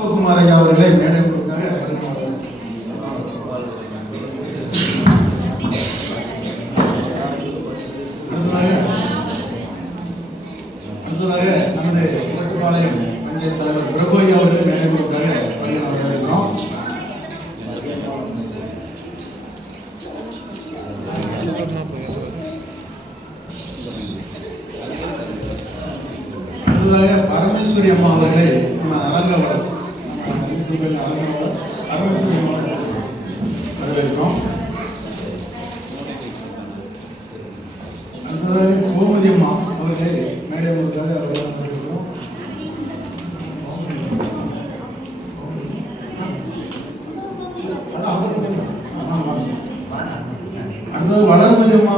அசோக்குமார் ஐயா அவர்களே மேடை கொடுத்தாங்க. அடுத்ததாக நமது மேட்டுப்பாளையம் பஞ்சாயத்து தலைவர் பிரபு ஐயா அவர்கள் மேடை கொடுத்தாங்க. வரவேற்கிறோம். அடுத்ததாக பரமேஸ்வரி அம்மா அவர்களே நம்ம அரங்கவளர் பரமேஸ்வரி அம்மா வரவேற்கிறோம். அடுத்ததாக கோமதி அம்மா அவர்களே மேடை கொடுக்காக அவர்கள் வரவேற்கிறோம். அடுத்தது வளர்மதி அம்மா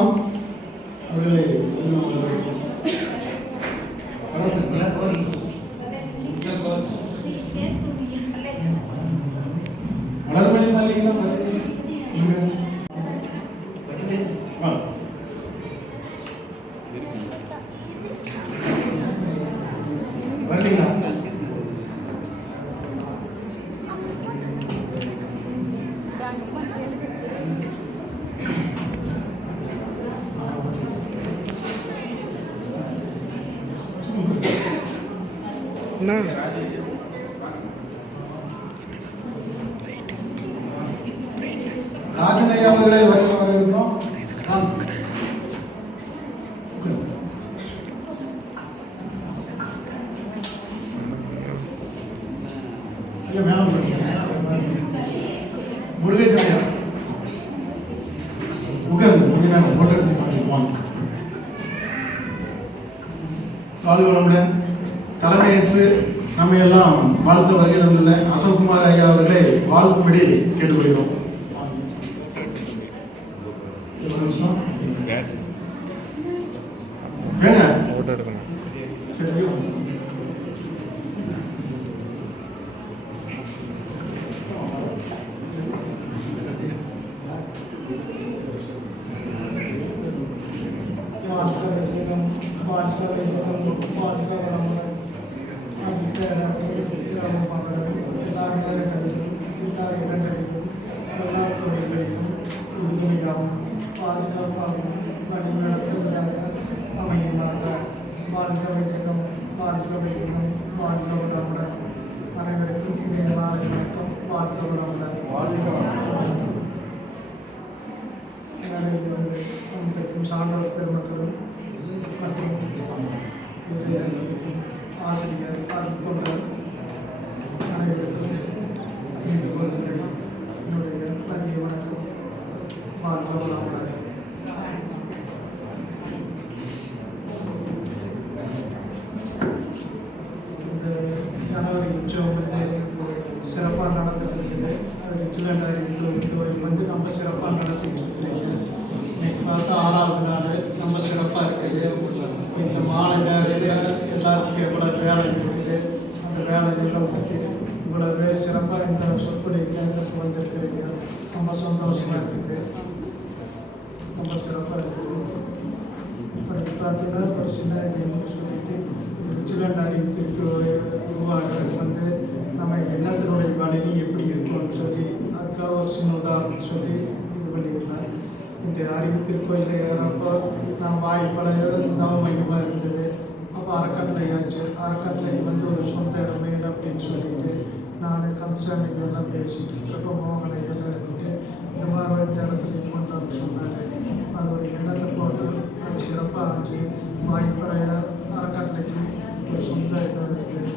அவர்களே வளர்மதி மாளிகளா வரலீங்களா? ராஜனையா அவர்களை வரவேற்கிறோம். முருகேசனையா வாழ்வளமுடன் தலைமையேற்று நம்ம எல்லாம் வாழ்த்த வருகை வந்துள்ள அசோக்குமார் ஐயா அவர்களை வாழ்த்தும்படி கேட்டுக்கொள்கிறோம். அனைவருக்கும் இன்றைய நாளை வணக்கம். வாழ்க்கை சான்றோர் பெருமக்களும் மற்றும் ஆசிரியர் போன்ற அனைவருக்கும் என்னுடைய மதிய வணக்கம். வாழ்க்கை ஜனவரி உற்சவம் சிறப்பாக நடந்துட்டு இருக்குது. அது விஜிலண்ட் அறிவிப்பு நம்ம சிறப்பாக நடத்திட்டு இருக்குது. இன்னைக்கு பார்த்தா 6வது நாள் ரொம்ப சிறப்பாக இருக்குது. இந்த மாலை நேரத்தில் எல்லாருக்கும் எவ்வளோ வேலை இருக்குது, அந்த வேலையெல்லாம் விட்டு இவ்வளவு சிறப்பாக இந்த சொற்பொழிவு கேட்கறதுக்கு வந்திருக்கிறீங்க. ரொம்ப சந்தோஷமாக இருக்குது, ரொம்ப சிறப்பாக இருக்குது. அடுத்து பார்த்தீங்கன்னா ஒரு சின்ன சொல்லிட்டு விஜிலண்ட் அறிவித்திற்கு உருவாகிறது நம்ம எண்ணத்தினுடைய வலிமை எப்படி இருக்கும்னு சொல்லி அதுக்காக ஒரு சின்ன உதாரணம் சொல்லி இது பண்ணிடலாம். இந்த அறிவித்திற்கோயில் ஏறப்போ நான் வாய்ப்படைய தவ மையமாக இருந்தது. அப்போ அறக்கட்டளையாச்சு. அறக்கட்டளைக்கு ஒரு சொந்த இடம் வேணும் அப்படின்னு சொல்லிட்டு நான் கன்சர்னிங்கெல்லாம் பேசிட்டு இருக்கிறப்போ மோகனைகள் இருந்துட்டு இந்த மாதிரி இந்த இடத்துல இது பண்ணுறான்னு சொன்னாங்க. அதோட எண்ணத்தை போட்டு அது சிறப்பாக ஆச்சு. வாய்ப்படைய அறக்கட்டளைக்கு ஒரு சொந்த இதாக இருக்குது,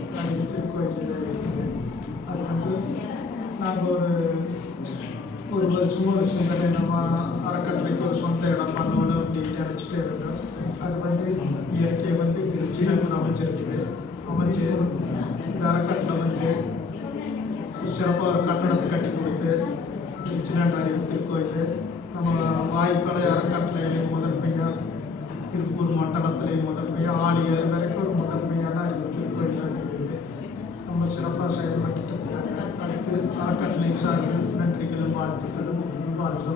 திருக்கோயில் இதாக இருக்குது. அது நாங்கள் ஒரு வருஷமும் ஒரு சிந்தனை நம்ம அறக்கட்டளைக்கு ஒரு சொந்த இடம் பண்ணணும் அப்படின்னு நினச்சிட்டே இருக்கோம். அது இயற்கையை திருச்சியில் அமைச்சிருக்குது. அமைச்சு இந்த அறக்கட்டளை சிறப்பாக ஒரு கட்டடத்தை கட்டி கொடுத்து விஜிலண்ட் அறிவு திருக்கோயில் நம்ம வாய்ப்படை அறக்கட்டளையிலையும் முதன்மையாக திருப்பூர் மண்டலத்திலையும் முதன்மையாக ஆலியர் வரைக்கும் ஒரு முதன்மையான அறிவு திருக்கோயில் இருக்குது. ரொம்ப சிறப்பாக செயல்பட்டு இருக்கிறாங்க. அதுக்கு அறக்கட்டளை சார்பில் நன்றிகளும் வாழ்த்துக்களும் பார்த்து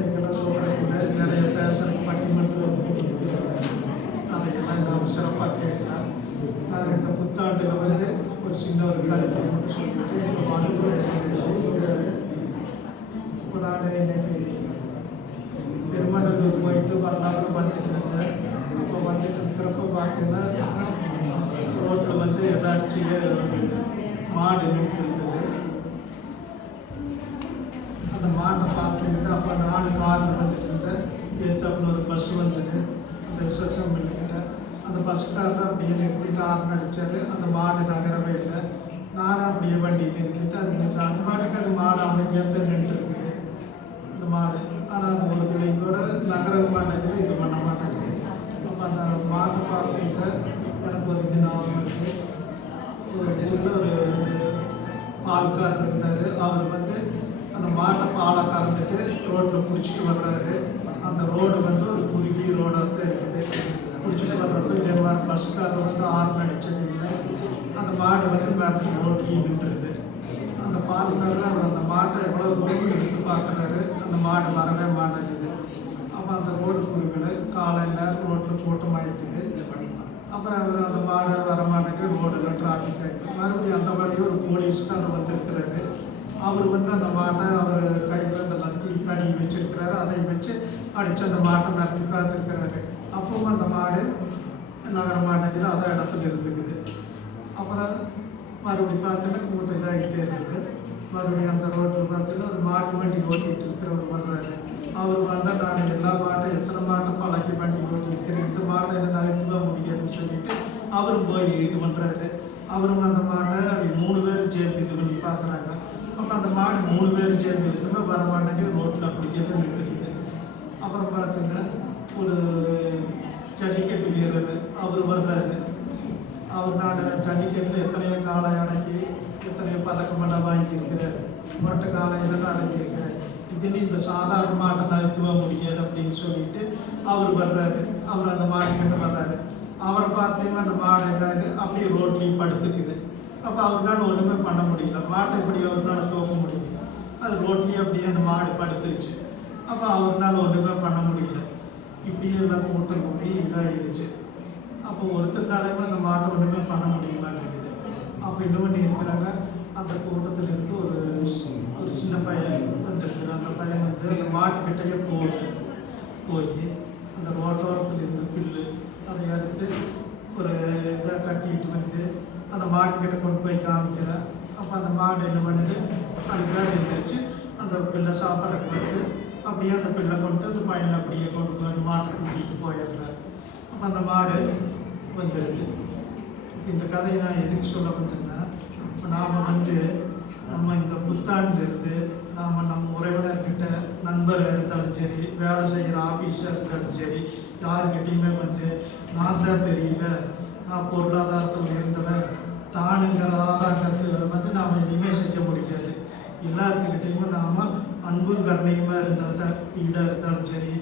நீங்களாம் சொல்கிறீங்க. நிறைய பேசுகிற பட்டிமன்றம் அதையெல்லாம் நாம் சிறப்பாக கேட்கலாம். நாங்கள் இந்த புத்தாண்டில் வந்து ஒரு சின்ன ஒரு கருத்தை மட்டும் சொல்லிட்டு வாழ்த்துறை செய்கிறாரு. இப்போ நான் இன்னைக்கு பெருமண்டலூர் போயிட்டு வரலாறு வந்துட்டு இருந்தேன். இப்போ வந்துட்டு இருக்கிறப்ப பார்த்தீங்கன்னா ரோட்டில் வந்து ஏதாச்சும் மாடு நின்று இருந்தது. அந்த மாட்டை பார்த்துக்கிட்டு அப்போ நான் காரில் வந்துட்டு இருந்தேன். ஏற்றாப்புல ஒரு பஸ் வந்தது. அந்த எஸ்எஸ்எம் கிட்ட அந்த பஸ்காரர் அப்படியே நிறுத்திட்டு ஆர்ன் அடித்தார். அந்த மாடு நகரவே இல்லை. நானும் அப்படியே வண்டிட்டு நிறுத்திட்டு அது நின்று அந்த மாட்டுக்கு அது மாடு அமைதியாக நின்றுருக்குது அந்த மாடு. ஆனால் அது ஒரு பிள்ளை கூட நகரவு மாட்டேங்குது, இது பண்ண மாட்டேங்குது. அப்போ அந்த மாட்டை பார்த்துக்கிட்ட எனக்கு ஒரு இது ஞாபகம் இருக்குது. ஒரு பால்காரர் இருந்தார். அவர் வந்து அந்த மாட்டை பாலை கறந்துட்டு ரோட்டில் பிடிச்சிட்டு வர்றாரு. அந்த ரோடு வந்து ஒரு குறுகிய ரோடாக தான் இருக்குது. பிடிச்சிட்டு வர்றப்ப இதே மாதிரி பஸ்காரர் வந்து ஆர்ன் அடித்தது இல்லை. அந்த மாடு வந்து மேலே ரோட்லேயும் நின்றுருது. அந்த பால்காரர் அவர் அந்த மாட்டை எவ்வளோ ரோடு எடுத்து பார்க்குறாரு. அந்த மாடு வரவே மாட்டேங்குது. அப்போ அந்த ரோடு குறுக்கில் காலையில் ரோட்டில் கூட்டமாகிட்டுது. அப்போ அவர் அந்த மாடை வர மாட்டேங்குது. ரோடில் டிராஃபிக் ஆகிடுது. மறுபடியும் அந்த வழியும் ஒரு போலீஸ்காரர் வந்துருக்கிறாரு. அவர் வந்து அந்த மாட்டை அவர் கையில் அந்த லத்தி தடி வச்சிருக்கிறாரு. அதை வச்சு அடித்து அந்த மாட்டை நிறுத்தி பார்த்துருக்கிறாரு. அப்பவும் அந்த மாடு நகர மாட்டேங்குது, அதை இடத்துல இருந்துக்குது. அப்புறம் மறுபடியும் பார்த்தீங்கன்னா கூட்டம் இதாகிட்டே இருக்குது. மறுபடியும் அந்த ரோட்டில் பார்த்தீங்கன்னா ஒரு மாட்டு வண்டி ஓட்டிகிட்டு இருக்கிறவர் வர்றாரு. அவர் வந்தால் நான் எல்லா மாட்டை எத்தனை மாட்டை பழக்கி வண்டி ஓட்டி இருக்கிறேன், இந்த மாட்டை என்ன நகர்த்துவ முடியாதுன்னு சொல்லிட்டு அவரும் போய் இது பண்ணுறாரு. அவரும் அந்த மாட்டை 3 பேரும் சேர்ந்து இது பண்ணி பார்க்குறாங்க. அப்போ அந்த மாடு 3 பேரும் சேர்ந்து இருக்குமே வர மாட்டேங்குது, ரோட்டில் அப்படியே தான் நின்றுக்குது. அப்புறம் பார்த்தீங்கன்னா ஒரு ஜல்லிக்கட்டு வீரர் அவர் வர்றாரு. அவர் நான் ஜல்லிக்கட்டில் எத்தனையோ காளை அடக்கி எத்தனையோ பதக்கமெல்லாம் வாங்கியிருக்கிறார். மொட்டை காளையெல்லாம் அடக்கியிருக்கிறார். இதுன்னு இந்த சாதாரண மாட்டை நகர்த்துவ முடியாது அப்படின்னு சொல்லிட்டு அவர் வர்றாரு. அவர் அந்த மாடு கிட்ட வர்றாரு. அவரை பார்த்தீங்கன்னா அந்த மாடு என்னது அப்படியே ரோட்லேயும் படுத்துக்குது. அப்போ அவரால் ஒன்றுமே பண்ண முடியல. மாட்டை இப்படி அவரால் தோக்க முடியல. அது ரோட்லேயே அப்படியே அந்த மாடு படுத்துருச்சு. அப்போ அவரால் ஒன்றுமே பண்ண முடியல. இப்படியே எல்லாம் கூட்டம் கூட்டி இதாகிடுச்சு. அப்போ ஒருத்தருக்காலையுமே அந்த மாட்டை ஒன்றுமே பண்ண முடிய மாட்டேங்குது. அப்போ என்ன பண்ணியிருக்கிறாங்க, அந்த கூட்டத்தில் இருந்து ஒரு சின்ன பையன் வந்துருக்குற. அந்த பையன் வந்து அந்த மாட்டுக்கிட்டே போய் அந்த ரோட்டோரத்தில் இருந்து புல்லு அதை எடுத்து ஒரு இதாக கட்டிட்டு வந்து அந்த மாட்டுக்கிட்ட கொண்டு போய் காமிக்கிறேன். அப்போ அந்த மாடு என்ன பண்ணுது, அதுக்காக எழுந்திரிச்சு அந்த பிள்ளை சாப்பாடை கொடுத்து அப்படியே அந்த பிள்ளை கொண்டு அந்த பையனை அப்படியே கொண்டு போய் அந்த மாட்டை கூட்டிகிட்டு போயிடுறாரு. அப்போ அந்த மாடு வந்துருக்கு. இந்த கதையை நான் எதுக்கு சொல்ல வந்தேன்னா, நாம் வந்து நம்ம இந்த புத்தாண்டிலிருந்து நாம் நம்ம உறவினர்கிட்ட நண்பராக இருந்தாலும் சரி, வேலை செய்கிற ஆஃபீஸாக இருந்தாலும் சரி, யாருக்கிட்டையுமே வந்து நான் தான் பெரியவன், நான் பொருளாதாரத்தில் இருந்தவன், தானுங்கிற ஆதாரத்தில் வந்து நாம் எதையுமே செய்ய முடியாது. எல்லாத்துக்கிட்டையுமே நாம் அன்பும் கருணையுமா இருந்தால் தான், வீடாக இருந்தாலும் சரி,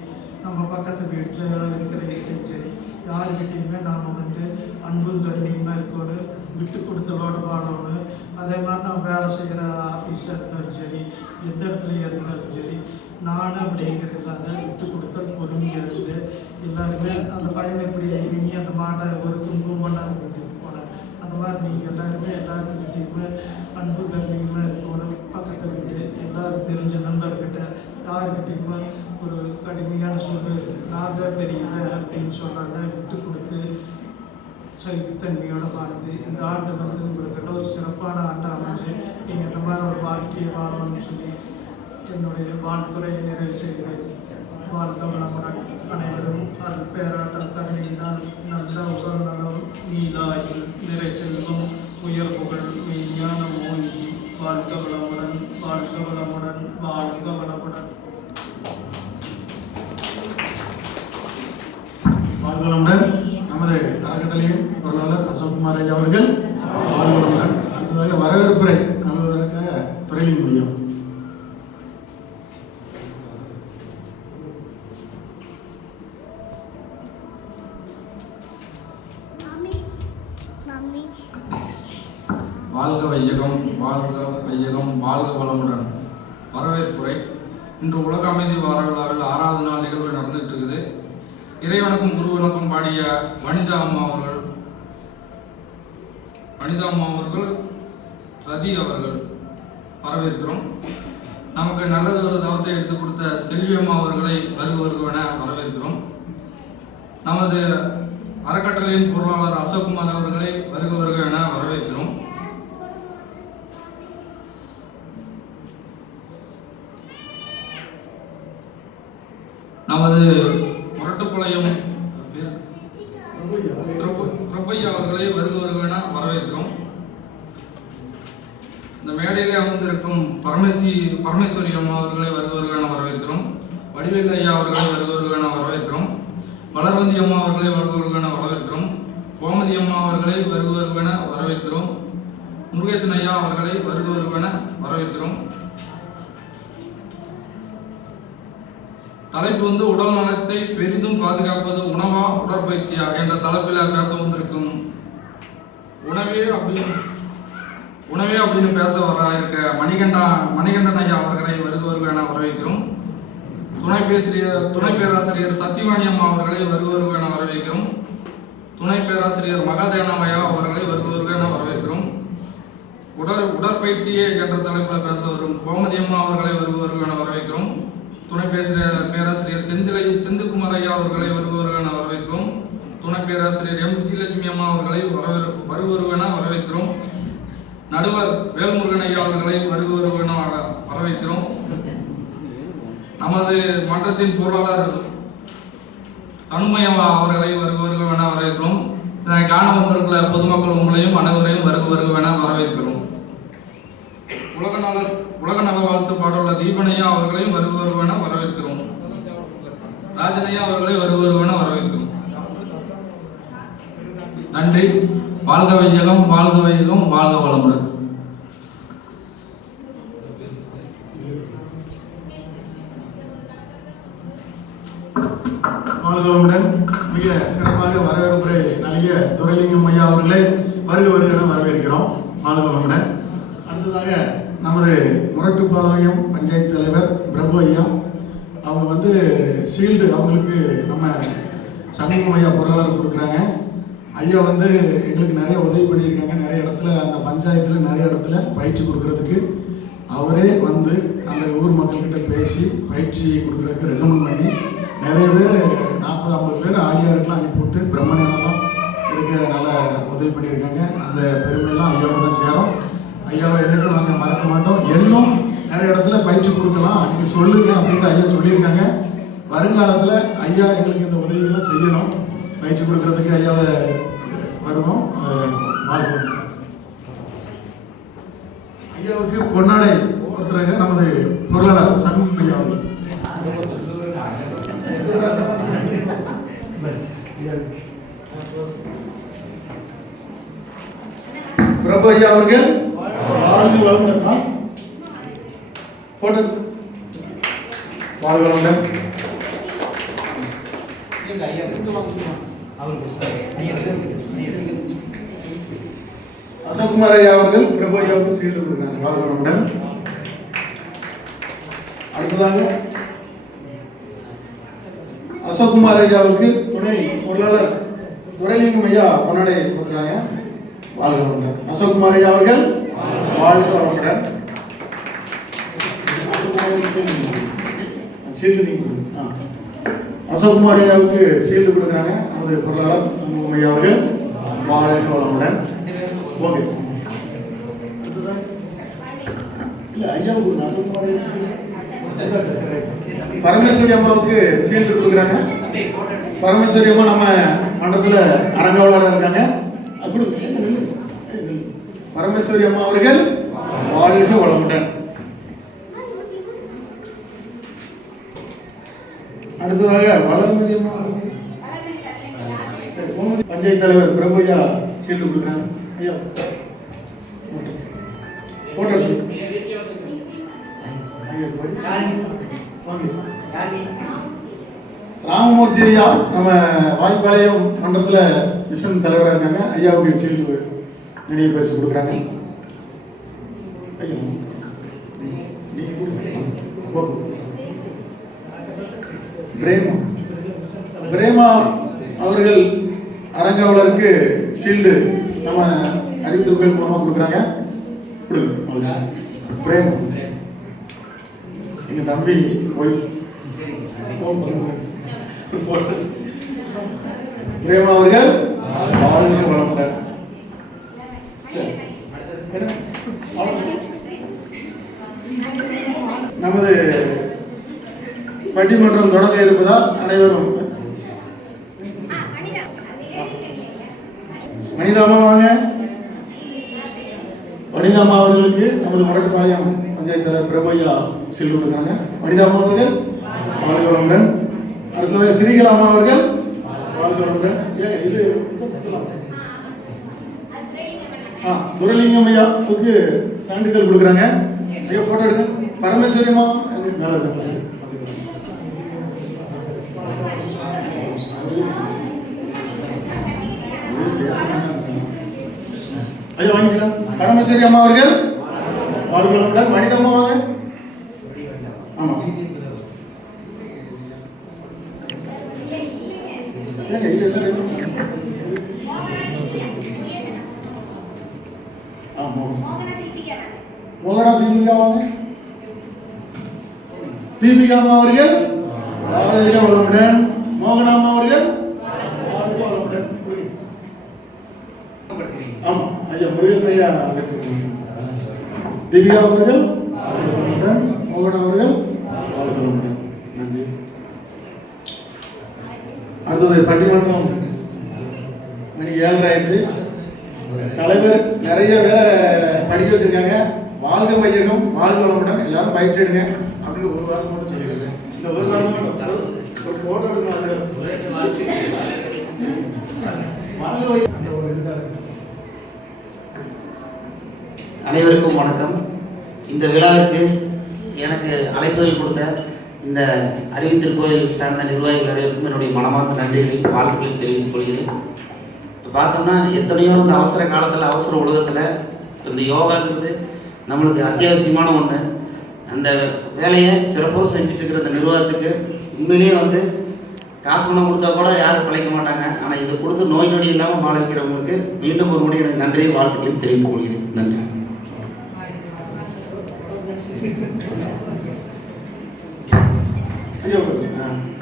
நம்ம பக்கத்து வீட்டில் இருக்கிறவங்கிட்டையும் சரி, யாருக்கிட்டையுமே நாம் வந்து அன்பும் கருணையுமா இருக்கணும், விட்டு கொடுத்தலோடு வாழணும். அதே மாதிரி நான் வேலை செய்கிற ஆஃபீஸாக இருந்தாலும் சரி, எந்த இடத்துல இருந்தாலும் சரி, நானும் அப்படிங்கிறது இல்லாத விட்டு கொடுத்தல் பொறுமையாக இருந்து எல்லாருமே அந்த பையனை இப்படி இனி அந்த மாட்டை ஒரு துன்பம் பண்ணாது கூட்டிகிட்டு போனேன். அந்த மாதிரி நீங்கள் எல்லாருமே எல்லாத்துக்கிட்டையுமே அன்பு கருணையுமா இருக்கணும். பக்கத்து வீட்டு எல்லாரும் தெரிஞ்ச நண்பர்கிட்ட யாருக்கிட்டையுமே ஒரு கடுமையான சூழ்நிலை நான் தான் பெரியவன் அப்படின்னு சொல்லாத விட்டு கொடுத்து சகித்தன்மையோட வாழ்ந்து இந்த ஆண்டு வந்து உங்களுக்கு ஒரு சிறப்பான ஆண்டாக அமைஞ்சு நீங்கள் இந்த மாதிரி ஒரு வாழ்க்கையை வாழணும்னு சொல்லி என்னுடைய வாழ்த்துறையை நிறைவு செய்கிறேன். வாழ்க வளமுடன். அனைவரும் அருள் பேராற்றல் கருணையினால் நல்ல உடல் நலம், நீலாயில் நிறை செல்வம், உயர் புகழ், மெய்ஞானம் ஓங்கி வாழ்க வளமுடன், வாழ்க வளமுடன், வாழ்க வளமுடன். வாழ்க வளமுடன். நமது அறக்கட்டளையின் பொருளாளர் அசோக்குமார் ஐயா அவர்கள் வாழ்க வளமுடன். அடுத்ததாக வரவேற்புரை நல்வதற்காக துறையின் மையம். வாழ்க வையகம், வாழ்க வையகம், வாழ்க வளமுடன். வரவேற்புரை. இன்று உலக அமைதி வார விழாவில் 6வது நாள் நிகழ்வு நடந்துகிட்டு இருக்குது. இறைவணக்கம் குரு வணக்கம் பாடிய வனிதா அம்மா அவர்கள் அனிதா அம்மா அவர்கள், ரதி அவர்கள் வரவேற்கிறோம். நமக்கு நல்லது ஒரு தவத்தை எடுத்துக் கொடுத்த செல்வி அம்மா அவர்களை வருவன வரவேற்கிறோம். நமது அறக்கட்டளையின் பொருளாளர் அசோக்குமார் அவர்களை வருக என வரவேற்கிறோம். நமது முரட்டுப்பாளையம் பிரபையா அவர்களை வருக என வரவேற்கிறோம். இந்த மேடையிலே அமர்ந்திருக்கும் பரமேஸ்வரி அம்மா அவர்களை வருக என வரவேற்கிறோம். வடிவேல் ஐயா அவர்களை வருக என வரவேற்கிறோம். வளர்வந்தி அம்மா அவர்களை வருக என வரவேற்கிறோம். கோமதி அம்மா அவர்களை வருக என வரவேற்கிறோம். முருகேசன் ஐயா அவர்களை வருக என வரவேற்கிறோம். தலைப்பு உடல் நலத்தை பெரிதும் பாதுகாப்பது உணவா உடற்பயிற்சியா என்ற தலைப்பில் பேச வந்திருக்கும் உணவே அப்படின்னு பேச வர இருக்க மணிகண்டன் ஐயா அவர்களை வருக என வரவேற்கிறோம். துணை பேராசிரியர் சத்தியவாணி அம்மா அவர்களை வருக என வரவேற்கிறோம். துணை பேராசிரியர் மகாதேனாமையா அவர்களை வருக என வரவேற்கிறோம். உடற்பயிற்சியே என்ற தலைப்பில் பேச வரும் கோமதி அம்மா அவர்களை வருக என வரவேற்கிறோம். துணை பேராசிரியர் செந்தில்குமார் ஐயா அவர்களை வருக என வரவேற்கிறோம். துணை பேராசிரியர் எம் விஜயலட்சுமி அம்மா அவர்களை வருக என வரவேற்கிறோம். நடுவர் வேல்முருகன் ஐயா அவர்களை வருக என வரவேற்கிறோம். நமது மன்றத்தின் பொருளாளர் தனுமையம்மா அவர்களை வருக என வரவேற்கிறோம். இதனை காண வந்திருக்கிற பொதுமக்கள் உங்களையும் அனைவரையும் வருக என வரவேற்கிறோம். உலக நல வாழ்த்து பாடல் தீபனையா அவர்களையும் வருக என வரவேற்கிறோம். ராஜனையா அவர்களை வருக என வரவேற்கிறோம். நன்றி. வாழ்க வையகம், வாழ்க வையகம், வாழ்க வளமுடன். வாழ்க வளமுடன். மிக சிறப்பாக வரவேற்புரை நல்கிய துரைலிங்கம் ஐயா அவர்களை வருக என வரவேற்கிறோம். வாழ்க வளமுடன். அடுத்ததாக நமது முரட்டுப்பாளையம் பஞ்சாயத்து தலைவர் பிரபு ஐயா அவங்க ஷீல்டு அவங்களுக்கு நம்ம சண்முகம் ஐயா பொருளாளர் கொடுக்குறாங்க. ஐயா எங்களுக்கு நிறைய உதவி பண்ணியிருக்காங்க. நிறைய இடத்துல அந்த பஞ்சாயத்தில் நிறைய இடத்துல பயிற்சி கொடுக்கறதுக்கு அவரே அந்த ஊர் மக்கள்கிட்ட பேசி பயிற்சி கொடுக்கறதுக்கு ரெக்கமெண்ட் பண்ணி நிறைய பேர் 40-50 பேர் ஆடியாருக்கெல்லாம் அனுப்பிவிட்டு பிரம்மணெல்லாம் எடுக்க நல்லா உதவி பண்ணியிருக்காங்க. அந்த பெருமையெல்லாம் ஐயாவுக்கு தான் சேரும். ஐயாவை என்னைக்கும் நாங்கள் மறக்க மாட்டோம். இன்னும் நிறைய இடத்துல பயிற்சி கொடுக்கலாம், நீங்கள் சொல்லுங்க அப்படின்ட்டு ஐயா சொல்லியிருக்காங்க. வருங்காலத்தில் ஐயா எங்களுக்கு இந்த உதவிகள்லாம் செய்யணும். பயிற்சி கொடுக்கறதுக்கு ஐயாவை வருவோம். வாழ்வோம். ஐயாவுக்கு பொன்னாடை ஒருத்தராக நமது பொருளாளர் சண்முகம் ஐயா அவர்கள். பிரபு ஐயா அவர்கள் வாழ்க வளமுடன். வாழ்க வளமுடன். அசோக்குமார் ஐயா அவர்கள் பிரபு ஐயாவுக்கு சீல்டு கொடுக்குறாங்க. வாழ்க வளமுடன். அடுத்ததாக அசோக்குமார் ஐயாவுக்கு துணை பொருளாளர் துரைலிங்கம் ஐயா பொன்னாடை கொடுக்குறாங்க. வாழ்க வளமுடன். அசோக்குமார் ஐயா அவர்கள் வாழ்க வளமுடன். அசோக்குமார் ஐயாவுக்கு சீல்டு கொடுக்குறாங்க. நமது பொருளாளர் சண்முகம் ஐயா அவர்கள் வாழ்க வளமுடன். ஓகே. இல்ல ஐயாவுக்கு அசோக்குமார் பரமேஸ்வரி அம்மாவுக்கு சீல்டு கொடுக்குறாங்க. பரமேஸ்வரி அம்மா நம்ம மண்டலத்தில் அரங்காவலராக இருக்காங்க. அப்படி பரமேஸ்வரி அம்மா அவர்கள் வாழ்க வளமுடன். அடுத்ததாக வளர்மதி அம்மா பஞ்சாயத்து தலைவர் பிரபு ஐயா சீல்டு கொடுக்குறாங்க. ஐயா போட்டோ ராமமூர்த்தி ஐயா நம்ம வாய்ப்பாளையம் மன்றத்தில் மிஷன் தலைவராக இருக்காங்க. ஐயாவுக்கு சீல்டு நினைவு பரிசு கொடுக்குறாங்க. பிரேமா அவர்கள் அரங்காவலருக்கு ஷீல்டு நம்ம அறிவித்தல் கோயில் மூலமா கொடுக்குறாங்க. கொடுங்க பிரேம், எங்க தம்பி கோயில் பிரேமா அவர்கள் வாழ்க வளமுடன். நமது பட்டிமன்றம் தொடங்க இருப்பதால் அனைவரும் வனிதாமா வாங்க. வனிதாமா அவர்களுக்கு நமது முரட்டுப்பாளையம் பஞ்சாயத்து தலைவர் பிரபையா செல்வி கொடுக்குறாங்க. வனிதாமா அவர்கள் வாழ்க வளமுடன். அடுத்ததாக சிறிகலாமா அவர்கள் வாழ்க வளமுடன். இது துரைலிங்கம் ஐயாவுக்கு சான்றிதழ் கொடுக்குறாங்க. ஐயா போட்டோ எடுங்க. பரமேஸ்வரியமா மேல இருக்க ஐயா வாங்கிக்கலாம். பரமேஸ்வரி அம்மா அவர்கள் வாழ்க வளமுடன். வனிதம்மா வாங்க. ஆமா மோகனா தீபிகா வாங்க. தீபிகா அம்மா அவர்கள் வாழ்க வளமுடன். மோகனா அம்மா அவர்கள் வாழ்க வளமுடன். ஆமா ஐயா முருகேசன் ஐயா திவ்யா அவர்கள் வாழ்க வளமுடன். மோகனா அவர்கள் வாழ்க வளமுடன். நன்றி. அடுத்தது பட்டிமன்றம் மணி 7:30 ஆயிடுச்சு. தலைவர் நிறைய பேரை படிக்க வச்சிருக்காங்க. வாழ்க வையகம் வாழ்க வளமுடன் எல்லாரும் பயிற்சி எடுங்க அப்படின்னு ஒரு வாரம் மட்டும் சொல்லிடுங்க. இந்த ஒரு வாரம் ஒரு போட்டோ அனைவருக்கும் வணக்கம். இந்த விழாவிற்கு எனக்கு அழைப்புதல் கொடுத்த இந்த அறிவித்திருக்கோயில் சார்ந்த நிர்வாகிகள் அனைவருக்கும் என்னுடைய மனமார்ந்த நன்றிகளையும் வாழ்த்துக்களையும் தெரிவித்துக் கொள்கிறேன். இப்போ பார்த்தோம்னா எத்தனையோ இந்த அவசர காலத்தில் அவசர உலகத்தில் இந்த யோகான்றது நம்மளுக்கு அத்தியாவசியமான ஒன்று. அந்த வேலையை சிறப்பாக செஞ்சுட்டு இருக்கிற இந்த நிர்வாகத்துக்கு உண்மையிலேயே காசு பணம் கொடுத்தா கூட யாரும் பிழைக்க மாட்டாங்க. ஆனால் இதை கொடுத்து நோய் நொடி இல்லாமல் வாழ வைக்கிறவங்களுக்கு மீண்டும் ஒரு முறை எனக்கு நன்றியை வாழ்த்துக்களையும் தெரிவித்துக் கொள்கிறேன். நன்றி.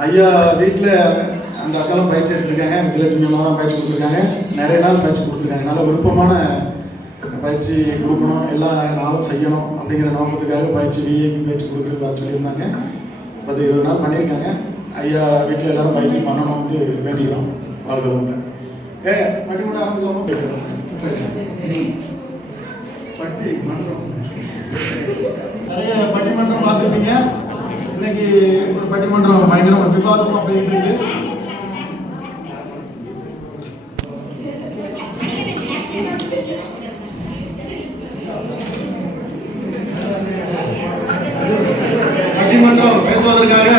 ஐயா வீட்டில் அந்த அக்காலாம் பயிற்சி எடுத்துருக்காங்க. விஜயலட்சுமி அம்மாலாம் பயிற்சி கொடுத்துருக்காங்க. நிறைய நாள் பயிற்சி கொடுத்துருக்காங்க. நல்ல விருப்பமான பயிற்சி கொடுக்கணும், எல்லா நாளும் செய்யணும் அப்படிங்கிற நோக்கத்துக்காக பயிற்சி விஏபி பயிற்சி கொடுக்குறதுக்காக சொல்லியிருந்தாங்க. 10-20 நாள் பண்ணியிருக்காங்க. ஐயா வீட்டில் எல்லாரும் பயிற்சி பண்ணணும்னு வேண்டிக்கிறோம். வாழ்க வளமுடன். பட்டிமன்றம் ஆரம்பிக்கலாமா? நிறைய பட்டிமன்றம் பார்த்துருப்பீங்க. இன்னைக்கு ஒரு பட்டிமன்றம் பயங்கரமா விவாதமா போயிட்டு இருக்கு. பட்டிமன்றம் பேசுவதற்காக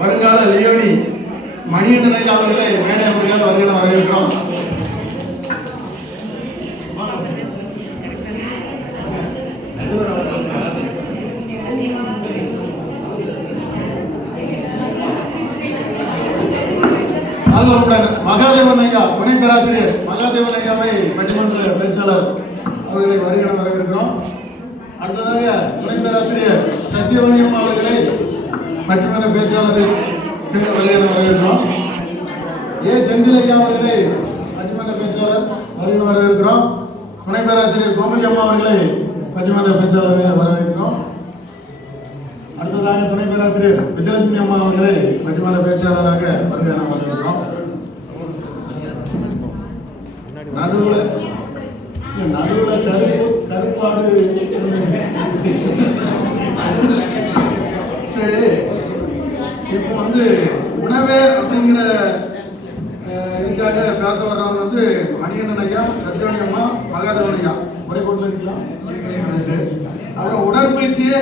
வருங்கால லியோனி மணிகண்டன் ஐயா அவர்களை மேடை முறையாக வரவேற்கிறோம். மகாதேவன் ஐயா துணை பேராசிரியர் மகாதேவன் ஐயாவை பட்டிமன்ற பேச்சாளர் அவர்களை வருகிற வரவேற்கிறோம். அடுத்ததாக துணை பேராசிரியர் சத்யவனியம் அவர்களை பட்டிமன்ற பேச்சாளரை வருகிற வரவேற்கிறோம். செந்தில் ஐயா அவர்களை பட்டிமன்ற பேச்சாளர் வருகிற வரவேற்கிறோம். துணை பேராசிரியர் கோமதி அம்மா அவர்களை பட்டிமன்ற பேச்சாளரை வரவேற்கிறோம். அடுத்ததாக துணை பேராசிரியர் விஜயலட்சுமி அம்மா அவர்களை பட்டிமன்ற பேச்சாளராக வருகிற வரவேற்கிறோம். நடுவுல கருப்பாடு சரி. இப்போ உணவே அப்படிங்கிற இதுக்காக பேச வர்றவங்க மணிகண்டன் ஐயா, சத்யவனி அம்மா, மகாதேவன் ஐயா ஒரே போட்டில் இருக்கலாம். அப்புறம் உடற்பயிற்சியே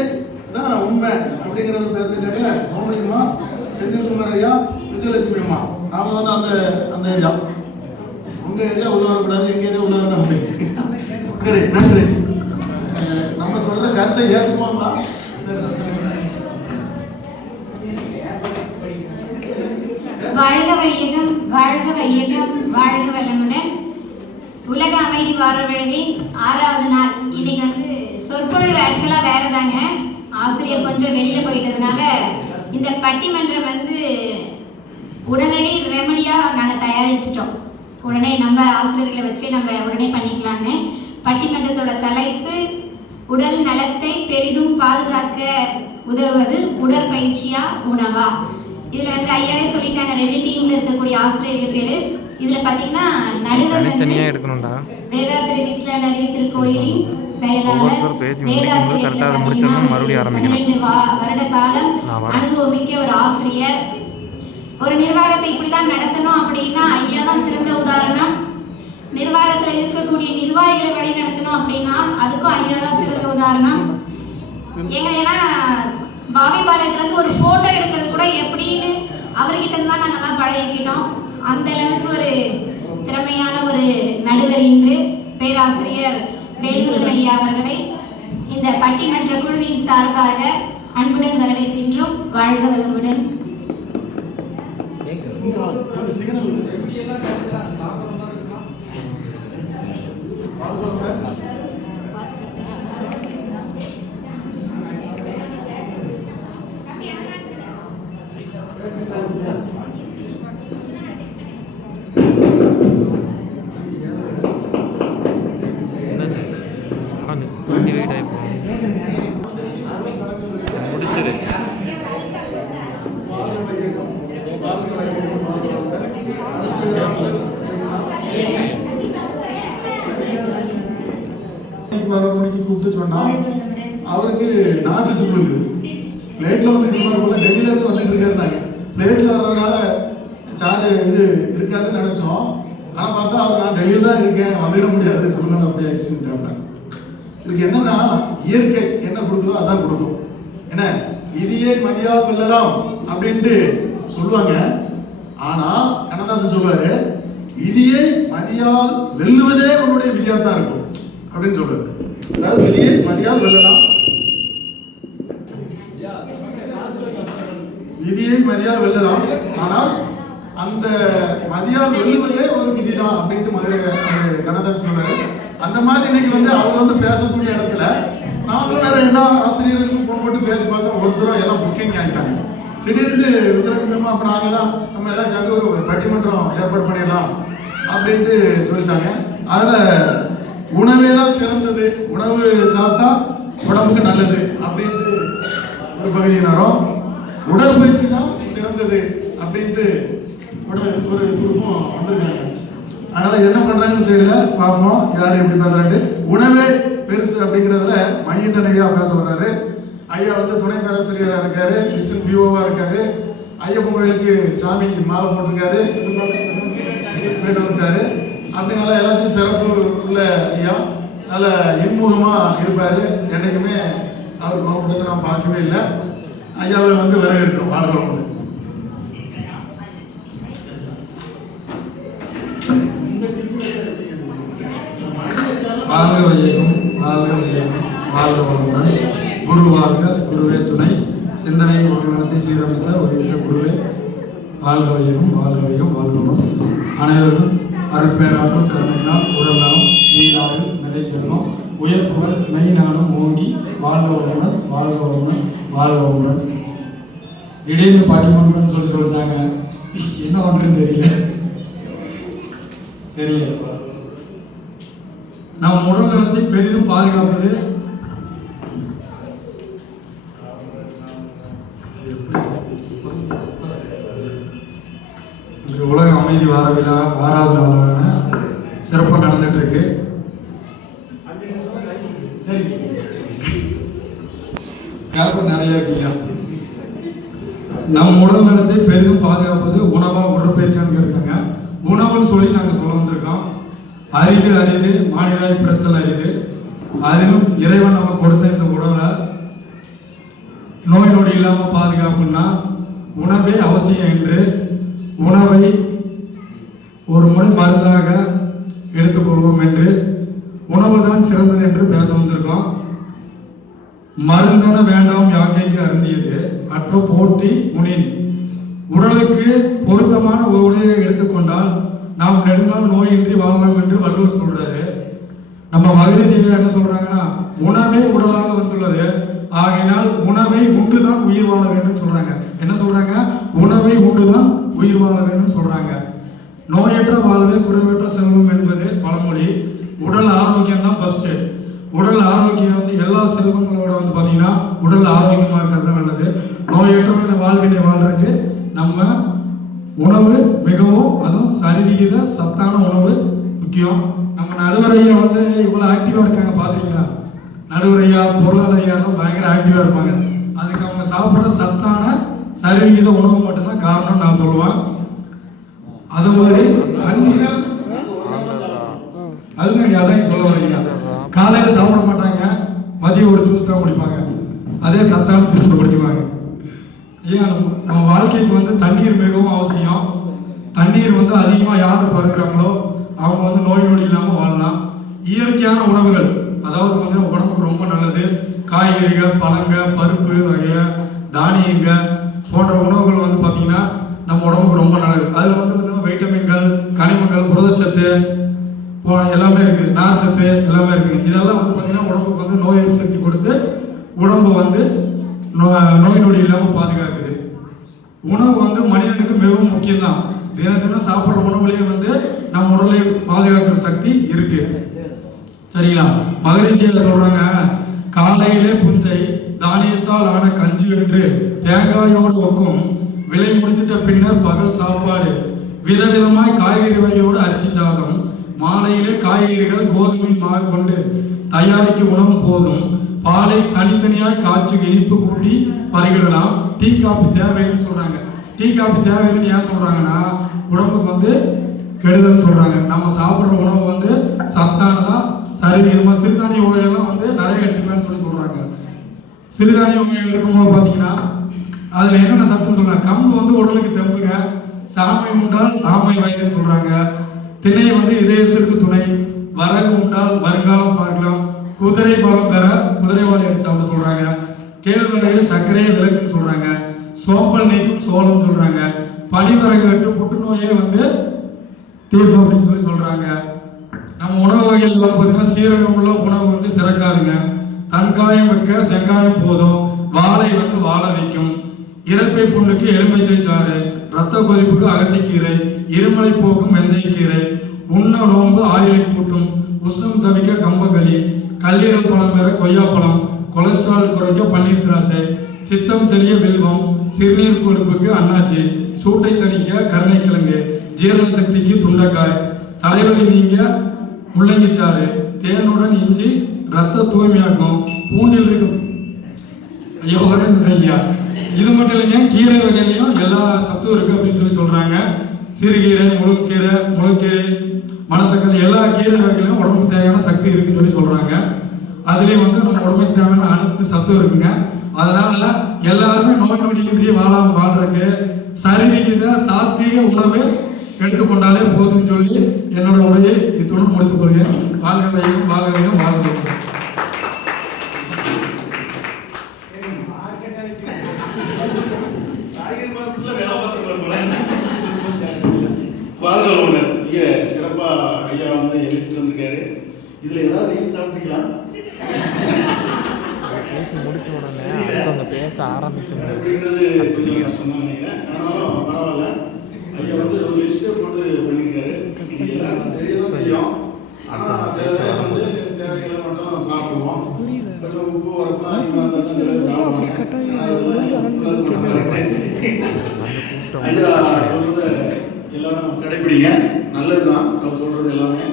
தான் உண்மை அப்படிங்கிறத பேசிட்டாங்க. கோமதி அம்மா, செந்தில்குமார் ஐயா, விஜயலட்சுமி அம்மா. அவங்க அந்த அந்த ஏரியா உங்க ஏரியா உள்ள வரக்கூடாது, எங்க ஏரியா உள்ள வரணும். சரி, நன்றி. நம்ம சொல்ற கருத்தை ஏற்றுப்போம்னா வாழ்க வையகம் வாழ்க வையகம் வாழ்க வளமுடன். உலக அமைதி வார விழவின் 6வது நாள். இன்னைக்கு வந்து சொற்பொழிவு ஆக்சுவலாக வேற தாங்க. ஆசிரியர் கொஞ்சம் வெளியில் போயிட்டதுனால இந்த பட்டிமன்றம் வந்து உடனடி ரெமடியாக நாங்கள் தயாரிச்சிட்டோம். உடனே நம்ம ஆசிரியர்களை வச்சு நம்ம உடனே பண்ணிக்கலான்னு. பட்டிமன்றத்தோட தலைப்பு உடல் நலத்தை பெரிதும் பாதுகாக்க உதவுவது உடற்பயிற்சியா உணவா. இதில் வந்து ஐயாவே சொல்லிட்டாங்க, 2 டீம்ல இருக்கக்கூடிய ஆசிரியர்கள் பேர். இதில் பார்த்தீங்கன்னா நடுவர் வந்து வேதாத்திரி டிஜிட்டல் அறிவித்திருக்கோயிலின் செயலாளர் வேதாத்திரி 12 வருட காலம் அனுபவமிக்க ஒரு ஆசிரியர். ஒரு நிர்வாகத்தை இப்படிதான் நடத்தணும் அப்படின்னா ஐயா தான் சிறந்த உதாரணம். நிர்வாகத்தில் இருக்கக்கூடிய நிர்வாகிகளை வழி நடத்தணும் அப்படின்னா அதுக்கும் ஐயா தான் சிறந்த உதாரணம். எங்களையெல்லாம் பாவிபாளையத்துலேருந்து ஒரு ஃபோட்டோ எடுக்கிறது கூட எப்படின்னு அவர்கிட்ட தான் நாங்கள்லாம் பழகிக்கிட்டோம். அந்த அளவுக்கு ஒரு திறமையான ஒரு நடுவர் இன்று பேராசிரியர் வேல்முருகன் ஐயா அவர்களை இந்த பட்டிமன்ற குழுவின் சார்பாக அன்புடன் வரவேற்கின்றோம். வாழ்க வளமுடன். முடிச்சிடு. கூப்பிட்டு சொன்னா அவருக்கு நாட்டு சுப்பு பிளேட்ல வந்து டெல்லியில இருந்து வந்துட்டு இருக்காரு. பிளேட்ல வர்றதுனால சாரு இது இருக்காதுன்னு நினைச்சோம். ஆனா பார்த்தா அவர் நான் டெல்லியில தான் இருக்கேன், வந்துட முடியாது சூழ்நிலை அப்படி ஆயிடுச்சுன்னு. இதுக்கு என்னன்னா இயற்கை என்ன கொடுக்குதோ அதான் கொடுக்கும். என்ன விதியை மதியால் வெல்லலாம் அப்படின்ட்டு சொல்லுவாங்க. ஆனா கண்ணதாசன் சொல்லுவாரு, விதியை மதியால் வெல்லுவதே உன்னுடைய விதியா தான் இருக்கும் அப்படின்னு சொல்றாரு. அதாவது விதியை மதியால் வெல்லலாம், விதியை மதியால் வெல்லலாம், ஆனால் அந்த மதியால் வெல்லுவதே ஒரு விதிதான் அப்படின்ட்டு கண்ணதாசன் சொல்றாரு. அந்த மாதிரி இன்னைக்கு வந்து அவர் வந்து பேசக்கூடிய இடத்துல நாங்களும் வேற என்ன ஆசிரியர்களுக்கு போன் போட்டு பேசி பார்த்தோம். ஒருத்தரும் எல்லாம் புக்கிங் ஆகிட்டாங்க. திடீர்னு விஜயகுமார் அப்ப நாங்கெல்லாம் நம்ம எல்லாம் சேர்ந்து ஒரு பட்டிமன்றம் ஏற்பாடு பண்ணிடலாம் அப்படின்ட்டு சொல்லிட்டாங்க. அதுல உணவே தான் சிறந்தது, உணவு சாப்பிட்டா உடம்புக்கு நல்லது அப்படின்ட்டு ஒரு பகுதியினரும், உடற்பயிற்சி தான் சிறந்தது அப்படின்ட்டு ஒரு குரூப்பும் வந்திருக்காங்க. அதனால என்ன பண்றாங்கன்னு தெரியல, பார்ப்போம் யார் எப்படி பேசுறாரு. உணவே பெருசு அப்படிங்கிறதுல மணிகண்டன் ஐயா பேச வர்றாரு. ஐயா வந்து துணை பேராசிரியராக இருக்காரு, மிஷன் பிஓவா இருக்காரு, ஐயப்பன் கோயிலுக்கு சாமி மாலை போட்டிருக்காரு, போயிட்டு வந்துட்டாரு. அப்படினால எல்லாத்தையும் சிறப்பு உள்ள ஐயா, நல்ல இன்முகமா இருப்பாரு. என்னைக்குமே அவர் கோபத்தை நான் பார்க்கவே இல்லை. ஐயாவை வந்து வரவேற்கிறோம். வாழ்க்கை வாழ்க வையகம், வாழ்க வையகம், வாழ்க வளமுடன். குரு வாழ்க, குருவே துணை. சிந்தனை ஒருங்கிணத்தை சீரமைத்த ஒருமித்த குருவே வாழ்க வையகம், வாழ்க வையகம், வாழ்கணும். அனைவரும் அருட்பேராற்றல் கருணையினால் உடல் நலம் நீராறு நிலை செல்வம் உயர் புகழ் மெய் நானும் ஓங்கி வாழ்க வளமுடன், வாழ்க வளமுடன், வாழ்க வளமுடன். திடீர்னு பட்டிமன்றம்னு சொல்லிட்டாங்க, என்ன பண்ணுறதுன்னு தெரியல. சரி, நம் உடல் நலத்தை பெரிதும் பாதுகாப்பது உலக அமைதி வார விழா 6வது நாளான சிறப்பாக நடந்துட்டு இருக்கு. கேள்வி நிறைய இருக்கீங்க. நம் உடல் நலத்தை பெரிதும் பாதுகாப்பது உணவா உடற்பயிற்சியான்னு இருக்காங்க. உணவுன்னு சொல்லி நாங்கள் சொல்ல வந்திருக்கோம். அறிவு அறிவு மாநிலாய் பிறத்தல் அறிவு. அதிலும் இறைவன் நம்ம கொடுத்த இந்த உணவை நோய் நொடி இல்லாமல் பாதுகாப்புன்னா உணவே அவசியம் என்று உணவை ஒரு முறை மருந்தாக எடுத்துக்கொள்வோம் என்று உணவு தான் சிறந்தது என்று பேச வந்திருக்கோம். மருந்தன வேண்டாம் யாக்கைக்கு அருந்தியது அற்ற போட்டி முனின். உடலுக்கு பொருத்தமான உணவை எடுத்துக்கொண்டால் நாம் நெடுநாள் நோயின்றி வாழலாம் என்று வள்ளுவர் சொல்றாரு. நம்ம மகரிஷிகள் என்ன சொல்றாங்கன்னா, உணவே உடலாக வந்துள்ளது, ஆகையினால் உணவை உண்டுதான் உயிர் வாழ வேண்டும் சொல்றாங்க. என்ன சொல்றாங்க? உணவை உண்டுதான் உயிர் வாழ வேண்டும் சொல்றாங்க. நோயற்ற வாழ்வே குறைவற்ற செல்வம் என்பது பழமொழி. உடல் ஆரோக்கியம் தான் ஃபர்ஸ்ட். உடல் ஆரோக்கியம் வந்து எல்லா செல்வங்களோட வந்து பார்த்தீங்கன்னா உடல் ஆரோக்கியமாக இருக்கிறது நல்லது. நோயற்ற வாழ்வினை வாழ்றதுக்கு நம்ம உணவு மிகவும், அதுவும் சரிவிகித சத்தான உணவு முக்கியம். நம்ம நடுவரையா வந்து இவ்வளோ ஆக்டிவாக இருக்காங்க பார்த்துருக்கீங்களா? நடுவரையா பொருளாதாரம் பயங்கர ஆக்டிவாக இருப்பாங்க. அதுக்கு அவங்க சாப்பிட்ற சத்தான சரிவிகித உணவு மட்டும்தான் காரணம் நான் சொல்லுவேன். அது மாதிரி அதுதான் அதான் சொல்ல வரீங்க. காலையில் சாப்பிட மாட்டாங்க, மதியம் ஒரு ஜூஸ் தான் குடிப்பாங்க, அதே சத்தான ஜூஸ் குடிச்சுப்பாங்க. ஏன் நம்ம வாழ்க்கைக்கு வந்து தண்ணீர் மிகவும் அவசியம். தண்ணீர் வந்து அதிகமாக யார் பருகிறாங்களோ அவங்க வந்து நோய் நொடி இல்லாமல் வாழலாம். இயற்கையான உணவுகள், அதாவது வந்து உடம்புக்கு ரொம்ப நல்லது. காய்கறிகள், பழங்கள், பருப்பு வகை, தானியங்கள் போன்ற உணவுகள் வந்து பார்த்தீங்கன்னா நம்ம உடம்புக்கு ரொம்ப நல்லது. அதில் வந்து வைட்டமின்கள், கனிமங்கள், புரதச்சத்து எல்லாமே இருக்குது, நார்ச்சத்து எல்லாமே இருக்குது. இதெல்லாம் வந்து பார்த்தீங்கன்னா உடம்புக்கு வந்து நோய் எதிர்ப்பு சக்தி கொடுத்து உடம்பு வந்து நோய் நொடி இல்லாமல் பாதுகாக்குது. உணவு வந்து மனிதனுக்கு மிகவும் முக்கியம்தான். தினம் தினம் சாப்பிட்ற உணவுலேயே வந்து நம்ம உடலை பாதுகாக்கிற சக்தி இருக்கு. சரிங்களா? மகரிஷியில் சொல்றாங்க, காலையிலே புஞ்சை தானியத்தால் ஆன கஞ்சி என்று தேங்காயோடு ஒக்கும், விலை முடிந்துட்ட பின்னர் பகல் சாப்பாடு, விதவிதமாய் காய்கறி வகையோடு அரிசி சாதம், மாலையிலே காய்கறிகள் கோதுமை மாவு கொண்டு தயாரிக்கும் உணவு போதும், பாலை தனித்தனியாய் காய்ச்சி இனிப்பு கூட்டி பருகிடலாம், டீ காபி தேவைன்னு சொல்றாங்க. டீ காபி தேவைன்னு ஏன் சொல்றாங்கன்னா உடம்புக்கு வந்து கெடுதல்னு சொல்றாங்க. நம்ம சாப்பிட்ற உணவு வந்து சத்தானதா சரிவிகிதமா சிறுதானிய வகைகள்லாம் வந்து நிறைய எடுத்துக்கலாம்னு சொல்றாங்க. சிறுதானிய வகைகள் இருக்கும்போது பார்த்தீங்கன்னா அதில் என்னென்ன சத்துன்னு சொல்றாங்க. கம்பு வந்து உடலுக்கு தெம்புங்க, சாமை உண்டால் ஆமை வயதுன்னு சொல்றாங்க. திணை வந்து இதயத்திற்கு துணை, வரகு உண்டால் வருங்காலம் பார்க்கலாம், குதிரை பலம் பெற குதிரைவாளி அரிசி சாப்பிட சொல்றாங்க. கேழ்வரகு சர்க்கரையை விளக்குன்னு சொல்றாங்க. சோம்பல் நீக்கும் சோளம் சொல்றாங்க. பனிவரகு வெட்டு புற்றுநோயே வந்து தீர்ப்பு அப்படின்னு சொல்றாங்க. நம்ம உணவு வகைகள் பார்த்தீங்கன்னா சீரகம் உள்ள உணவு வந்து சிறக்காதுங்க. தன்காயம் வைக்க செங்காயம் போதும், வாழை வந்து வாழ வைக்கும், இறப்பை புண்ணுக்கு எலுமிச்சை சாறு, ரத்த கொதிப்புக்கு அகத்திக்கீரை, இருமலை போக்கும் வெந்தயக்கீரை, உண்ண நோம்பு ஆயுளை கூட்டும், உஷ்ணம் தவிக்க கம்பங்களி, கல்லீரல் பழம் பெற கொய்யாப்பழம், கொலஸ்ட்ரால் குறைக்க பன்னீர் திராட்சை, சித்தம் தெளிய வில்வம், சிறுநீர் கொழுப்புக்கு அன்னாச்சி, சூட்டை தணிக்க கருணைக்கிழங்கு, ஜீரண சக்திக்கு துண்டக்காய், தலைவலி நீங்க முள்ளங்கி சாறு, தேனுடன் இஞ்சி ரத்த தூய்மையாக்கும், பூண்டில் இருக்கும் ஐயா. இது மட்டும் இல்லைங்க, கீரை வகையிலையும் எல்லா சத்தும் இருக்கு அப்படின்னு சொல்றாங்க. சிறுகீரை, முழுக்கீரை, மணத்தக்காளி எல்லா கீரை வகையிலும் உடம்புக்கு தேவையான சக்தி இருக்குன்னு சொல்றாங்க. அதுலேயும் வந்து நம்ம உடம்புக்கு தேவையான அனைத்து சத்தும் இருக்குங்க. அதனால எல்லாருமே நோய் நொடியின்றி வாழ்றதுக்கு சரிவிகித சாத்வீக உணவு எடுத்துக்கொண்டாலே போதும்னு சொல்லி என்னோட உரையை இத்துடன் முடித்துக் கொள்கிறேன். வாழ்க்கையும் வாழ்க்கையும் வாழ்க்கை வாழ்க்கை மிக சிறப்பா ஐயா வந்து எழுதிட்டு வந்திருக்காரு. இதுல ஏதாவது நீங்க சாப்பிட்டீங்களா? முடிச்ச உடனே பேச ஆரம்பிக்கணும் அப்படின்றது கொஞ்சம் கஷ்டமா நினைக்கிறேன். ஆனாலும் பரவாயில்ல. ஐயா வந்து ஒரு லிஸ்ட்டை போட்டு பண்ணியிருக்காரு. இது எல்லாருக்கும் தெரியதான் தெரியும். ஆனா சில பேர் வந்து தேவைகளை மட்டும் சாப்பிடுவோம். கொஞ்சம் உப்பு வரப்பெல்லாம் அதிகமாக இருந்தால் சில பேர் சாப்பிடுவாங்க. ஐயா சொல்றத எல்லாரும் கடைபிடிங்க, நல்லதுதான். அவர் சொல்றது எல்லாமே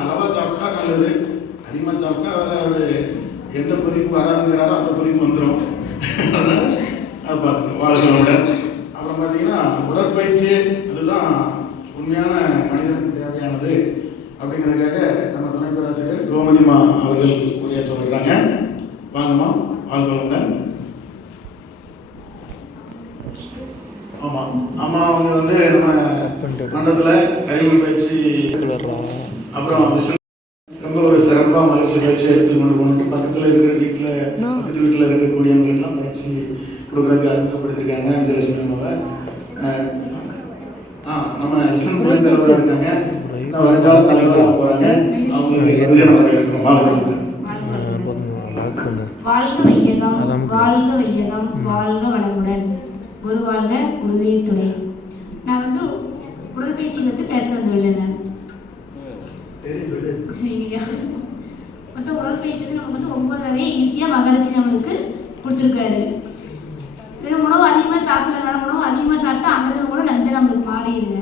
அளவா சாப்பிட்டா நல்லது. அதிகமாக சாப்பிட்டா அவர் எந்த கொதிப்பு வராதுங்கிறாரோ அந்த கொதிப்பு வந்துடும். அதனால அதை பார்த்துங்க. வாழ்க்கையுடன் அப்புறம் பார்த்தீங்கன்னா உடற்பயிற்சி அதுதான் உண்மையான மனிதனுக்கு தேவையானது அப்படிங்கிறதுக்காக நம்ம துணை பேராசிரியர் கோமதிமா அவர்கள் உரையாற்ற வருகிறாங்க. வாங்கம்மா, வாழ்க்கையுடன். ஆமாம் ஆமாம், அவங்க வந்து நம்ம மண்டலத்தில் அறிவு பயிற்சி அப்புறம் ரொம்ப ஒரு சிறப்பாக மகிழ்ச்சி பயிற்சி எடுத்துக்கொண்டு போகணும். பக்கத்தில் இருக்கிற பக்கத்து வீட்டில் இருக்கக்கூடியவங்களுக்குலாம் பயிற்சி கொடுக்குறதுக்கு அறிமுகப்படுத்திருக்காங்க விஜயலட்சுமி அம்மாவை. நம்ம விசன் துணைத் தலைவராக இருக்காங்க, வருங்கால தலைவராக போகிறாங்க. அவங்களுக்கு நன்றி வரவேற்கிறோம். வாழ்க வாழ்க வையகம், வாழ்க வையகம், வாழ்க வளமுடன். குரு வாழ்க, குருவே துணை. நான் வந்து உடற்பயிற்சியில் வந்து பேச வந்துள்ளேங்க. மொத்தம் உடற்பயிற்சி வந்து நமக்கு வந்து 9 வகையை ஈஸியாக மகரிஷி நம்மளுக்கு கொடுத்துருக்காரு. வெறும் உணவு அதிகமாக சாப்பிட்றதுனால உணவு அதிகமாக சாப்பிட்டா அமிர்தம் கூட நஞ்சை நம்மளுக்கு மாறிடுங்க.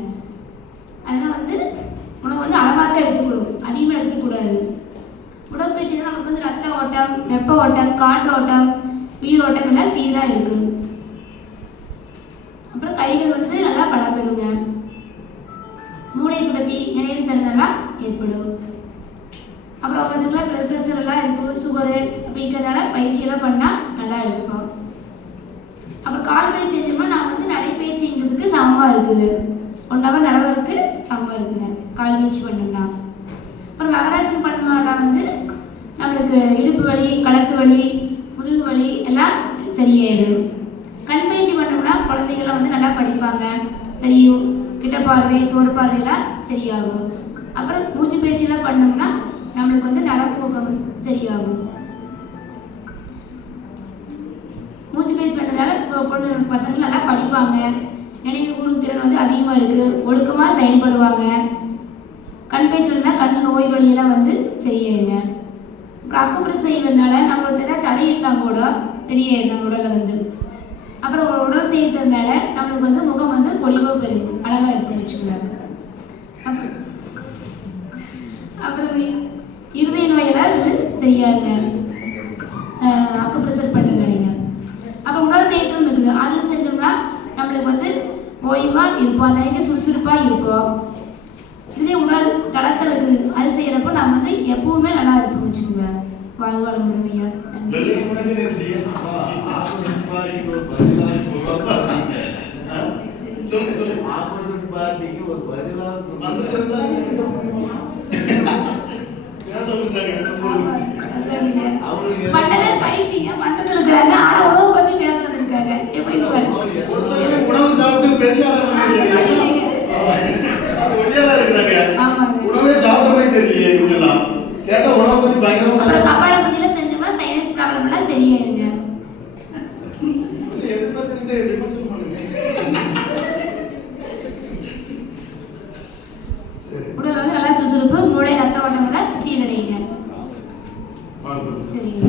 அதனால் வந்து உணவு வந்து அளவாக தான் எடுத்துக்கணும், அதிகமாக எடுத்துக்கூடாது. உடற்பயிற்சி நமக்கு வந்து ரத்த ஓட்டம், வெப்ப ஓட்டம், காற்று ஓட்டம், உயிர் ஓட்டம் எல்லாம் சீராக இருக்குது. அப்புறம் கைகள் வந்து நல்லா பலப்படுங்க. மூளை சுரப்பி நினைவு திறன் நல்லா ஏற்படும். அப்புறம் பார்த்தீங்கன்னா பிளட் ப்ரெஷர் எல்லாம் இருக்கும், சுகரு அப்படிங்கிறதுனால பயிற்சியெல்லாம் பண்ணால் நல்லா இருக்கும். அப்புறம் கால் பயிற்சி செஞ்சோம்னா நான் வந்து நடைப்பயிற்சிங்கிறதுக்கு சமமாக இருக்குது. 1 hour நடவருக்கு சமமாக இருக்குங்க கால் பயிற்சி பண்ணோம்னா. அப்புறம் மகராசன் பண்ணோம்னா வந்து நம்மளுக்கு இடுப்பு வலி, கழுத்து வலி, முதுகு வலி எல்லாம் சரியாயிடும். கண் பயிற்சி பண்ணோம்னா குழந்தைகள்லாம் வந்து நல்லா படிப்பாங்க, தெரியும், கிட்ட பார்வை, தூர பார்வையெல்லாம் சரியாகும். அப்புறம் மூச்சு பயிற்சியெல்லாம் பண்ணோம்னா நம்மளுக்கு வந்து நரம்பு ஊக்கம் சரியாகும். மூச்சு பயிற்சி பண்ணுறதுனால பொண்ணு பசங்க நல்லா படிப்பாங்க, நினைவு கூறும் திறன் வந்து அதிகமாக இருக்குது, ஒழுக்கமாக செயல்படுவாங்க. கண் பயிற்சி பண்ணால் கண் நோய் வழியெல்லாம் வந்து சரியாயிருங்க. அப்புறம் அக்குப்ரெஷர் செய்வதனால நம்மளுக்கு எதாவது தடை இருந்தால் கூட தெரியாது நம்ம உடலில் வந்து. அப்புறம் உடல் தேய்த்ததுனால நம்மளுக்கு வந்து முகம் வந்து பொலிவாக பெருகும், அழகாக இருக்கும் வச்சுக்கோங்க. அப்புறம் இருதய நோயெல்லாம் வந்து சரியாருங்க அக்குப்ரெஷர் பண்ணுறீங்க. அப்புறம் உடல் தேய்த்தம் இருக்குது, அதில் செஞ்சோம்னா நம்மளுக்கு வந்து ஓய்வாக இருப்போம், அந்த அன்றைக்கி சுறுசுறுப்பாக இருப்போம். இதே உடல் தளத்தில் இருக்குது, அது செய்கிறப்போ நம்ம வந்து எப்பவுமே நல்லா இருப்போம் வச்சுக்கோங்க. வாழ்வாழ முழுமையா மண்டல பயிற்சிங்க மண்டலத்தில் இருக்கிறாங்க, ஆனால் உணவு பற்றி பேச வந்திருக்காங்க. எப்படி உணவு சாப்பிட்டு பெரிய உணவே சாப்பிட்ட மாதிரி தெரியலையே இவங்கெல்லாம். கேட்டா உணவை பத்தி பயங்கரமா கபால பத்தியில செஞ்சோம்னா சைனஸ் ப்ராப்ளம் எல்லாம் சரியாயிருங்க. எது பத்தி விமர்சனம் பண்ணுங்க. உடல் வந்து நல்லா சுறுசுறுப்பு, மூளை ரத்த ஓட்டம் கூட சீரடையுங்க. சரிங்க,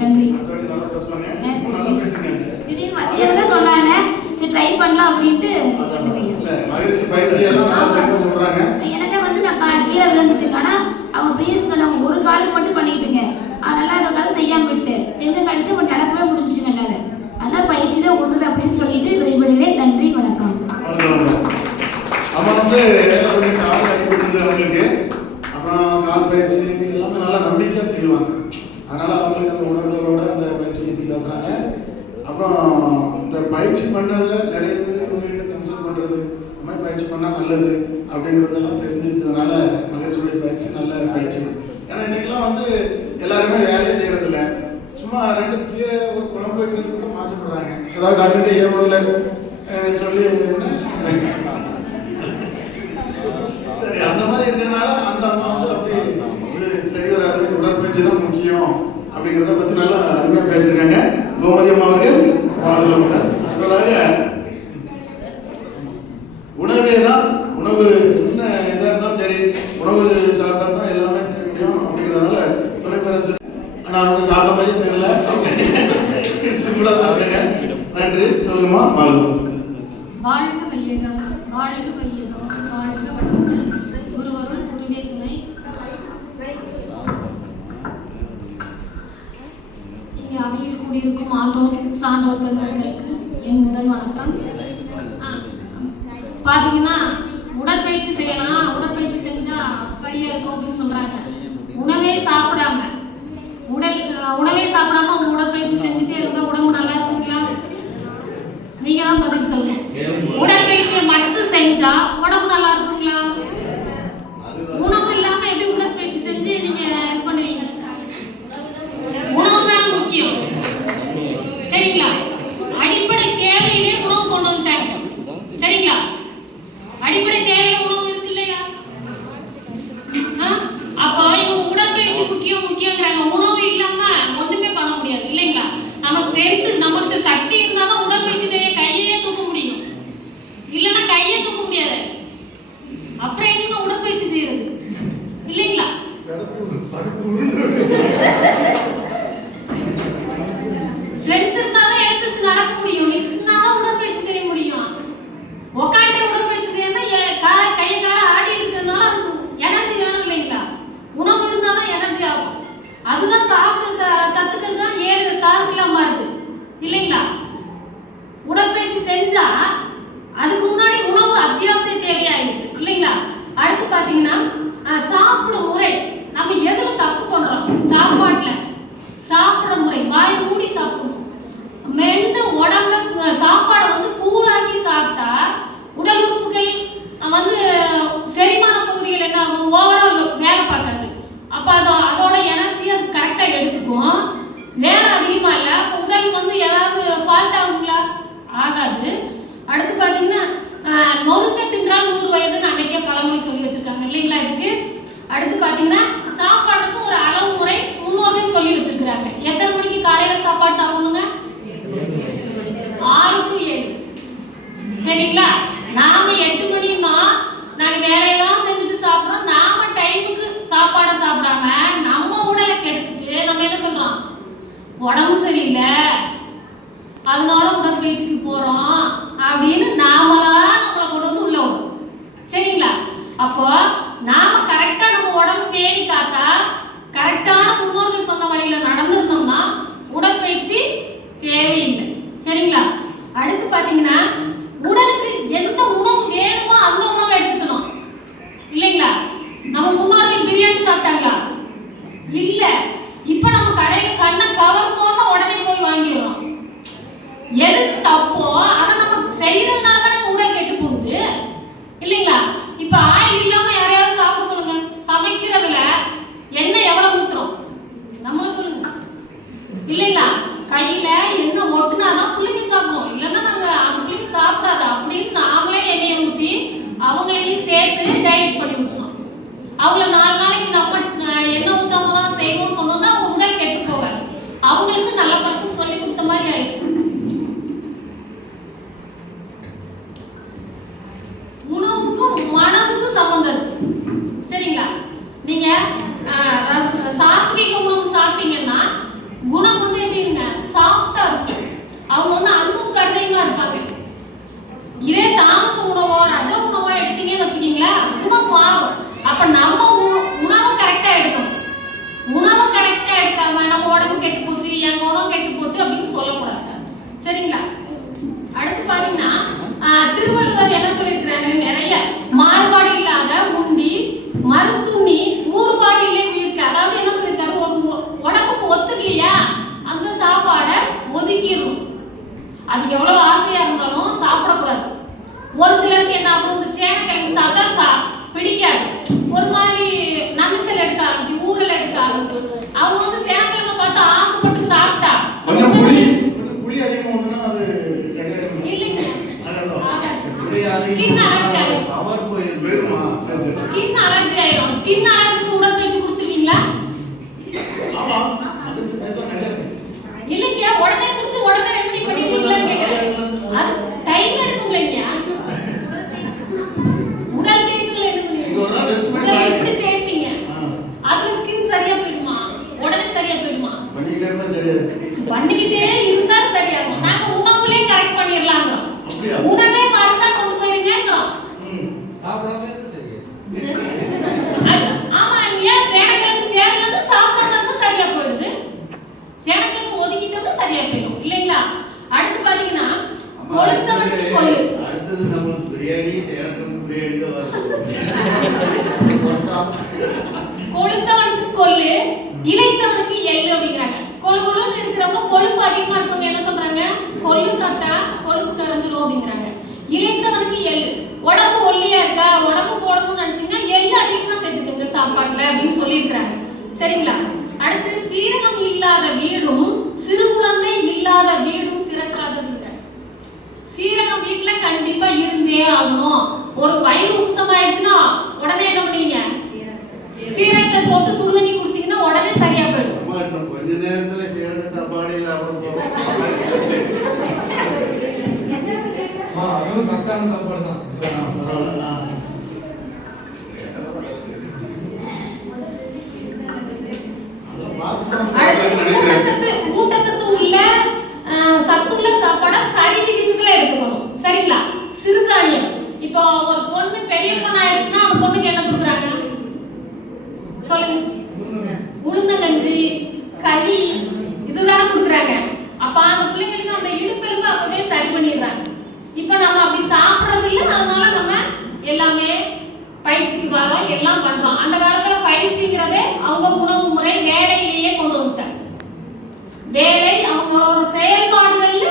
நன்றி. திடீர்னு மத்தியானம் சொன்னாங்க, சரி ட்ரை பண்ணலாம் அப்படின்ட்டு. எனக்கு வந்து நான் கீழே விழுந்துட்டேங்க. ஆனால் அவங்க பிரியஸ் சொன்னாங்க ஒரு காலுக்கு மட்டும் பண்ணிட்டுங்க, அதனால அந்த காலம் செய்யாமல் விட்டு செஞ்ச காலத்துக்கு மட்டும் நடக்கவே முடிஞ்சுங்க. என்னால் அதான் பயிற்சி தான் உதவுது அப்படின்னு சொல்லிட்டு விடைபெறுவேன். நன்றி, வணக்கம். அவன் வந்து கால் அடிபட்டு அவங்களுக்கு, அப்புறம் கால் பயிற்சி எல்லாமே நல்லா நம்பிக்கையாக செய்வாங்க. அதனால அவங்களுக்கு அந்த உணர்வுகளோட அந்த பயிற்சி பற்றி பேசுகிறாங்க. அப்புறம் இந்த பயிற்சி பண்ணதை நிறைய பேர் உங்கள்கிட்ட கன்சல்ட் பண்ணுறது, இந்த மாதிரி பயிற்சி பண்ணால் நல்லது அப்படிங்கிறதெல்லாம் தெரிஞ்சிச்சதுனால மகிழ்ச்சியுடைய பயிற்சி நல்ல பயிற்சி. ஏன்னா இன்றைக்கெல்லாம் வந்து எல்லாருமே வேலையை செய்கிறது இல்லை, சும்மா 2 கீரை ஒரு குழம்பு வைக்கிறது கூட மாற்றப்படுறாங்க. ஏதாவது டாக்டர் ஏவலில் சொல்லி சரி அந்த மாதிரி இருக்கிறதுனால அந்த அம்மா வந்து அப்படி இது சரி வராது, உடற்பயிற்சி தான் முக்கியம் அப்படிங்கிறத பற்றி நல்லா அருமையாக பேசியிருக்காங்க. கோமதி அம்மா அவர்கள் வாழ்வுடன் அதனால உணவே தான், உணவு என்ன எதாக இருந்தாலும் சரி உணவு சாப்பிட்டா தான் எல்லாமே செய்ய முடியும் அப்படிங்கிறதுனால துணை பேரரசு. ஆனால் அவங்க சாப்பிட்ட மாதிரியே தெரியல, சிம்பிளாக தான் இருக்காங்க. நன்றி, சொல்லுங்கம்மா. வாழ்க வையகம், வாழ்க வையகம், வாழ்க வளமுடன். குருவருள், குருவே துணை. இங்கே அவையில் கூடியிருக்கும் ஆண்டோர் சான்றோர் பெருமக்களுக்கு என் முதல் வணக்கம். பார்த்தீங்கன்னா உடற்பயிற்சி செய்யலாம், உடற்பயிற்சி செஞ்சால் சரியாக இருக்கும் அப்படின்னு சொல்கிறாங்க. உணவே சாப்பிடாம உங்கள் உடற்பயிற்சி செஞ்சுட்டே இருந்தால் உடம்பு நல்லா இருக்குங்களா? நீங்கள் தான் பதில் சொல்லுங்க. உடற்பயிற்சியை மட்டும் செஞ்சா உடம்பு நல்லா இருக்குங்களா? உணவு இல்லாமல் எப்படி உடற்பயிற்சி செஞ்சு நீங்கள் இது பண்ணுவீங்க? உணவு தான் முக்கியம், சரிங்களா? அடிப்படை தேவையிலே உணவு கொண்டு வந்துட்டாங்க, சரிங்களா? ஸ்ட்ரென்த் இருந்தாதான் எடுத்து நடக்க முடியும். நின்னாதான் உடற்பயிற்சி செய்ய முடியும். உட்காந்து உடற்பயிற்சி செய்யணும்னா கையை கால ஆட்டிட்டு இருக்கிறதுனால அதுக்கு எனர்ஜி வேணும் இல்லைங்களா? உணவு இருந்தாதான் எனர்ஜி ஆகும். அதுதான் சாப்பிட்ட சத்துக்கள் தான் 7 தாதுக்களா மாறுது இல்லைங்களா? உடற்பயிற்சி செஞ்சா அதுக்கு முன்னாடி உணவு அத்தியாவசிய தேவையாயிடுது இல்லைங்களா? அடுத்து பாத்தீங்கன்னா சாப்பிடும் முறை. நம்ம எதுல தப்பு பண்றோம்? சாப்பாட்டுல சாப்பிடுற முறை. வாய் மூடி சாப்பிடணும். மென்று உடம்பு சாப்பாடை வந்து கூலாக்கி சாப்பிட்டா உடல் உறுப்புகள் வந்து செரிமான பகுதிகள் என்ன ஆகும்? ஓவரால் வேலை பார்க்காது. அப்ப அதோட எனர்ஜி அது கரெக்டா எடுத்துக்கும். வேலை அதிகமா இல்ல. அப்ப உடல் வந்து ஏதாவது ஃபால்ட் ஆகுங்களா? ஆகாது. அடுத்து பாத்தீங்கன்னா நொறுங்க தின்றால் 100 வயதுன்னு அன்னைக்கே பழமொழி சொல்லி வச்சிருக்காங்க இல்லைங்களா? இதுக்கு அடுத்து பாத்தீங்கன்னா சாப்பாடுக்கு ஒரு அளவு முறை முன்னோர்கள் சொல்லி வச்சிருக்காங்க. எத்தனை மணிக்கு காலையில சாப்பாடு சாப்பிடணுங்க? 6 to 7. சரிங்களா? நாம 8 மணினா நாங்க வேலையெல்லாம் செஞ்சுட்டு சாப்பிடுறோம். நாம டைமுக்கு சாப்பாடை சாப்பிடாம நம்ம உடலை கெடுத்துட்டு நம்ம என்ன சொல்றோம்? உடம்பு சரியில்லை, அதனால உடற்பயிற்சிக்கு போறோம் அப்படின்னு நாமளா நம்மளை கொண்டு வந்து உள்ள விடும். சரிங்களா? அப்போ நாம கரெக்டா நம்ம உடம்பு பேணி காத்தா, கரெக்டான முன்னோர்கள் சொன்ன வழியில நடந்திருந்தோம்னா உடற்பயிற்சி தேவையில்லை. சரிங்களா? அடுத்து பாத்தீங்கன்னா உடலுக்கு எந்த உணவு வேணுமோ அந்த உணவை எடுத்துக்கணும் இல்லைங்களா? நம்ம முன்னோர்கள் பிரியாணி சாப்பிட்டாங்களா? இல்ல. இப்ப நம்ம கடையில கண்ணை கவர்ந்தோன்னு உடனே போய் வாங்கிடுறோம். எது தப்போ அதை நம்ம செய்யறதுனால தானே உடல் கெட்டு போகுது இல்லைங்களா? இப்ப ஆயில் இல்லாம யாரையாவது சாப்பிட சொல்லுங்க. சமைக்கிறதுல எண்ணெய் எவ்வளவு ஊத்துறோம்? நம்மள சொல்லுங்க இல்லைங்களா? கையில எண்ணெய் ஒட்டுனாதான் பிள்ளைங்க சாப்பிடும். இல்லைன்னா நாங்க அந்த பிள்ளைங்க சாப்பிடாது அப்படின்னு நாமளே எண்ணெயை ஊத்தி அவங்களையும் சேர்த்து டைவர்ட் பண்ணி விட்டுறோம். அவங்கள 4 நாளைக்கு நம்ம எண்ணெய் ஊத்தாம தான் செய்வோம்னு கொண்டு வந்தா அவங்க உடல் கெட்டு போகாது. அவங்களுக்கு நல்ல பழக்கம் சொல்லி கொடுத்த மாதிரி ஆயிடுச்சு. உணவுக்கும் மனதுக்கும் சம்பந்தம் இருக்கு. சரிங்களா? நீங்க சாத்விக உணவு சாப்பிட்டீங்கன்னா குணம் வந்து எப்படிங்க? சாஃப்டா இருக்கும். அவங்க வந்து அன்பும் கருணையுமா இருப்பாங்க. இதே தாமச உணவோ ரஜ உணவோ எடுத்தீங்கன்னு வச்சுக்கீங்களேன், குணம் மாறும். அப்ப நம்ம உணவை கரெக்டா எடுக்கணும். உணவை கரெக்டா எடுக்காம நம்ம உடம்பு கெட்டு போச்சு, என் குணம் கெட்டு போச்சு அப்படின்னு சொல்லக்கூடாது. சரிங்களா? அடுத்து பாத்தீங்கன்னா திருவள்ளுவர் என்ன சொல்லியிருக்கிறாரு? நிறைய மாறுபாடு இல்லாத உண்டி மருத்துண்ணி ஊறுபாடு இல்லை உயிருக்கு. அதாவது என்ன சொல்லியிருக்காரு? ஒரு உடம்புக்கு ஒத்துக்கலையா அந்த சாப்பாடை ஒதுக்கிடும். அது எவ்வளவு ஆசையா இருந்தாலும் சாப்பிடக்கூடாது. ஒரு சிலருக்கு என்ன ஆகும்? இந்த சேனக்கிழங்கு சாப்பிட்டா பிடிக்காது. ஒரு மாதிரி நமைச்சல் எடுக்க ஆரம்பிக்கும், ஊரல் எடுக்க ஆரம்பிக்கும். அவங்க வந்து சேனக்கிழங்க பார்த்து ஆசைப்பட்டு சாப்பிட்டா கொஞ்சம் புளி அதிகமா அது இல்லைங்க. ஸ்கின் அலர்ஜி ஆயிடும். ஸ்கின் அலர்ஜி ஆயிடும். ஸ்கின் அலர்ஜிக்கு உடற்பயிற்சி கொடுத்துருவீங்களா? இல்லைங்க. உடனே கொடுத்து உடனே ரெமெடி பண்ணிடுவீங்களான்னு கேட்கிறேன். அது டைம் எடுக்கும் இல்லைங்க. உடல் தேய்தல் எது பண்ணுவீங்க? எப்படி தேய்ப்பீங்க? அதுல ஸ்கின் சரியா போயிடுமா? உடனே சரியா போயிடுமா? பண்ணிக்கிட்டே இருந்தா சரியாகும். நாங்க உணவுலயே கரெக்ட் பண்ணிடலாங்கிறோம். உணவே மருந்தா கொண்டு போயிருங்கிறோம். ஆமா. ஏன் சேனக்கிழங்கு சேர்ந்து சாப்பிட்டது சரியா போயிடுது, சேனக்கிழங்கு ஒதுக்கிட்டது சரியா போயிடும் இல்லைங்களா? அடுத்து பாத்தீங்கன்னா கொளுத்தவனுக்கு கொள்ளு. அடுத்தது நமக்கு பிரியாணி சேனக்கிழங்கு பிரியாணி தான் வருது. கொளுத்தவனுக்கு கொள்ளு, இளைத்தவனுக்கு எள்ளு அப்படிங்கிறாங்க. கொழுகுலுன்னு இருக்கிறவங்க கொழுப்பு அதிகமா இருக்கவங்க என்ன சொல்றாங்க? கொள்ளு சாப்பிட்டா கொழுப்பு கரைஞ்சிரும் அப்படிங்கிறாங்க. இளைத்தவனுக்கு எள்ளு. உடம்பு ஒல்லியா இருக்கா, உடம்பு போடணும்னு நினைச்சீங்கன்னா எள்ளு அதிகமா சேர்த்துக்கங்க சாப்பாட்டுல அப்படின்னு சொல்லியிருக்கிறாங்க. சரிங்களா? அடுத்து சீரகம் இல்லாத வீடும் சிறு குழந்தை இல்லாத வீடும் சிறக்காதுன்னு. சீரகம் வீட்டுல கண்டிப்பா இருந்தே ஆகணும். ஒரு வயிறு உப்சமாயிருச்சுன்னா உடனே என்ன பண்ணுவீங்க? சீரகத்தை போட்டு சுடுதண்ணி குடிச்சீங்கன்னா உடனே சரியா போயிடும். கொஞ்ச நேரத்துல சீரக சாப்பாடு அதுவும் சத்தான சாப்பாடு தான். கஞ்சி களி இதுதான் கொடுக்குறாங்க. அப்ப அந்த பிள்ளைங்களுக்கு அந்த இடுப்பெலும்பு அப்பவே சரி பண்ணிடுறாங்க. இப்போ நம்ம அப்படி சாப்பிட்றது இல்லை, அதனால நம்ம எல்லாமே பயிற்சிக்கு வரோம், எல்லாம் பண்றோம். அந்த காலத்துல பயிற்சிங்கிறதே அவங்க உணவு முறை வேலையிலேயே கொண்டு வந்துட்டாங்க. வேலை அவங்களோட செயல்பாடுகள்ல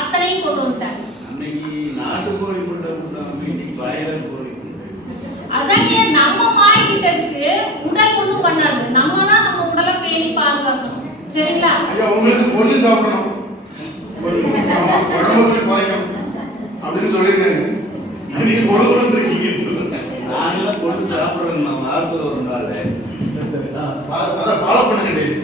அத்தனையும் கொண்டு வந்துட்டாங்க. அன்னைக்கு நாட்டுக்கோழி கொண்டு வந்தாங்க, மீட்டிங் வயலர் கோழி. அதாங்க நம்ம மாறிக்கிட்டதுக்கு உடல் ஒண்ணும் பண்ணாது. நம்ம தான் நம்ம உடலை பேணி பாதுகாக்கணும். சரிங்களா? ஐயா உங்களுக்கு கொள்ளு சாப்பிடணும், உடம்புக்கு குறைக்கும் அப்படின்னு சொல்லியிருக்காங்க. நீங்க கொழுகுன்னு இருக்கீங்கன்னு சொல்லுங்க. நாங்களாம் கொண்டு சாப்பிட்றோம், நான் வாரத்தில் ஒரு நாள் அதை ஃபாலோ பண்ணுங்க டெய்லி.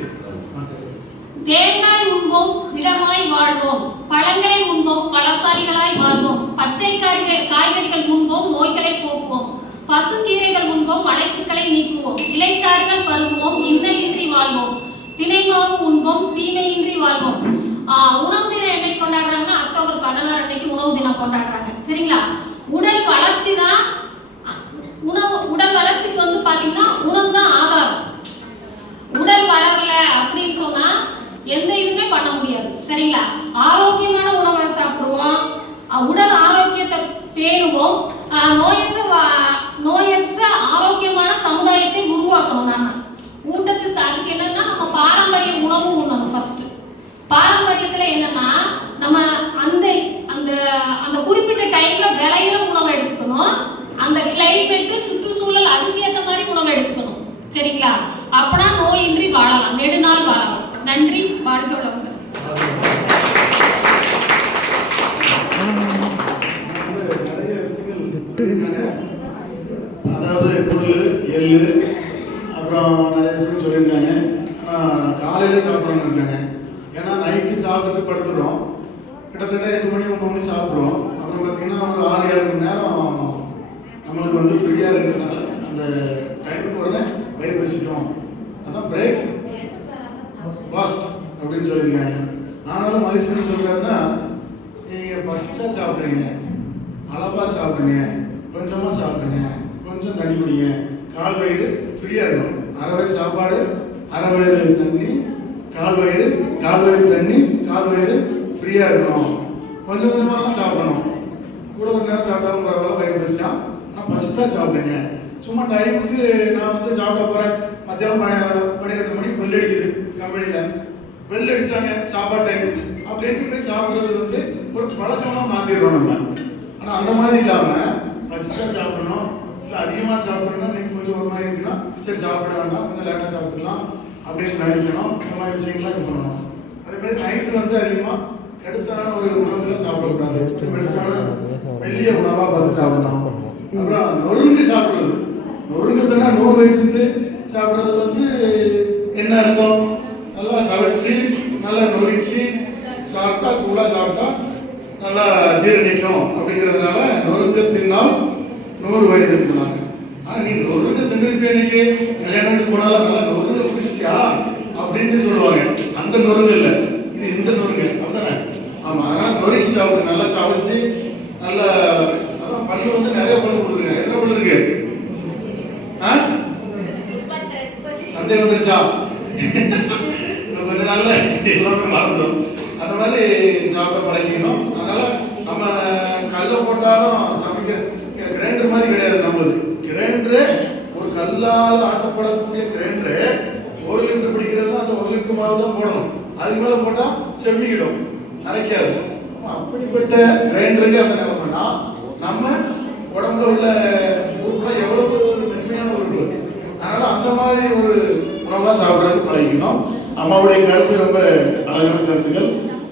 தேங்காய் உண்போம் திடமாய் வாழ்வோம், பழங்களை உண்போம் பலசாலிகளாய் வாழ்வோம், பச்சை காய்கறிகள் உண்போம் நோய்களை போக்குவோம், பசுக்கீரைகள் உண்போம் மலைச்சிக்கலை நீக்குவோம், இலைச்சாறுகள் பருகுவோம் இன்னையின்றி வாழ்வோம், திணைமாவு உண்போம் தீமையின்றி வாழ்வோம். உணவு தினம் என்னைக்கு கொண்டாடுறாங்கன்னா அக்டோபர் 16 அன்னைக்கு உணவு தினம் கொண்டாடுறாங்க. சரிங்களா? உடல் வளர்ச்சி தான் உடல் வளர்ச்சிக்கு வந்து பாத்தீங்கன்னா உணவு தான் ஆதாரம். உடல் வளரல அப்படின்னு சொன்னா எந்த இதுவுமே பண்ண முடியாது. சரிங்களா? ஆரோக்கியமான உணவை சாப்பிடுவோம், உடல் ஆரோக்கியத்தை பேணுவோம், நோயற்ற ஆரோக்கியமான சமுதாயத்தை உருவாக்கணும். நாம ஊட்டச்சத்து அதுக்கு என்னன்னா நம்ம பாரம்பரிய உணவு உண்ணணும். ஃபர்ஸ்ட் பாரம்பரியத்துல என்னன்னா நம்ம அந்த அந்த அந்த குறிப்பிட்ட டைம்ல விளையிற உணவை எடுத்துக்கணும், அந்த கிளைமேட் சுற்றுச்சூழல் அதுக்கு ஏற்ற மாதிரி உணவை எடுத்துக்கணும். சரிங்களா? அப்பனா நோயின்றி வாழலாம், நெடுநாள் வாழலாம். நன்றி, வாழ்க வளமுடன். அதாவது கொள்ளு எள்ளு அப்புறம் நிறைய விஷயம் சொல்லியிருக்காங்க. ஆனால் காலையில் சாப்பிடணும்னு இருக்காங்க. ஏன்னா நைட்டு சாப்பிட்டுட்டு படுத்துடுறோம், கிட்டத்தட்ட 8 மணி 9 மணி சாப்பிட்றோம். அப்புறம் பார்த்தீங்கன்னா ஒரு 6-7 மணி நேரம் நம்மளுக்கு வந்து ஃப்ரீயாக இருக்கிறதுனால அந்த டைமுக்கு உடனே வயிறு பசிக்கும். அதான் பிரேக் ஃபாஸ்ட் அப்படின்னு சொல்லியிருக்காங்க. ஆனாலும் மகிழ்ச்சின்னு சொல்கிறாருன்னா, நீங்கள் பசிச்சா சாப்பிடுங்க, அளவாக சாப்பிடுங்க, கொஞ்சமாக சாப்பிடுங்க, கொஞ்சம் தண்ணி குடிங்க, கால் வயிறு ஃப்ரீயாக இருக்கணும். அரை வயிறு சாப்பாடு, அரை வயிறு தண்ணி, கால் வயிறு தண்ணி, கால் வயிறு ஃப்ரீயாக இருக்கணும். கொஞ்சம் கொஞ்சமாக தான் சாப்பிடணும். கூட ஒரு நேரம் சாப்பிட்டாலும் பரவாயில்ல, வயிறு பசிச்சா. ஆனால் பசித்தா சாப்பிடுங்க. சும்மா டைமுக்கு நான் வந்து சாப்பிட போகிறேன், மத்தியானம் 12 மணிக்கு பெல் அடிக்குது கம்பெனியில், பெல் அடிச்சிட்டாங்க சாப்பாடு டைமுக்கு அப்படின்ட்டு போய் சாப்பிட்றது வந்து ஒரு பழக்கமாக மாற்றிடுறோம் நம்ம. ஆனால் அந்த மாதிரி இல்லாமல் பசித்தா சாப்பிடணும், இல்லை அதிகமாக சாப்பிட்டோம்னா இன்னைக்கு கொஞ்சம் ஒரு மாதிரி இருக்குன்னா சரி சாப்பிட வேண்டாம், கொஞ்சம் லேட்டாக சாப்பிடலாம் அப்படின்னு நினைக்கணும். இந்த மாதிரி விஷயங்கள்லாம் இது பண்ணணும். அதேமாதிரி நைட்டு வந்து அதிகமாக கடுசான ஒரு உணவுகளை சாப்பிடக்கூடாது, பெருசான மெல்லிய உணவாக பார்த்து சாப்பிடணும். அப்புறம் நொறுங்கு சாப்பிட்றது, நொறுங்கு தானே 100 வயசுலேருந்து சாப்பிட்றது வந்து என்ன அர்த்தம்? நல்லா சமைச்சு நல்லா நொறுக்கி சாப்பிட்டா, கூடாக சாப்பிட்டா நல்லா ஜீரணிக்கும் அப்படிங்கிறதுனால நொறுங்க தின்னால் 100 வயதுன்னு சொன்னாங்க. ஆனால் நீ நொறுங்க தின்னிருப்பே, இன்னைக்கு கல்யாணத்துக்கு போனாலும் நல்லா நொறுங்க குடிச்சிட்டியா அப்படின்ட்டு சொல்லுவாங்க. அந்த நொறுங்க இல்லை, இது இந்த நொறுங்க அப்படிதானே? ஆமாம். அதனால் நொறுக்கி சாப்பிடுங்க, நல்லா சமைச்சு நல்லா. அதான் பல்லு வந்து நிறைய பல்லு கொடுத்துருங்க. எத்தனை பல்லு இருக்கு? சந்தேகம் வந்துருச்சா? இன்னும் கொஞ்ச நாள்ல எல்லாமே மறந்துடும். அந்த மாதிரி சாப்பிட பழகிக்கணும். அதனால நம்ம கல்லை போட்டாலும் சமைக்க கிரைண்டர் மாதிரி கிடையாது. நம்மளது கிரைண்டரு ஒரு கல்லால் ஆட்டப்படக்கூடிய கிரைண்டரு 1 லிட்டர் பிடிக்கிறது, அந்த 1 லிட்டர் மாவு தான் போடணும். அதுக்கு மேலே போட்டால் செம்மிக்கிடும், அரைக்காது. அப்படிப்பட்ட கிரைண்டருக்கு அந்த நிலைமைனா நம்ம உடம்புல உள்ள உறுப்புலாம் எவ்வளவு மென்மையான உறுப்பு. அதனால அந்த மாதிரி ஒரு உணவாக சாப்பிட்றதுக்கு பழகிக்கணும். அம்மாவுடைய கருத்து ரொம்ப அழகான கருத்துக்கள்.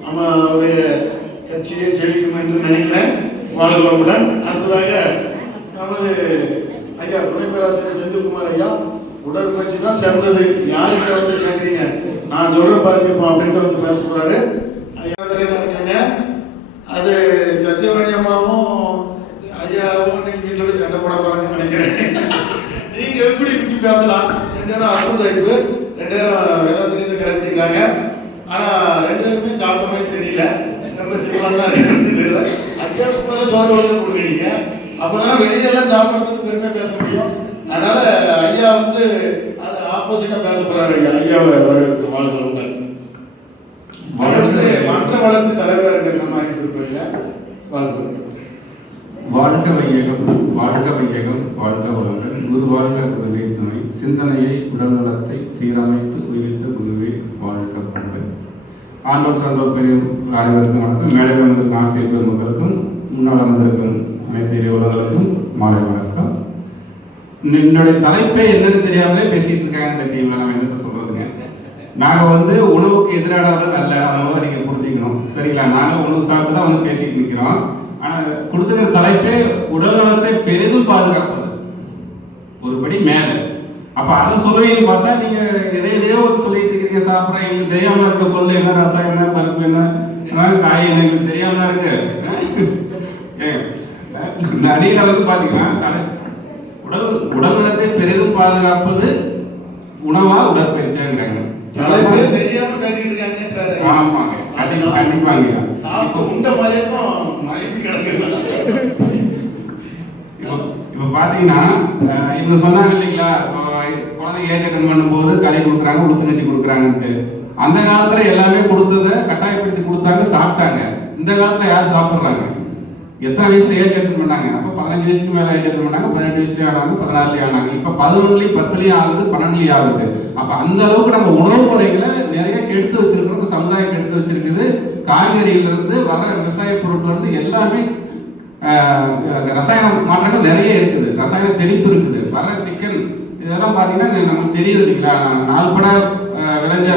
அம்மாவுடைய கட்சியை ஜெயிக்கும் என்று நினைக்கிறேன். வாழ்க வளமுடன். அடுத்ததாக நமது ஐயா துணை பேராசிரியர் செந்தில்குமார் ஐயா, உடற்பயிற்சி தான் சிறந்தது, யாருக்கிட்ட வந்து கேட்குறீங்க, நான் சொல்கிறேன் பாருங்க அப்படின்ட்டு வந்து பேச போகிறாரு. ஐயா இருக்காங்க. அது சத்தியவாணி அம்மாவும் ஐயாவும் இன்னைக்கு வீட்டில் போய் சண்டை போட போகிறாங்கன்னு நினைக்கிறேன். நீங்கள் எப்படி இப்படி பேசலாம்? 2 நேரம் ஹஸ்பண்ட் ஒய்ஃபு, 2 நேரம் வேதாந்திரியத்தை கடைப்பிடிக்கிறாங்க. ஆனால் 2 பேருமே சாப்பிட்ட மாதிரி தெரியல, ரொம்ப சிம்பிளாக தான் தெரியல. ஐயாவுக்கு மேலே சோறு ஒழுங்காக கொடுக்குறீங்க, அப்போ தான் வெளியெல்லாம் சாப்பிட்றதுக்கு பெருமையாக பேச முடியும். அதனால் ஐயா வந்து அது ஆப்போசிட்டா பேச போறாரு ஐயாவை வரவேற்கும் வாழ்கள் மன்ற வளர்ச்சி தலைவராக இருக்கிற நம்ம அறிவித்திருக்கோம் வாழ்க்கை வாழ்க வையகம் வாழ்க வையகம் வாழ்க வளமுடன் குரு வாழ்க குருவே துணை சிந்தனையை உடல்நலத்தை சீரமைத்து உயிர்த்த குருவே வாழ்க பண்பு ஆண்டோர் சான்றோர் பெரிய அனைவருக்கும் வணக்கம் மேடையில் வந்திருக்கும் ஆசிரியர் பெருமக்களுக்கும் முன்னால் வந்திருக்கும் அனைத்து இறைவர்களுக்கும் மாலை வணக்கம். என்னுடைய தலைப்பே என்னன்னு தெரியாமலே பேசிட்டு இருக்காங்க இந்த டீம்ல. நம்ம என்னத்தை சொல்றதுங்க, நாங்கள் உணவுக்கு எதிரானவர்கள் அல்ல, அதை முதல்ல நீங்கள் புரிஞ்சுக்கணும் சரிங்களா. நாங்கள் உணவு சாப்பிட்டு தான் பேசிட்டு நிற்கிறோம். ஆனால் கொடுத்துக்கிற தலைப்பே உடல்நலத்தை பெரிதும் பாதுகாப்பது, ஒரு படி மேலே. அப்போ அதை சொல்லுவீங்கன்னு பார்த்தா நீங்கள் எதையோ சொல்லிட்டு இருக்கிறீங்க. சாப்பிட்றேன் எங்களுக்கு தெரியாமல் இருக்க பொருள் என்ன, ரசம் என்ன, பருப்பு என்ன, காய் என்ன, எங்களுக்கு தெரியாமலாம் இருக்கு. இந்த அணியில் பார்த்தீங்கன்னா உடல்நலத்தை பெரிதும் பாதுகாப்பது உணவா உடற்பயிற்சியாங்கிறாங்க. தெரியாம பேசிட்டு இருக்காங்க. ஆமாங்க, கண்டிப்பாங்க. இப்ப பாத்தீங்கன்னா இவங்க சொன்னாங்க இல்லைங்களா, குழந்தை ஏஜ் அட்டன் பண்ணும்போது களி கொடுக்குறாங்க, உளுத்தங்கச்சி கொடுக்குறாங்கன்ட்டு. அந்த காலத்துல எல்லாமே கொடுத்ததை கட்டாயப்படுத்தி கொடுத்தாங்க, சாப்பிட்டாங்க. இந்த காலத்துல யார் சாப்பிட்றாங்க? எத்தனை வயசுல ஏஜ் அட்டன் பண்ணாங்க? அப்போ 15 வயசுக்கு மேல ஏஜ் அட்டன் பண்ணாங்க, 18 வயசுலயே ஆனாங்க, 16லயே ஆனாங்க. இப்ப 11லயும் 10லயும் ஆகுது, 12லயும் ஆகுது. அப்ப அந்த அளவுக்கு நம்ம உணவு முறைகளை நிறைய கெடுத்து வச்சிருக்கிறோம். இந்த சமுதாயம் கெடுத்து வச்சிருக்குது. காய்கறியில இருந்து வர விவசாய பொருட்கள் இருந்து எல்லாமே ரசாயன மாற்றங்கள் நிறைய இருக்குது, ரசாயன தெளிப்பு இருக்குது. வர சிக்கன் இதெல்லாம் பார்த்தீங்கன்னா நமக்கு தெரியுது இல்லைங்களா. நாள்பட விளைஞ்ச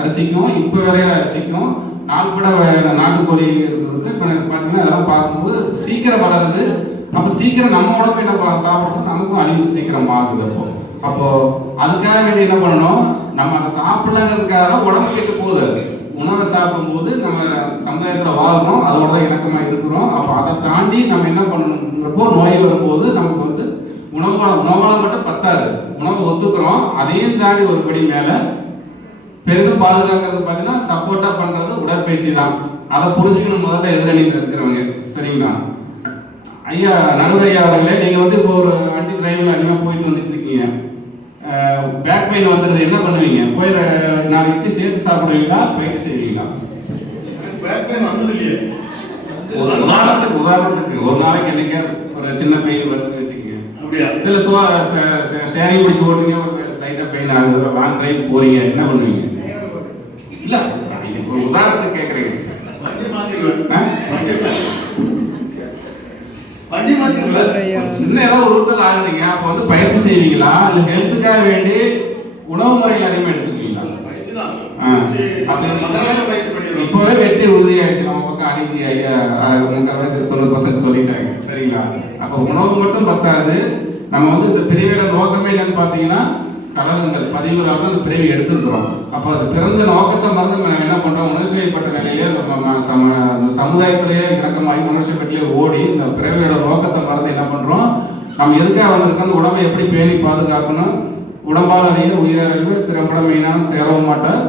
அரிசிக்கும் இப்போ விளையிற அரிசிக்கும் நாள்பட நாட்டுக்கோழி இருந்ததுக்கு இப்போ பார்த்தீங்கன்னா அதெல்லாம் பார்க்கும்போது சீக்கிரம் வளருது. அப்போ சீக்கிரம் நம்ம உடம்பு என்ன சாப்பிடும்போது நமக்கும் அழிவு சீக்கிரம் ஆகுது. அப்போ அதுக்காக வேண்டி என்ன பண்ணணும், நம்ம அதை சாப்பிடலங்கிறதுக்காக தான் உடம்பு கெட்டு போகுது. உணவை சாப்பிடும்போது நம்ம சமுதாயத்தில் வாழ்றோம், அதோட தான் இணக்கமாக இருக்கிறோம். அப்போ அதை தாண்டி நம்ம என்ன பண்ணணுங்கிறப்போ நோய் வரும்போது நமக்கு உணவால் மட்டும் பத்தாது, உணவை ஒத்துக்கிறோம். அதையும் தாண்டி ஒரு படி மேலே பெரிதும் பாதுகாக்கிறது பார்த்தீங்கன்னா சப்போர்ட்டாக பண்ணுறது உடற்பயிற்சி தான். அதை புரிஞ்சுக்கணும் முதல்ல எதிரணியில் இருக்கிறவங்க சரிங்களா. ஐயா நடுவர் ஐயா அவர்களே, நீங்கள் இப்போ ஒரு வண்டி டிரைவிங் அதிகமாக போயிட்டு வந்துட்டு இருக்கீங்க, பேக் பெயின் வந்துடுது, என்ன பண்ணுவீங்க? போய் 4 இட்லி சேர்த்து சாப்பிடுவீங்களா, பயிற்சி செய்வீங்களா? பேக் பெயின் வந்தது இல்லையே. உதாரணத்துக்கு ஒரு நாளைக்கு என்னைக்கு ஒரு சின்ன பெயின் வருதுன்னு வச்சுக்கோங்க. அப்படியா? இல்லை ஸ்டேரிங் பிடிச்சி ஓடுறீங்க, ஒரு லைட்டாக பெயின் ஆகுது, லாங் டிரைவ் போறீங்க, என்ன பண்ணுவீங்க? இல்லை ஒரு உதாரணத்துக்கு கேட்குறீங்க. சின்ன ஏதாவது உறுத்தல் ஆகுதுங்க, அப்போ பயிற்சி செய்வீங்களா, இல்லை ஹெல்த்துக்காக வேண்டி உணவு முறையில் அதிகமாக எடுத்துக்குவீங்களா? இப்போவே வெற்றி உறுதியாயிடுச்சு. நம்ம பக்கம் அன்னைக்கு ஐயா 90% சொல்லிட்டாங்க சரிங்களா. அப்போ உணவு மட்டும் பத்தாது. நம்ம இந்த பிரிவோட நோக்கமே என்னன்னு பார்த்தீங்கன்னா கடவுள்கள் பதிவுகளால் தான் அந்த பிறவி எடுத்துருக்கிறோம். அப்போ அது பிறந்த நோக்கத்தை மறந்து நம்ம என்ன பண்ணுறோம், உணர்ச்சி வயப்பட்ட நிலையிலே அந்த சமுதாயத்திலேயே இணக்கமாகி உணர்ச்சி பெட்டிலே ஓடி இந்த பிறவியோட நோக்கத்தை மறந்து என்ன பண்ணுறோம், நம்ம எதுக்காக வந்திருக்கோம், அந்த உடம்பை எப்படி பேணி பாதுகாக்கணும், உடம்பால் அடைய உயிரறிவு திறம்பட மெயினான சேரவும் மாட்டார்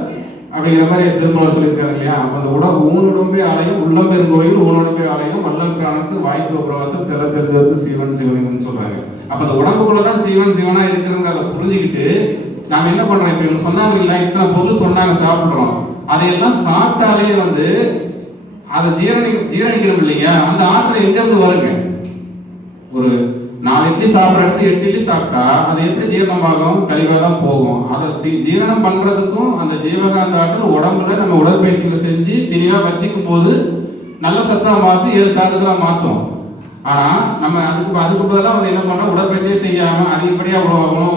அப்படிங்கிற மாதிரி திருமணம் சொல்லியிருக்காரு இல்லையா. அப்போ அந்த ஊனுடம்பே ஆலயம் உள்ளம் பெருங்கோயில் ஊனுடம்பே ஆலயம் வள்ளல் பிராணத்து வாய்ப்பு பிரவாசம் தெல்ல தெரிஞ்சது சீவன் சிவலிங்கம்னு சொல்றாங்க. அப்போ அந்த உடம்புக்குள்ளதான் சீவன் சிவனா இருக்கிறது அதை புரிஞ்சுக்கிட்டு நாம என்ன பண்றோம், இப்போ இவங்க சொன்னாங்க இல்லை இத்தனை பொருள் சொன்னாங்க சாப்பிட்றோம், அதையெல்லாம் சாப்பிட்டாலே அதை ஜீரணிக்கணும் இல்லைங்க. அந்த ஆற்றல் எங்கேருந்து வருங்க? ஒரு 4 இட்லி சாப்பிட்ற இடத்துல 8 இட்லி சாப்பிட்டா அது எப்படி ஜீரணமாகும்? கழிவாக தான் போகும். அதை ஜீரணம் பண்ணுறதுக்கும் அந்த ஜீவகாந்த ஆற்றல் உடம்புல நம்ம உடற்பயிற்சிகளை செஞ்சு தெளிவாக வச்சுக்கும் போது நல்ல சத்தாக மாற்றி 7 காலத்துக்கெல்லாம் மாற்றும். ஆனால் நம்ம அதுக்கு பதிலாக என்ன பண்ணோம், உடற்பயிற்சியே செய்யாமல் அதிகப்படியாக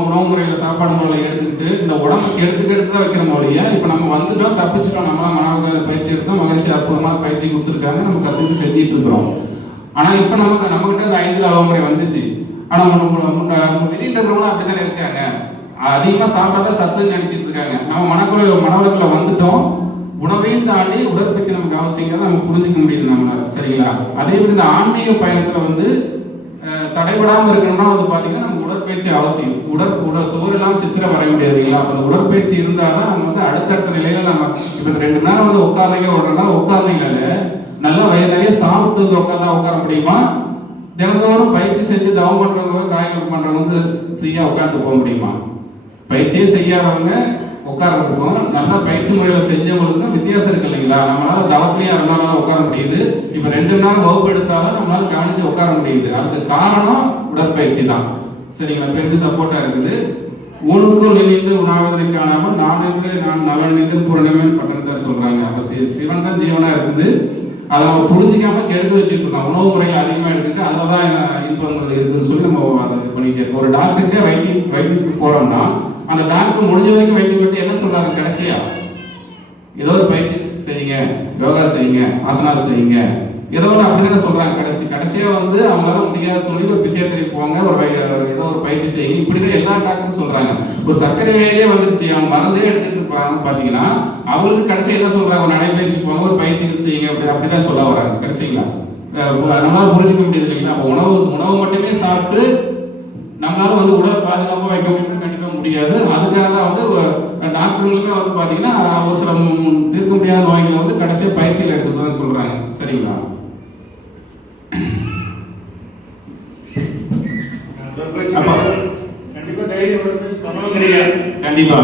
உணவு முறையில் சாப்பாடு முறையில் எடுத்துக்கிட்டு இந்த உடம்புக்கு எடுத்து தான் வைக்கிற மொழியை இப்போ நம்ம வந்துட்டோம், தப்பிச்சிட்டோம். நம்மளாம் மனவகால பயிற்சி எடுத்தோம், மகிழ்ச்சி அற்புதமான பயிற்சி கொடுத்துருக்காங்க, நம்ம கற்றுக்கிட்டு செஞ்சுட்டு இருக்கிறோம். ஆனால் இப்போ நம்மகிட்ட அந்த 5 அளவு முறை வந்துச்சு. ஆனால் வெளியில் இருக்கிறவங்களும் அப்படி தானே இருக்காங்க, அதிகமாக சாப்பிடாத சத்துன்னு நினைச்சிட்டு இருக்காங்க. நம்ம மனவளத்தில் வந்துட்டோம், உணவையும் தாண்டி உடற்பயிற்சி நமக்கு அவசியங்கிறத நம்ம புரிஞ்சுக்க முடியுது நம்மளால சரிங்களா. அதே மாதிரி இந்த ஆன்மீக பயணத்தில் தடைபடாமல் இருக்கணும்னா பார்த்தீங்கன்னா நம்ம உடற்பயிற்சி அவசியம். சுவர் இல்லாமல் சித்திரை வரைய முடியாது இல்லைங்களா. அப்போ அந்த உடற்பயிற்சி இருந்தால் தான் நம்ம அடுத்தடுத்த நிலையில் நம்ம இப்போ 2 நேரம் உட்கார்றீங்க, 1 நேரம் உட்கார்றீங்கல்ல, நல்லா வயிறு நிறைய சாப்பிட்டு உட்கார முடியுமா? தினந்தோறும் பயிற்சி செஞ்சு தவம் பண்றவங்க காய்கறி பண்றவங்க ஃப்ரீயா உட்காந்து போக முடியுமா? பயிற்சியே செய்யாதவங்க உட்கார்றதுக்கும் நல்லா பயிற்சி முறையில் செஞ்சவங்களுக்கும் வித்தியாசம் இருக்கு இல்லைங்களா? நம்மளால தவத்திலேயே 2 நாள் உட்கார முடியுது, இப்போ 2 நாள் வகுப்பு எடுத்தாலும் நம்மளால கவனிச்சு உட்கார முடியுது. அதுக்கு காரணம் உடற்பயிற்சி தான். சரிங்களா? பெரிய சப்போர்ட்டா இருக்குது. ஊனுக்குள் நின்று உணாவதனை காணாமல் நான் என்று நான் நலன் நின்று புறணமேல் பட்டணத்தார் சொல்றாங்க. அப்ப சிவன் தான் ஜீவனா இருக்குது. அதை நம்ம புரிஞ்சிக்காம கெடுத்து வச்சுட்டு இருக்கோம். உணவு முறையில் அதிகமாக எடுத்துட்டு அதில் தான் இன்பங்கள் இருக்குதுன்னு சொல்லி நம்ம அதை இது பண்ணிட்டே இருக்கோம். ஒரு டாக்டர்கிட்ட வைத்தியத்துக்கு போறோம்னா அந்த டாக்டர் முடிஞ்ச வரைக்கும் வைத்தியம் விட்டு என்ன சொல்றாரு கடைசியா? ஏதோ ஒரு பயிற்சி செய்யுங்க, யோகா செய்யுங்க, ஆசனாஸ் செய்யுங்க, ஏதோ ஒன்று அப்படிதானே சொல்றாங்க. கடைசியா வந்து அவங்களால முடியாத சொல்லி ஒரு பிசியோதெரபி போங்க, ஏதோ ஒரு பயிற்சி செய்யுங்க, இப்படிதான் எல்லா டாக்டரும் சொல்றாங்க. ஒரு சர்க்கரை வேலையே வந்துருச்சு, அவங்க மருந்தே எடுத்துட்டு இருப்பாங்க பாத்தீங்கன்னா அவங்களுக்கு கடைசி என்ன சொல்றாங்க? ஒரு நடைபயிற்சி போங்க, ஒரு பயிற்சி செய்யுங்க, அப்படிதான் சொல்ல வராங்க கடைசிங்களா. நம்மளால புரிஞ்சுக்க முடியுது இல்லைங்களா? அப்போ உணவு மட்டுமே சாப்பிட்டு நம்மளால வந்து உடலை பாதுகாப்பாக வைக்க முடியும்னு கண்டிப்பாக முடியாது. அதுக்காக தான் வந்து டாக்டர்களுமே வந்து பார்த்தீங்கன்னா ஒரு சில தீர்க்க முடியாத நோய்களை வந்து கடைசியாக பயிற்சியில் எடுத்துதான் சொல்றாங்க. சரிங்களா? கண்டிப்பா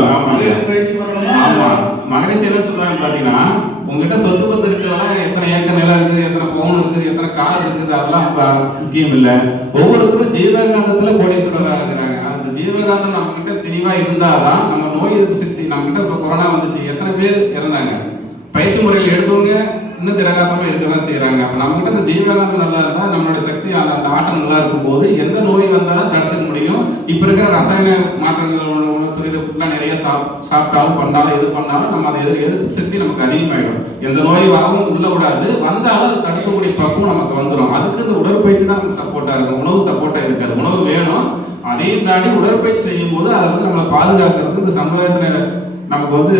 மகரிஷி என்ன சொல்றாங்க பாத்தீங்கன்னா, உங்ககிட்ட சொத்து பத்து இருக்கிறதா, எத்தனை ஏக்கர் நிலம் இருக்குது, எத்தனை பவுன் இருக்குது, எத்தனை கார் இருக்குது, அதெல்லாம் முக்கியம் இல்லை. ஒவ்வொருத்தரும் ஜீவகாந்தத்துல கோடீஸ்வரராக இருக்கிறாங்க. அந்த ஜீவகாந்தம் நம்ம கிட்ட தெளிவா இருந்தாதான் நம்ம நோய் எதிர்ப்பு சக்தி. நம்ம கிட்ட இப்ப கொரோனா வந்துச்சு, எத்தனை பேர் இறந்தாங்க? பயிற்சி முறையில் எடுத்தவங்க இன்னும் திரகாத்தமா இருக்கதான் செய்யறாங்க. அப்ப நம்ம கிட்ட இந்த ஜீவகாந்தம் நல்லா இருந்தா நம்மளோட சக்தி அந்த ஆட்டம் நல்லா இருக்கும் போது எந்த நோய் வந்தாலும் தடுத்துக்க முடியும். இப்ப இருக்கிற ரசாயன மாற்றங்கள் துரிதம் நிறைய சாப்பிட்டாலும் பண்ணாலும் எது பண்ணாலும் நம்ம அதை எதிர்ப்பு சக்தி நமக்கு அதிகமாயிடும். எந்த நோய் வரவும் உள்ள விடாது, வந்தாலும் அது தடுக்கக்கூடிய பக்குவம் நமக்கு வந்துடும். அதுக்கு இந்த உடற்பயிற்சி தான் நமக்கு சப்போர்ட்டா இருக்கும். உணவு சப்போர்ட்டா இருக்காது. உணவு வேணும், அதையும் தாண்டி உடற்பயிற்சி செய்யும் போது அதை வந்து நம்மளை பாதுகாக்கிறதுக்கு இந்த சமுதாயத்துல நமக்கு வந்து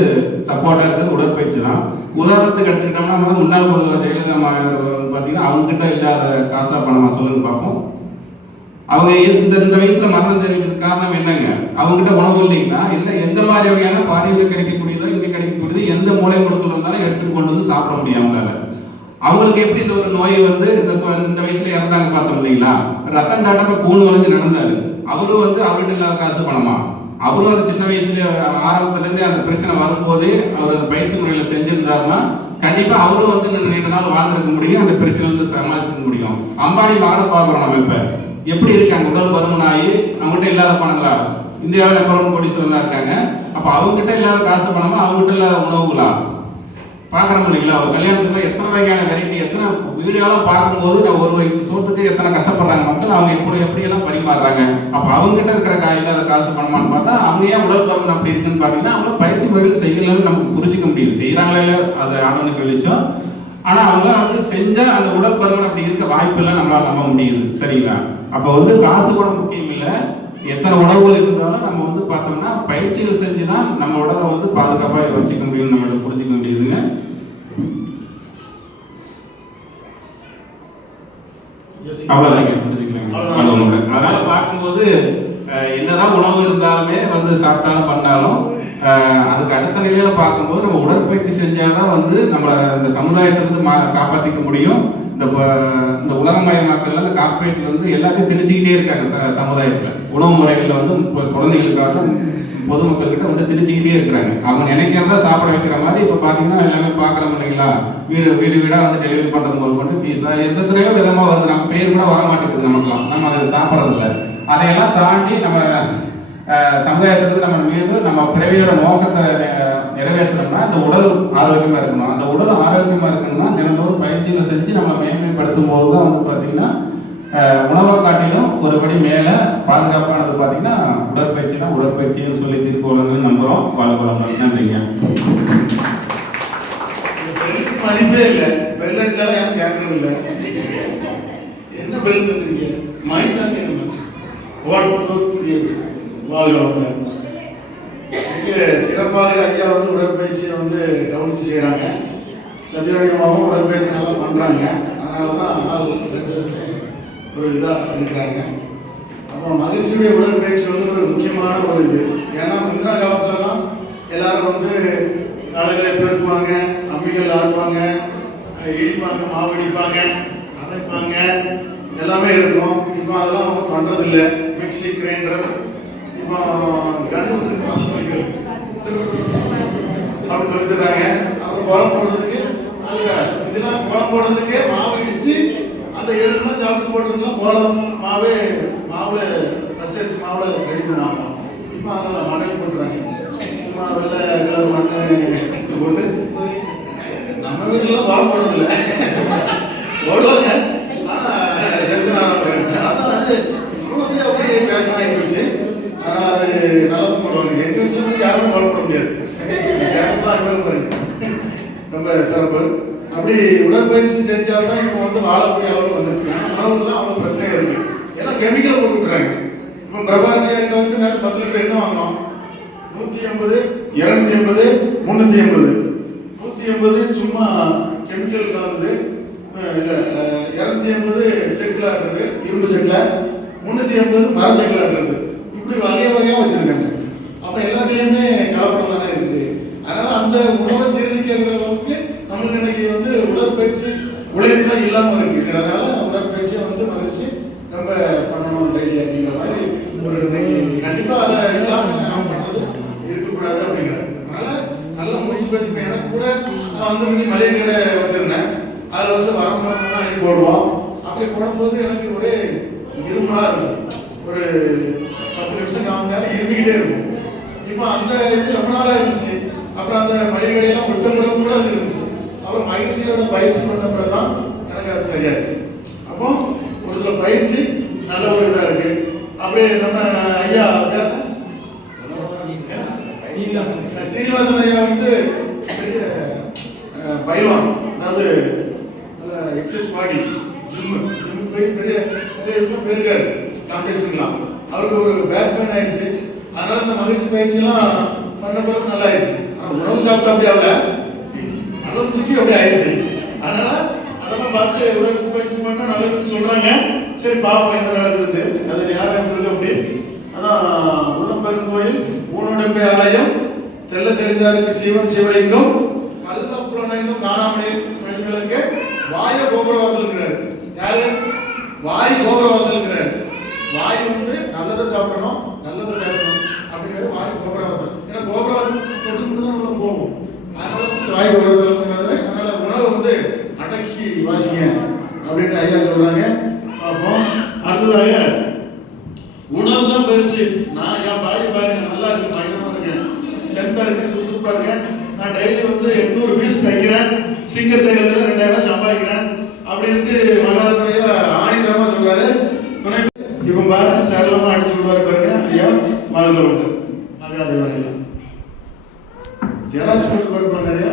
சப்போர்ட்டா இருக்கிறது உடற்பயிற்சி தான். உதாரணத்துக்கு எடுத்துக்கிட்டோம்னா முன்னாள் முதல்வர் ஜெயலலிதா பார்த்தீங்கன்னா அவங்க கிட்ட இல்லாத காசா பணமா சொல்லுங்க பார்ப்போம். அவங்க இந்த வயசுல மரணம் தெரிவிச்சதுக்கு காரணம் என்னங்க? அவங்க கிட்ட உணவு இல்லைங்கன்னா எந்த மாதிரி வகையான பாரியில் கிடைக்கக்கூடியதோ இங்க கிடைக்கக்கூடியது எந்த மூளை முடுக்கல் இருந்தாலும் எடுத்துட்டு கொண்டு வந்து சாப்பிட முடியும் அவங்களால. அவங்களுக்கு எப்படி இந்த ஒரு நோய் வந்து இந்த வயசுல இறந்தாங்க பார்த்தோம் இல்லைங்களா? ரத்தன் டாட்டா இப்ப கூணு வளைஞ்சு நடந்தாரு. அவரும் வந்து அவர்கிட்ட இல்லாத காசு பணமா? அவரும் அந்த சின்ன வயசுல ஆரம்பத்துல இருந்து அந்த பிரச்சனை வரும்போது அவர் அந்த பயிற்சி முறையில செஞ்சிருந்தாருன்னா கண்டிப்பா அவரும் வந்து நீண்ட நாள் வாழ்ந்திருக்க முடியும், அந்த பிரச்சனை வந்து சமாளிச்சிருக்க முடியும். அம்பானி மகனை பார்க்குறோம் நம்ம இப்ப எப்படி இருக்காங்க? உடல் பருமனாகி அவங்ககிட்ட இல்லாத பணங்களா? இந்தியாவில் நம்பர் 1 கோடீஸ்வரனா இருக்காங்க. அப்ப அவங்ககிட்ட இல்லாத காசு பணமா, அவங்ககிட்ட இல்லாத உணவுகளா? பார்க்குறோம் இல்லைங்களா? ஒரு கல்யாணத்துல எத்தனை வகையான வெரைட்டி, எத்தனை வீடியோலாம் பார்க்கும்போது நான் ஒரு வயது சோத்துக்கு எத்தனை கஷ்டப்படுறாங்க மக்கள், அவங்க எப்படியெல்லாம் பரிமாறுறாங்க. அப்போ அவங்ககிட்ட இருக்கிற இல்லாத காசு பணமான்னு பார்த்தா அவங்க ஏன் உடல் பருமன் அப்படி இருக்குன்னு பார்த்தீங்கன்னா அவங்க பயிற்சி முறையில் செய்யலன்னு நமக்கு புரிஞ்சிக்க முடியுது. செய்கிறாங்களே அதை ஆடனுக்கு வெளிச்சம், ஆனால் அவங்க வந்து செஞ்சால் அந்த உடல் பருமன் அப்படி இருக்க வாய்ப்பெல்லாம் நம்மளால் நம்ப முடியுது. சரிங்களா? அப்போ வந்து காசு பணம் முக்கியம் இல்லை, எத்தனை உணவுகள் இருந்தாலும் நம்ம வந்து பார்த்தோம்னா பயிற்சிகள் செஞ்சு தான் நம்ம உடலை வந்து பாதுகாப்பாக வச்சுக்க முடியும்னு நம்மளை புரிஞ்சிக்க முடியுதுங்க. அதனால பார்க்கும்போது என்னதான் உணவு இருந்தாலுமே வந்து சாப்பிட்டாலும் பண்ணாலும் அதுக்கு அடுத்த நிலையில பார்க்கும்போது நம்ம உடற்பயிற்சி செஞ்சாதான் வந்து நம்மளை இந்த சமுதாயத்திலிருந்து காப்பாற்றிக்க முடியும். இந்த உலகமயமாக்கல்ல இந்த கார்பரேட்ல வந்து எல்லாத்தையும் திணிச்சுக்கிட்டே இருக்காங்க சமுதாயத்துல. உணவு முறைகள்ல வந்து குழந்தைகளுக்காக பொதுமக்கள்கிட்ட வந்து திணிச்சுக்கிட்டே இருக்கிறாங்க. அவங்க நினைக்கிறதா சாப்பிட வைக்கிற மாதிரி இப்போ பார்த்தீங்கன்னா எல்லாமே பார்க்குறோம் இல்லைங்களா? வீடு வீடாக வந்து டெலிவரி பண்ணுறது முதல் கொண்டு பீஸா எத்தனையோ விதமாக வருது. நம்ம பேர் கூட வர மாட்டேங்குது நமக்குலாம், நம்ம அதை சாப்பிட்றதில்ல. அதையெல்லாம் தாண்டி நம்ம சமுதாயத்திலிருந்து நம்ம மீது நம்ம பிறவியோட நோக்கத்தை நிறைவேற்றணும்னா இந்த உடல் ஆரோக்கியமாக இருக்கணும். அந்த உடல் ஆரோக்கியமாக இருக்கணும்னா தினந்தோறும் பயிற்சிகளை செஞ்சு நம்ம மேன்மைப்படுத்தும் போது தான் வந்து பார்த்தீங்கன்னா உணவை காட்டிலும் ஒருபடி மேலே பாதுகாப்பானது பார்த்தீங்கன்னா உடற்பயிற்சி தான். உடற்பயிற்சின்னு சொல்லி திருப்பி வளர்ந்து நம்புகிறோம். வாழ்க்கை நன்றிங்க. மதிப்பே இல்லை, பெல் அடிச்சாலும் யாரும் கேட்கறது இல்லை. என்ன பெல் தந்துருக்கீங்க? மணி தாங்க சிறப்பாக ஐயா வந்து உடற்பயிற்சியை வந்து கவனித்து செய்கிறாங்க. சத்தியவாடியமாகவும் உடற்பயிற்சி நல்லா பண்ணுறாங்க. அதனால தான் ஒரு இதாக இருக்கிறாங்க. அப்போ மகிழ்ச்சியுடைய உடற்பயிற்சி வந்து ஒரு முக்கியமான ஒரு இது. ஏன்னா முந்தின காலத்துலலாம் எல்லாரும் வந்து காலையில் பெருக்குவாங்க, அம்மிகள் ஆடுவாங்க, இடிப்பாங்க, மாவு இடிப்பாங்க, அரைப்பாங்க, எல்லாமே இருக்கும். இப்போ அதெல்லாம் அவங்க பண்ணுறதில்லை. மிக்சி, கிரைண்டர் இப்போ கண்டு வந்து வாசல் பண்ணிக்கிறது அப்படி தொலைச்சிடுறாங்க. அப்புறம் கோலம் போடுறதுக்கு இதெல்லாம் கோலம் போடுறதுக்கு மாவு இடிச்சு அந்த எருக்குலாம் சாப்பிட்டு போட்டுருந்தோம். கோலம் மாவுல பச்சரிசி மாவுல ரெடி பண்ணுவாங்க. இப்போ அதனால மணல் போட்டுறாங்க. சும்மா வெள்ளை கலர் மண்ணு போட்டு நம்ம வீட்டுலாம் கோலம் போடுறது இல்லை, போடுவாங்க. ஆனால் டென்ஷன் அதான் அது வந்து அப்படியே பேசணும் ஆகிப்போச்சு. அதனால அது நல்லதும் போடுவாங்க. எங்கள் வீட்டில் வந்து யாருமே கோலம் போட முடியாது. ஸ்டேட்டஸ்லாம் இப்போ பாருங்க ரொம்ப சிறப்பு. அப்படி உடற்பயிற்சி செஞ்சால்தான் இப்போ வந்து வாழக்கூடிய அளவுக்கு வந்துருச்சுன்னா உணவுலாம் அவ்வளோ பிரச்சனையாக இருக்குது. ஏன்னா கெமிக்கல் போட்டு விட்டுறாங்க. இப்போ பிரபாரதியா இங்கே வந்து நேரம் 10 லிட்டர் எண்ணெய் வாங்கினோம். 180, 280, 380. 180 சும்மா கெமிக்கல் கலந்தது, இல்லை 280 செக்கில் ஆட்டுறது, இரும்பு செக்கில், 380 மர செக்கில் ஆட்டுறது. இப்படி வகையாக வச்சுருக்காங்க. அப்போ எல்லாத்துலேயுமே கலப்படம் தானே இருக்குது. அதனால் அந்த உணவை சீரழிக்கிற அளவுக்கு நம்மளுக்கு இன்னைக்கு வந்து உடற்பயிற்சி உழைப்புலாம் இல்லாமல் இருக்குது. அதனால உடற்பயிற்சியை வந்து மகிழ்ச்சி ரொம்ப பண்ணணும் டெய்லி அப்படிங்கிற மாதிரி ஒரு இன்னைக்கு கண்டிப்பாக அதை இல்லாமல் நம்ம பண்ணுறது இருக்கக்கூடாது அப்படிங்கிறது. அதனால் நல்லா மூச்சு பேசி எனக்கு கூட நான் வந்து முந்தி மளிகை கடை வச்சுருந்தேன். அதில் வந்து வரமுறைலாம் அடி போடுவோம். அப்படி போடும்போது எனக்கு ஒரே இருமலாக இருக்கும். ஒரு 10 நிமிஷம் 4 மணி நேரம் இருமிக்கிட்டே இருக்கும். இப்போ அந்த இது ரொம்ப நாளாக இருந்துச்சு. அப்புறம் அந்த மளிகை கடையெல்லாம் விட்ட பிறகு கூட அது இருந்துச்சு. அப்புறம் மகிழ்ச்சியோட பயிற்சி பண்ண பிறகு தான் எனக்கு அது சரியாச்சு. அப்போ ஒரு சில பயிற்சி நல்ல ஒரு இதாக இருக்கு. அப்படியே நம்ம ஐயா சீனிவாசன் ஐயா வந்து பெரிய பயில்வான், அதாவது நல்ல எக்ஸசைஸ் பாடி ஜிம் போய் பெரிய போயிருக்காரு காம்படிஷன்லாம். அவருக்கு ஒரு பேக் பெயின் ஆயிடுச்சு. அதனால இந்த மகிழ்ச்சி பயிற்சியெல்லாம் பண்ண பிறகு நல்லா ஆயிடுச்சு. ஆனால் உணவு சாப்பிட்டா அப்படி ஆகல, அளவு தூக்கி அப்படி ஆயிடுச்சு. அதனால அதெல்லாம் பார்த்து உடற்பயிற்சி பண்ணால் நல்லதுன்னு சொல்றாங்க. சரி பார்ப்போம் என்ன நடக்குதுன்னு. அது யாரும் இருக்கு அப்படி. அதான் உள்ளம்பெருங்கோயில் ஊனுடம்பை ஆலயம் தெல்ல தெளிந்தாருக்கு சிவன் சிவலிங்கம் கள்ள புலனைந்தும் காணாமலே பெண்களுக்கு வாய கோபுரவாசல்ங்கிறார். யாரு? வாய் கோபுரவாசல்ங்கிறார். வாய் வந்து நல்லதை சாப்பிடணும், நல்லதை பேசணும் அப்படிங்கிறது வாய் கோபுரவாசல். ஏன்னா கோபுரவாசல் தொட்டு தான் உள்ள போகும். அதனால வாய் கோபுரவாசல்ங்கிறது. அதனால உணவு வந்து அடக்கி வாசிங்க அப்படின்ட்டு ஐயா சொல்றாங்க. பார்ப்போம். அடுத்ததாக உணவு தான் பெருசு. நான் என் பாடி பாருங்க நல்லா இருக்கு, பயணமா இருக்கேன், சென்டா இருக்கேன், சுசுப்பா இருக்கேன். நான் டெய்லி வந்து 800 பீஸ் தைக்கிறேன், சிங்கர் டைலர்ல 2000 சம்பாதிக்கிறேன் அப்படின்ட்டு மகாதேவனையா ஆணிதரமா சொல்றாரு. துணை இப்ப பாருங்க சடலமா அடிச்சு விடுவாரு பாருங்க ஐயா வாழ்க்கை உண்டு மகாதேவன் ஐயா. ஜெராக்ஸ் போட்டு நிறைய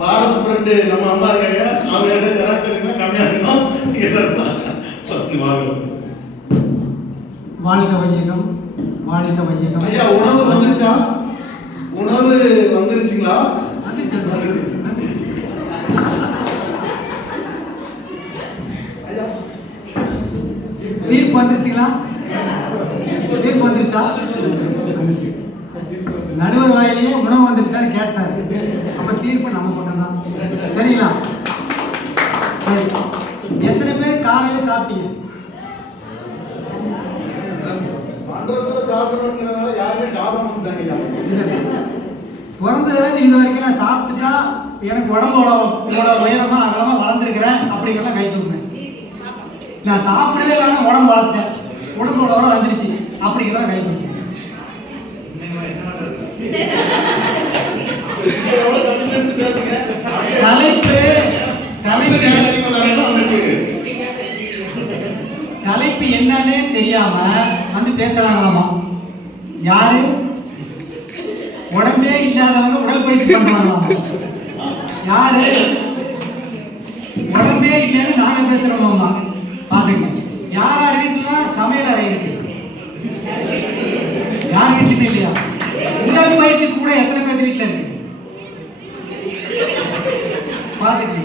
பாரத் பிரெண்டு நம்ம அம்மா இருக்காங்க, அவங்க ஜெராக்ஸ் எடுக்கணும் கம்மியா இருக்கும். வாழ்க வையகம், வாழ்க வையகம். ஐயா உணவு வந்துருச்சா? உணவு வந்துருச்சுங்களா? தீர்ப்பு வந்துருச்சுங்களா? தீர்ப்பு வந்துருச்சா? நடுவர் வாயிலேயே உணவு வந்துருச்சான்னு கேட்டாரு. அப்ப தீர்ப்பு நம்ம பண்ணலாம். சரிங்களா? சரி, எத்தனை பேர் காலையில சாப்பிட்டீங்க? சாப்பிடணுங்கிறதுனால யாருமே சாப்பிடாம இருந்தாங்க. பிறந்ததுல இது வரைக்கும் நான் சாப்பிட்டுட்டா எனக்கு உடம்போட உயரமா அகலமா வளர்ந்துருக்கிறேன் அப்படிங்கலாம் கை தூக்குங்க. நான் சாப்பிடவே இல்லாம உடம்பு வளர்த்துட்டேன், உடம்போட உரம் வந்துருச்சு அப்படிங்கிறத கை தூக்குங்க. தலைப்பு என்னன்னு தெரியாம வந்து பேசலாங்களாமா. யாரு? உடம்பே இல்லாதவங்க உடற்பயிற்சி பண்றாங்களாமா. யாரு? உடம்பே இல்லைன்னு நாங்க பேசுறோமாமா. பாத்துங்க, யார் யார் வீட்டுல சமையல் அறை இருக்கு? யார் வீட்லயுமே இல்லையா? உடற்பயிற்சி கூட எத்தனை பேர் வீட்டுல இருக்கு? பாத்துங்க,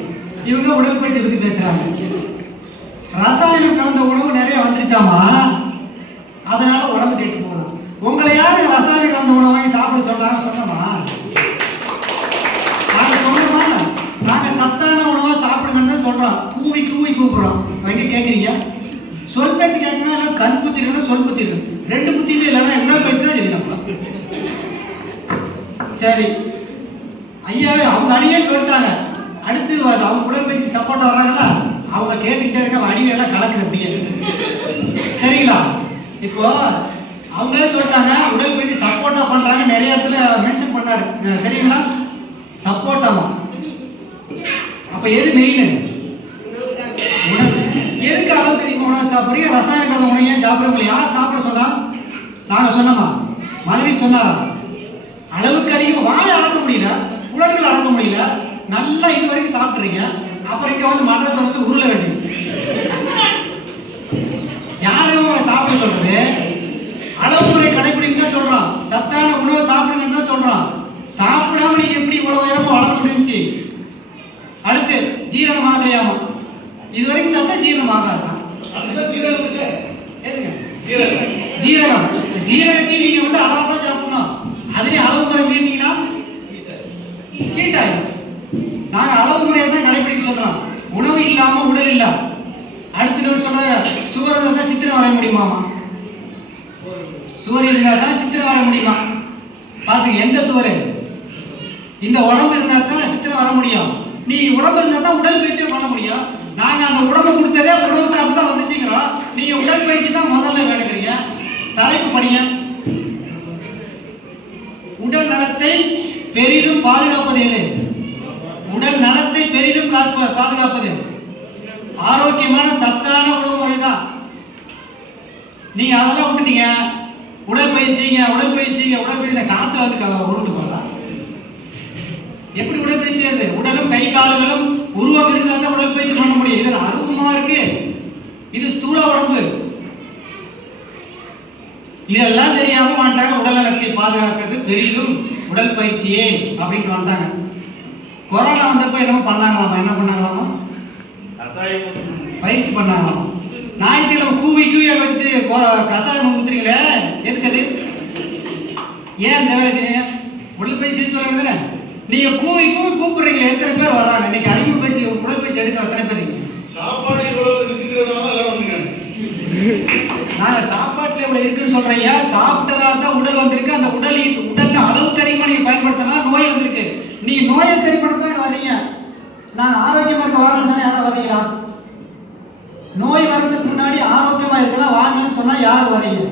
இவங்க உடற்பயிற்சி பத்தி பேசுறாங்க. ரசாயனம் கலந்த உணவு நிறைய வந்துருச்சாமா, அதனால உடம்பு கெட்டு போகலாம். உங்களை யாரு ரசாயனம் கலந்த உணவு வாங்கி சாப்பிட சொன்னாங்க? சொன்னோமா? நாங்க சொன்னோமா? நாங்க சத்தான உணவா சாப்பிடுங்கன்னு சொல்றோம், கூவி கூவி கூப்பிடுறோம். எங்க கேட்குறீங்க? சொல் பேச்சு கேட்கணும், இல்லை கண் புத்தி இருக்கணும், சொல் புத்தி இருக்கணும். 2 புத்தியுமே இல்லைன்னா உடல் பேச்சு தான் செய்யணும். சரி ஐயாவே அவங்க அடியே சொல்லிட்டாங்க. அடுத்து அவங்க உடல் பேச்சுக்கு சப்போர்ட் வர்றாங்களா, அவங்க கேட்டுக்கிட்டே இருக்க அடிவையெல்லாம் கலக்குது அப்படியே. சரிங்களா? இப்போ அவங்களே சொல்லிட்டாங்க உடல் பயிற்சி சப்போர்ட்டா பண்றாங்க. நிறைய இடத்துல மென்ஷன் பண்ணாரு தெரியுங்களா? சப்போர்ட்டாமா. அப்ப எது மெயின்? உணவு. எதுக்கு அளவுக்கு அதிகமாக உணவு சாப்பிட்றீங்க? ரசாயன கலந்த உணவு ஏன் சாப்பிட்றவங்களை யார் சாப்பிட சொன்னா? நாங்க சொன்னோமா? மதுரை சொன்னாரா? அளவுக்கு அதிகமாக வாயை அடக்க முடியல, உடல்கள் அடக்க முடியல, நல்லா இது வரைக்கும் சாப்பிட்றீங்க, அப்புறம் இங்க வந்து மண்டலத்தை வந்து உருள வேண்டியது. யாரும் உங்களை சாப்பிட சொல்றது? அளவு முறை கடைபிடிக்க தான் சொல்றான். சத்தான உணவை சாப்பிடுங்கன்னு தான் சொல்றான். சாப்பிடாம நீங்க எப்படி இவ்வளவு உயரமா வளர முடிஞ்சுச்சு? அடுத்து ஜீரணம் ஆகலையாமா. இது வரைக்கும் சாப்பிட்டா ஜீரணம் ஆகாது. ஜீரகம் ஜீரகத்தையும் நீங்க வந்து அளவா தான் சாப்பிடணும். அதுலயும் அளவு முறை மீறினீங்கன்னா ஹீட் ஆகும். நாங்க அளவு முறையை தான் கடைபிடிக்க சொல்றோம். உணவு இல்லாம உடல் இல்ல. அடுத்து சொல்ற சுவர் இருந்தா சித்திரம் வரைய முடியுமாமா? சுவர் இருந்தா தான் சித்திரம் வர முடியுமா? பாத்துங்க, எந்த சுவர்? இந்த உடம்பு இருந்தா தான் சித்திரம் வர முடியும். நீ உடம்பு இருந்தா தான் உடல் பயிற்சியை பண்ண முடியும். நாங்க அந்த உடம்பை கொடுத்ததே உணவு சாப்பிட்டு தான் வந்துச்சுங்கிறோம். நீங்க உடல் பயிற்சி தான் முதல்ல வேணுங்கிறீங்க. தலைப்பு படிங்க. உடல் நலத்தை பெரிதும் பாதுகாப்பது எது? உடல் நலத்தை பெரிதும் பாதுகாப்பது ஆரோக்கியமான சத்தான உணவு முறை தான். நீங்க அதெல்லாம் விட்டுட்டீங்க. உடற்பயிற்சிங்க காத்துல வந்து உருட்டு போகலாம். எப்படி உடற்பயிற்சி செய்யுது? உடலும் கை கால்களும் உருவம் இருந்தால் தான் உடற்பயிற்சி பண்ண முடியும். இதில் அருவமா இருக்கு. இது ஸ்தூல உடம்பு. இதெல்லாம் தெரியாம மாட்டாங்க. உடல் நலத்தை பாதுகாக்கிறது பெரிதும் உடல் பயிற்சியே அப்படின்னு வந்துட்டாங்க. கொரோனா வந்தப்ப என்னமோ பண்ணாங்களாமா? என்ன பண்ணாங்களாமா? பயிற்சி பண்ணாங்களாமா. ஞாயிற்றுக்கிழமை கூவி வச்சுட்டு கசாயம் ஊத்துறீங்களே, எதுக்கு அது? ஏன் அந்த வேலை செய்ய? உடற்பயிற்சி சொல்ல வேண்டியதுதானே? நீங்க கூவி கூப்பிடுறீங்களே, எத்தனை பேர் வர்றாங்க? இன்னைக்கு அறிவு பயிற்சி உடற்பயிற்சி எடுக்க எத்தனை பேர் இருக்கீங்க? சாப்பாடு இவ்வளவு இருக்குங்கிறதுனால எல்லாரும் வந்துங்க. நாங்க சாப்பாட்டுல இவ்வளவு இருக்குன்னு சொல்றீங்க. சாப்பிட்டதால தான் உடல் வந்திருக்கு. அந்த உடல்ல அளவுக்கு அதிகமா நீங்க பயன்படுத்தினா நோய் வந்திருக்கு. நீங்க நோயை சரிப்படுத்த வர்றீங்க. நான் ஆரோக்கியமா இருக்க வரணும்னு சொன்னா யாரா வர்றீங்களா? நோய் வர்றதுக்கு முன்னாடி ஆரோக்கியமா இருக்கலாம் வாங்கன்னு சொன்னா யாரு வரீங்க?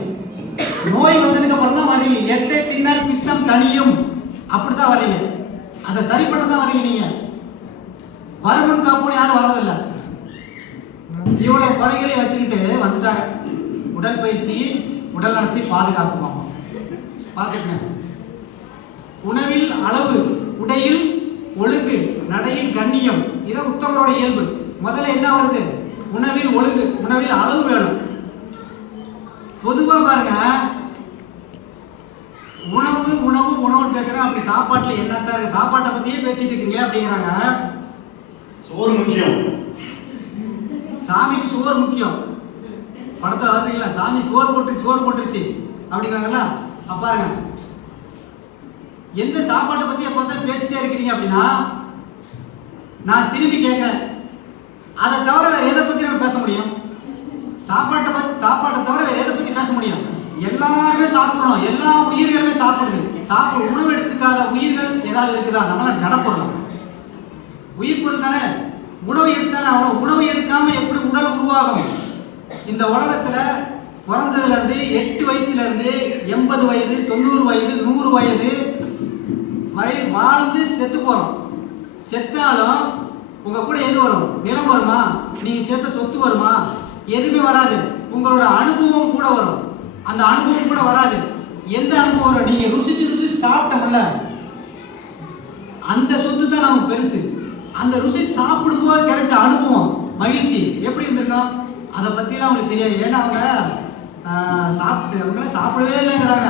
நோய் வந்ததுக்கு அப்புறம் தான் வரீங்க. எத்தை தின்னால் பித்தம் தனியும், அப்படித்தான் வரீங்க. அதை சரிப்பட்டு தான் வரீங்க. நீங்க வருமுன் காப்புன்னு யாரும் வர்றதில்லை. இவ்வளவு குறைகளை வச்சுக்கிட்டு வந்துட்டாங்க. உடற்பயிற்சி உடல் நலத்தை பாதுகாக்குமாமா. பார்த்துக்கங்க. உணவில் அளவு, உடையில் ஒழுங்கு, நடையில் கண்ணியம், இதான் உத்தமரோட இயல்பு. முதல்ல என்ன வருது? உணவில் ஒழுங்கு, உணவில் அளவு வேணும். பொதுவா பாருங்க, உணவு உணவு உணவுன்னு பேசுறேன். அப்படி சாப்பாட்டுல என்னத்தான் சாப்பாட்டை பத்தியே பேசிட்டு இருக்கீங்க அப்படிங்கிறாங்க. சோறு முக்கியம். சாமிக்கு சோறு முக்கியம். படத்தை பார்த்தீங்களா? சாமி சோறு போட்டுருச்சு அப்படிங்கிறாங்களா? பாருங்க, எந்த சாப்பாட்டை பத்தி எப்ப பார்த்தாலும் பேசிட்டே இருக்கிறீங்க அப்படின்னா, நான் திரும்பி கேட்கிறேன், அதை தவிர வேற எதை பத்தி நம்ம பேச முடியும்? சாப்பாட்டை தவிர வேற எதை பத்தி பேச முடியும்? எல்லாருமே சாப்பிடுறோம். எல்லா உயிர்களுமே சாப்பிடுது. உணவு எடுத்துக்காத உயிர்கள் ஏதாவது இருக்குதா? நம்மள ஜடப்பொருள், உயிர் பொருள் தானே. உணவு எடுத்தானே அவ்வளவு. உணவு எடுக்காம எப்படி உடல் உருவாகும்? இந்த உலகத்துல பிறந்ததுல இருந்து 8 வயசுல இருந்து 80 வயது 90 வயது 100 வயது வரை வாழ்ந்து செத்து போறோம். செத்தாலும் உங்க கூட எது வரும்? நிலம் வருமா? நீங்க சேர்த்த சொத்து வருமா? எதுவுமே வராது. உங்களோட அனுபவம் கூட வரும். அந்த அனுபவம் கூட வராது. எந்த அனுபவம் வரும்? நீங்க ருசிச்சு சாப்பிட்டோம்ல, அந்த சொத்து தான் நமக்கு பெருசு. அந்த ருசி சாப்பிடும்போது கிடைச்ச அனுபவம், மகிழ்ச்சி எப்படி இருந்திருக்கும்? அதை பத்திலாம் அவங்களுக்கு தெரியாது. ஏன்னா அவங்க அவங்களாம் சாப்பிடவே இல்லைங்கிறாங்க.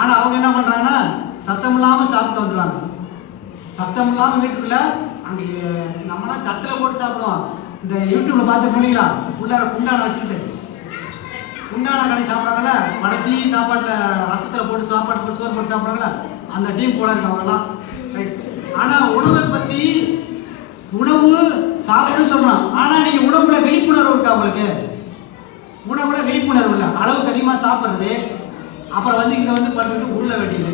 ஆனா அவங்க என்ன பண்றாங்கன்னா சத்தம் இல்லாம சாப்பிட்டு வந்துடுவாங்க. சத்தம் இல்லாம வீட்டுக்குள்ள அங்க நம்மளாம் தட்டுல போட்டு சாப்பிடுவோம். இந்த யூடியூப்ல பார்த்து போனீங்களா? உள்ளார குண்டான வச்சுக்கிட்டு குண்டான கடை சாப்பிட்றாங்கல்ல, கடைசி சாப்பாட்டுல ரசத்துல போட்டு சாப்பாடு போட்டு சோறு போட்டு சாப்பிட்றாங்களா, அந்த டீம் போல இருக்கு அவங்கெல்லாம். ஆனா உணவை பத்தி, உணவு சாப்பிடுன்னு சொல்றான். ஆனா நீங்க உணவுல விழிப்புணர்வு இருக்கா உங்களுக்கு? உணவுல விழிப்புணர்வு இல்லை, அளவுக்கு அதிகமாக சாப்பிட்றது, அப்புறம் வந்து இங்கே வந்து பண்ணுறது உருள வேண்டியது.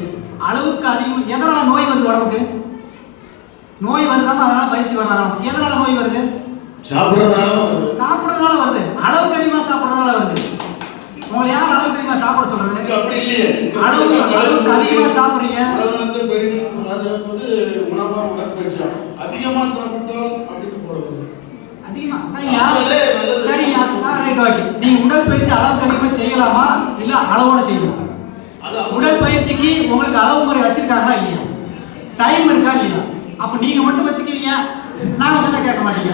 அளவுக்கு அதிகம் எதனால் நோய் வருது உடம்புக்கு? நோய் வருதாம அதனால பயிற்சி வர்றாங்க. எதனால நோய் வருது? சாப்பிட்றதுனால வருது. அளவுக்கு அதிகமாக சாப்பிட்றதுனால வருது. உங்களை யார் அளவுக்கு அதிகமாக சாப்பிட சொல்றது? அப்படி இல்லையே. அளவுக்கு அதிகமாக சாப்பிட்றீங்க. உணவா உடற்பயிற்சியா அதிகமாக சாப்பிட்டால் அப்படின்னு போடுறது. அதிகமா சரி, நீங்க உடற்பயிற்சி அளவுக்கு அதிகமா செய்யலாமா இல்ல அளவோட செய்யணும்? உடற்பயிற்சிக்கு உங்களுக்கு அளவு முறை வச்சிருக்காங்களா இல்லையா? டைம் இருக்கா இல்லையா? அப்ப நீங்க மட்டும் வச்சுக்கிறீங்க, நாங்க சொன்னா கேட்க மாட்டீங்க.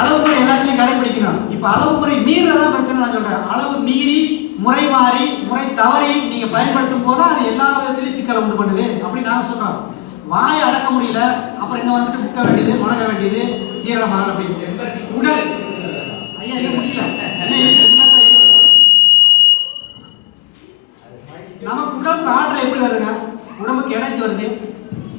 அளவு முறை எல்லாத்தையும் கடைபிடிக்கணும். இப்ப அளவு முறை மீறதான் பிரச்சனை. நான் சொல்றேன், அளவு மீறி முறை மாறி முறை தவறி நீங்க பயன்படுத்தும் போது அது எல்லா விதத்திலையும் சிக்கலை உண்டு பண்ணுது அப்படின்னு நாங்க சொல்றோம். வாயை அடக்க முடியல, அப்புறம் இங்க வந்துட்டு முக்க வேண்டியது, முடங்க வேண்டியது, ஜீரணமாக அப்படின்னு உடல் ஐயா இல்ல முடியல. நமக்கு உடம்புக்கு ஆற்றல் எப்படி வருதுங்க? உடம்புக்கு எனர்ஜி வருது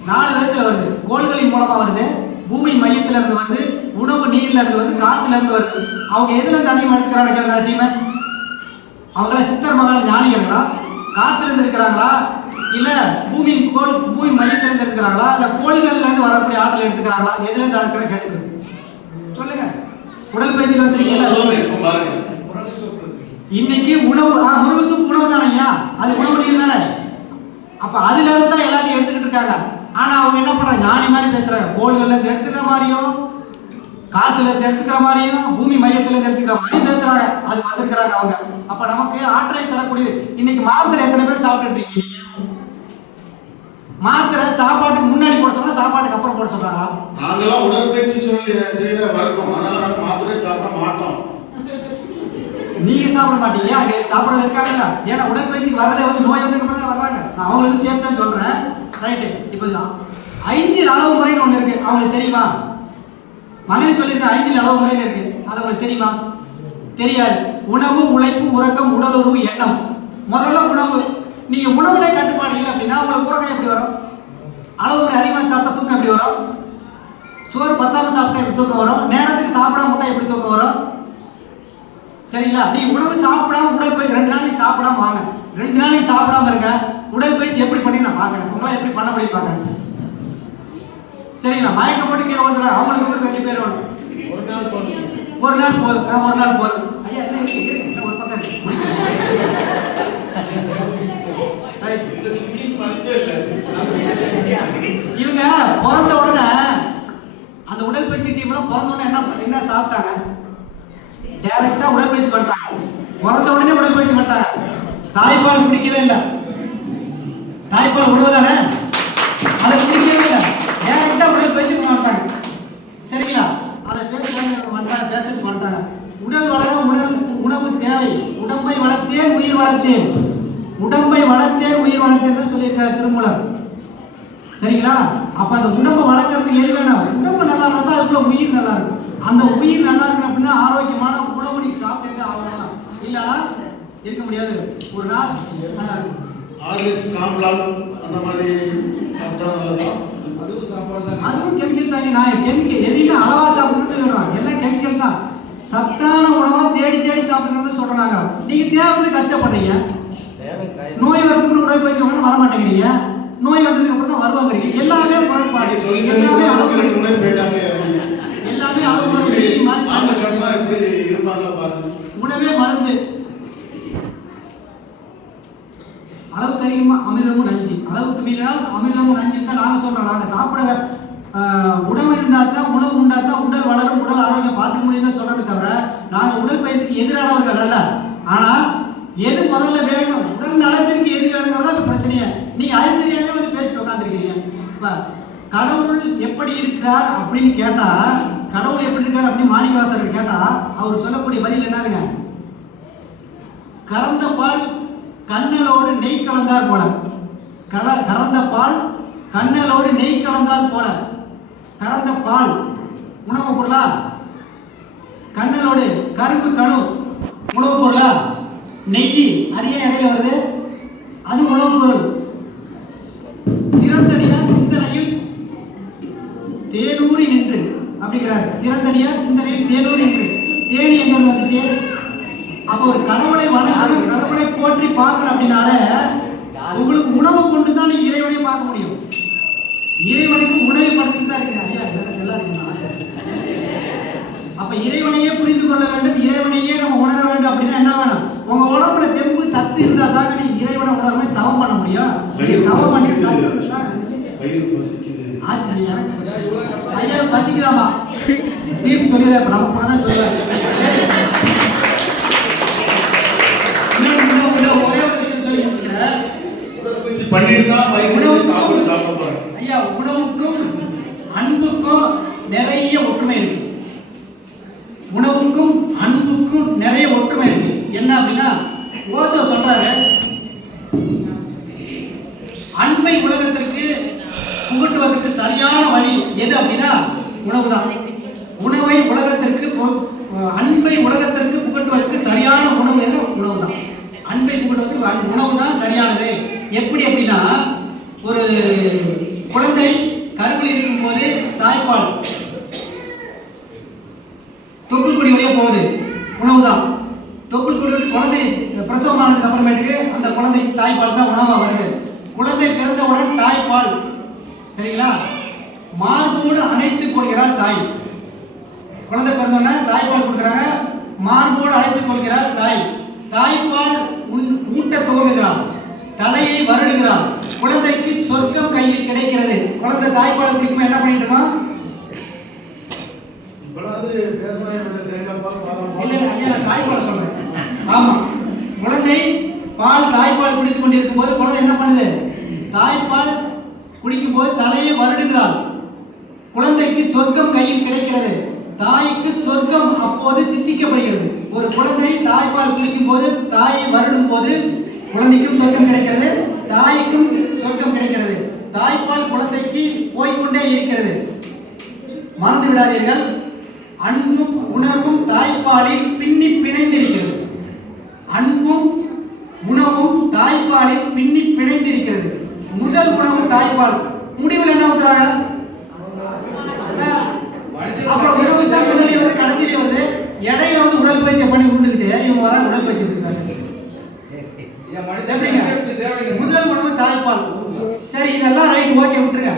4 விதத்துல வருது. கோள்களின் மூலமா வருது, பூமி மையத்துல இருந்து வருது, உணவு நீர்ல இருந்து வருது, காத்துல இருந்து வருது. அவங்க எதுல இருந்து அதிகமாக எடுத்துக்கிறாங்க டீமை? அவங்கள சித்தர் மகால் ஞானிகளா? காத்துல இருந்து எடுக்கிறாங்களா இல்ல பூமி மையத்துல இருந்து எடுக்கிறாங்களா இல்ல கோள்கள்ல இருந்து வரக்கூடிய ஆற்றல் எடுத்துக்கிறாங்களா? எதுல இருந்து எடுக்கிற கேட்டுக்கிறது சொல்லுங்க. உடற்பயிற்சியில் வச்சிருக்கீங்க இன்னைக்கு உணவு முருகு சூப் உணவு தானே ஐயா, அது உணவு நீர் தானே. அப்ப அதுல இருந்து தான் எல்லாத்தையும் எடுத்துக்கிட்டு இருக்காங்க. ஆனா அவங்க என்ன பண்றாங்க? ஞானி மாதிரி பேசுறாங்க. கோள்கள்ல இருந்து எடுத்துக்கிற மாதிரியும், காத்துல இருந்து எடுத்துக்கிற மாதிரியும், பூமி மையத்துல இருந்து எடுத்துக்கிற மாதிரியும் பேசுறாங்க. அது வந்திருக்கிறாங்க அவங்க. அப்ப நமக்கு ஆற்றலை தரக்கூடியது. இன்னைக்கு மாத்திரை எத்தனை பேர் சாப்பிட்டு இருக்கீங்க? நீங்க மாத்திரை சாப்பாட்டுக்கு முன்னாடி போட சொன்னா சாப்பாட்டுக்கு அப்புறம் போட சொல்றாங்களா? நாங்கெல்லாம் உடற்பயிற்சி செய்யற வர்க்கம், அதனால நாங்க மாத்திரை சாப்பிட மாட்டோம். நீங்க சாப்பிட மாட்டீங்க, அங்க சாப்பிட இருக்காங்கல்ல. ஏன்னா உடற்பயிற்சிக்கு வரதே வந்து நோய் வந்து வர்றாங்க. நான் அவங்களுக்கு சேர்த்து சொல்றேன். ரைட்டு. இப்போ 5 அளவு முறைன்னு ஒண்ணு இருக்கு, அவங்களுக்கு தெரியுமா? மகன் சொல்லியிருக்க 5 அளவு முறைன்னு இருக்கு, அது உங்களுக்கு தெரியுமா? தெரியாது. உணவு, உழைப்பு, உறக்கம், உடலுறவு, எண்ணம். முதல்ல உணவு. நீங்க உணவுல கட்டுப்பாடு இல்லை அப்படின்னா உங்களுக்கு உறக்கம் எப்படி வரும்? அளவு முறை அதிகமாக சாப்பிட்டா தூக்கம் எப்படி வரும்? சோறு பத்தாம சாப்பிட்டா எப்படி தூக்கம் வரும்? நேரத்துக்கு சாப்பிடாம விட்டா எப்படி தூக்கம் வரும்? சரிங்களா? நீ உணவு சாப்பிடாம உடற்பயிற்சி 2 நாளைக்கு சாப்பிடாம வாங்க, 2 நாளைக்கு சாப்பிடாம இருங்க, உடற்பயிற்சி எப்படி பண்ணி நான் பார்க்கறேன், உங்களால எப்படி பண்ண முடியும் பார்க்கறேன். சரிங்களா? மயக்க போட்டு கீழே வந்துடுறாங்க, அவங்களுக்கு வந்து 2 பேர் வரும். ஒரு நாள் போதும். ஐயா என்ன இருக்கு? ஒரு பக்கம் இவங்க பிறந்த உடனே அந்த உடற்பயிற்சி டீம்லாம் பிறந்த உடனே என்ன சாப்பிட்டாங்க? டைரக்டா உடற்பயிற்சி பண்ணிட்டாங்க. பிறந்த உடனே உடற்பயிற்சி பண்ணிட்டாங்க. தாய்ப்பால் குடிக்கவே இல்லை. தாய்ப்பால் உணவு தானே, அதை குடிக்கவே இல்லை. டைரக்டா உடற்பயிற்சி பண்ணிட்டாங்க. சரிங்களா? அதை பேசுறதுக்கு பண்ணிட்டாங்க. உடல் வளர உணவு தேவை. உடம்பை வளர்த்தேன் உயிர் வளர்த்தேன், உடம்பை வளர்த்தேன் உயிர் வளர்த்தேன் சொல்லியிருக்காரு திருமூலர். சரிங்களா? அப்ப அந்த உடம்பை வளர்க்கறதுக்கு எது வேணும்? உடம்பு நல்லா இருந்தா அதுக்குள்ள உயிர் நல்லா இருக்கும். அந்த உயிர் நல்லா இருக்கணும் அப்படின்னா ஆரோக்கியமான உணவு நீங்க சாப்பிட்டே ஆகணும், இல்லைன்னா இருக்க முடியாது. ஒரு நாள் அந்த மாதிரி சாப்பிட்டா நல்லதா? அதுவும் கெமிக்கல் தானே. நான் கெமிக்கல் எதையுமே அளவா சாப்பிடணும்னு சொல்லுறோம். எல்லாம் கெமிக்கல் தான். சத்தான உணவா தேடி சாப்பிடுறது சொல்றாங்க. நீங்க தேடுறது கஷ்டப்படுறீங்க. நோய் வரதுக்கு உடற்பயிற்சி வர மாட்டேங்கிறீங்க. நோய் வந்ததுக்கு அப்புறம் தான் வருவாங்கிறீங்க. எல்லாமே முரண்பாடு. எல்லாமே அளவு உணவே மருந்து. அளவுக்கு அதிகமா அமிர்தமும் நஞ்சு, அளவுக்கு மீறினால் அமிர்தமும் நஞ்சு தான் நாங்க சொல்றோம். நாங்க சாப்பிட உணவு இருந்தா தான், உணவு உண்டா தான் உடல் வளரும், உடல் ஆரோக்கியம் பார்த்துக்க முடியும் சொல்றதை தவிர நாங்க உடற்பயிற்சிக்கு எதிரானவர்கள் அல்ல. ஆனா எது முதல்ல வேணும், உடல் நலத்திற்கு எது வேணுங்கிறதா பிரச்சனையே. நீங்க அது தெரியாம வந்து பேசிட்டு உட்காந்துருக்கீங்க. கடவுள் எப்படி இருக்கிறார் அப்படின்னு கேட்டா, கடவுள் எப்படி இருக்கார் அப்படின்னு மாணிக்கவாசகர் கேட்டா அவர் சொல்லக்கூடிய பதில் என்னதுங்க? கறந்த பால் கண்ணலோடு நெய் கலந்தார் போல. கறந்த பால் கண்ணலோடு நெய் கலந்தார் போல. கறந்த பால் உணவு பொருளா? கண்ணலோடு கரும்பு கணு உணவு பொருளா? நெய் அது ஏன் இடையில வருது? அது உணவு பொருள். சிறந்தடியா சிந்தனையில் தேனூரி நின்று அப்படிங்கிற தேனூர் என்று. தேனி எங்க இருந்து வந்துச்சு? அப்போ ஒரு கடவுளை வணங்கணும், கடவுளை போற்றி பார்க்கணும் அப்படின்னால உங்களுக்கு உணவு கொண்டு தான் நீங்க இறைவனை பார்க்க முடியும். இறைவனுக்கு உணவை படுத்திட்டு தான் இருக்கிறேன். ஐயா இதெல்லாம் செல்லாதீங்க. அப்ப இறைவனையே புரிந்து கொள்ள வேண்டும், இறைவனையே நம்ம உணர வேண்டும். அப்படின்னா என்ன வேணும்? உங்க உடம்புல தெம்பு சத்து இருந்தா தாங்க நீ இறைவனை உணர்வை தவம் பண்ண முடியும். தவம் பண்ணி ஆச்சு ஐயா பசிக்குதாமா தீர்ப்பு சொல்லிடுறேன். இப்ப நம்ம கூட தான் சொல்லுவேன். ஒரே ஒரு விஷயம் சொல்லி முடிச்சுக்கிறேன். ஐயா உணவுக்கும் அன்புக்கும் நிறைய ஒற்றுமை இருக்கு. உணவுக்கும் அன்புக்கும் நிறைய ஒற்றுமை இருக்கு. என்ன அப்படின்னா ஓசோ சொல்றாரு, அன்பை உலகத்திற்கு புகட்டுவதற்கு சரியான வழி எது அப்படின்னா உணவு தான். உணவை உலகத்திற்கு அன்பை உலகத்திற்கு புகட்டுவதற்கு சரியான உணவு எது? உணவு தான். அன்பை புகட்டுவதற்கு உணவு தான் சரியானது. எப்படி அப்படின்னா ஒரு குழந்தை கருவில் இருக்கும் போது தாய்ப்பால் தொப்புள் கொடி வழியா போகுது, உணவு தான். தொப்புள் கொடி குழந்தை பிரசவமானதுக்கு அப்புறமேட்டுக்கு அந்த குழந்தைக்கு தாய்ப்பால் தான் உணவாக வருது. குழந்தை பிறந்தவுடன் தாய்ப்பால், சரிங்களா, மார்போடு அணைத்துக் கொள்கிறாள் தாய். குழந்தை பிறந்தவுடனே தாய்ப்பால் கொடுக்குறாங்க, மார்போடு அணைத்துக் கொள்கிறாள் தாய். தாய்ப்பால் ஊட்ட துவங்குகிறாள், தலையை வருடுகிறாள். குழந்தைக்கு சொர்க்கம் கையில் கிடைக்கிறது. குழந்தை தாய்ப்பால் குடிக்கும் என்ன பண்ணிட்டு இருக்கோம்? தாய்ப்பால் சொல்றேன். ஆமா, குழந்தை பால் தாய்ப்பால் குடித்துக் கொண்டிருக்கும் போது குழந்தை என்ன பண்ணுது? தாய்ப்பால் குடிக்கும் போது தலையை வருடுகிறாள். குழந்தைக்கு சொர்க்கம் கையில் கிடைக்கிறது. தாய்க்கு சொர்க்கம் அப்போது சித்திக்கப்படுகிறது. ஒரு குழந்தை தாய்ப்பால் குடிக்கும் போது தாயை வருடும் போது குழந்தைக்கும் சொர்க்கம் கிடைக்கிறது, தாய்க்கும் சொர்க்கம் கிடைக்கிறது. தாய்ப்பால் குழந்தைக்கு போய்கொண்டே இருக்கிறது. மறந்து விடாதீர்கள், அன்பும் உணர்வும் தாய்ப்பாலில் பின்னி பிணைந்திருக்கிறது. அன்பும் உணவும் தாய்ப்பாலில் பின்னி பிணைந்திருக்கிறது. முதல் உணவு தாய்ப்பால், முடிவில் என்ன ஊத்துறாங்க? அப்புறம் உணவு தான் முதலில் வருது, கடைசியிலே வருது. இடையில வந்து உடற்பயிற்சி பண்ணி உண்டுகிட்டு இவங்க வர உடற்பயிற்சி எப்படிங்க? முதல் உணவு தாய்ப்பால். சரி, இதெல்லாம் ரைட், ஓகே, விட்டுருங்க.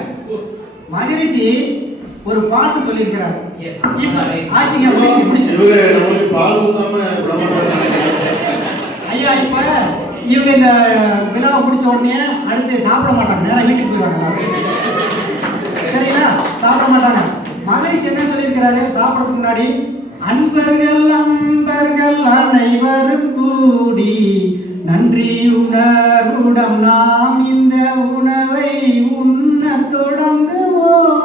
மகரிஷி ஒரு பாட்டு சொல்லியிருக்கிறார். ஆச்சுங்க, ஐயா இப்ப இவங்க இந்த விழாவை முடிச்ச உடனே அடுத்து சாப்பிட மாட்டாங்க, நேரம் வீட்டுக்கு போயிடுவாங்க. சரிங்களா, சாப்பிட மாட்டாங்க. மகரிஷி என்ன சொல்லியிருக்கிறாரு சாப்பிடறதுக்கு முன்னாடி? அன்பர்கள் அன்பர்கள் அனைவரும் கூடி நன்றி உணர்வுடன் நாம் இந்த உணவை உண்ண தொடங்குவோம்.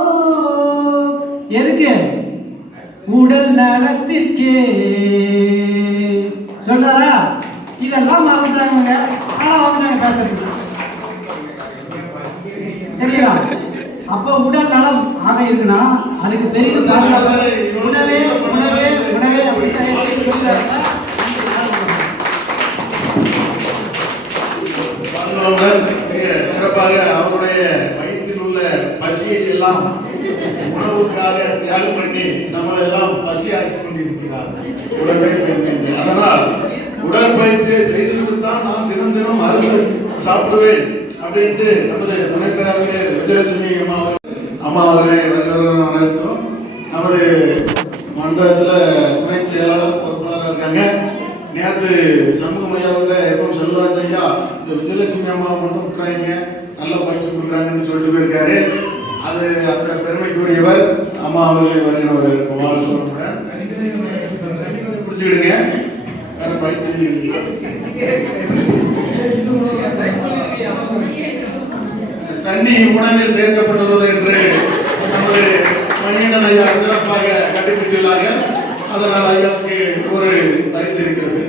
எதுக்கு? உடல் நலத்திற்கே சொல்றாரா? இதெல்லாம் மறந்துட்டாங்க. ஆனா வந்து பேசுறது சரியா? அப்ப உடல் நலம் ஆக இருக்குன்னா அதுக்கு பெரிய உணவே உணவே உணவே அப்படி சிறப்பாக அவருடைய வயிற்றில் உள்ள பசியை எல்லாம் உணவுக்காக தியாகம் பண்ணி நம்ம எல்லாம் பசியாக்கி கொண்டிருக்கிறார் உடலை. அதனால் உடற்பயிற்சியை செய்துவிட்டு தான் நான் தினம் தினம் மருந்து சாப்பிடுவேன் அப்படின்ட்டு நமது துணை பேராசிரியர் விஜயலட்சுமி அம்மா அவர்களை வரவேற்கிறோம். நமது மன்றத்தில் துணை செயலாளர் பொறுப்பாளராக இருக்காங்க. நேற்று சண்முகம் ஐயாவோட எப்போ செல்வராஜ் ஐயா இந்த விஜயலட்சுமி அம்மாவை மட்டும் விட்டுறாங்க, நல்லா பயிற்சி கொடுக்குறாங்கன்னு சொல்லிட்டு போயிருக்காரு. அது அந்த பெருமைக்குரியவர் அம்மா அவர்களை வருகிறவர் வாழ்க்கை பிடிச்சிக்கிடுங்க. வேற பயிற்சி தண்ணி உணவில் சேர்க்கப்பட்டுள்ளது என்று நமது மணிகண்டன் ஐயா சிறப்பாக கண்டுபிடித்துள்ளார்கள். அதனால் ஐயாவுக்கு ஒரு பரிசு இருக்கிறது.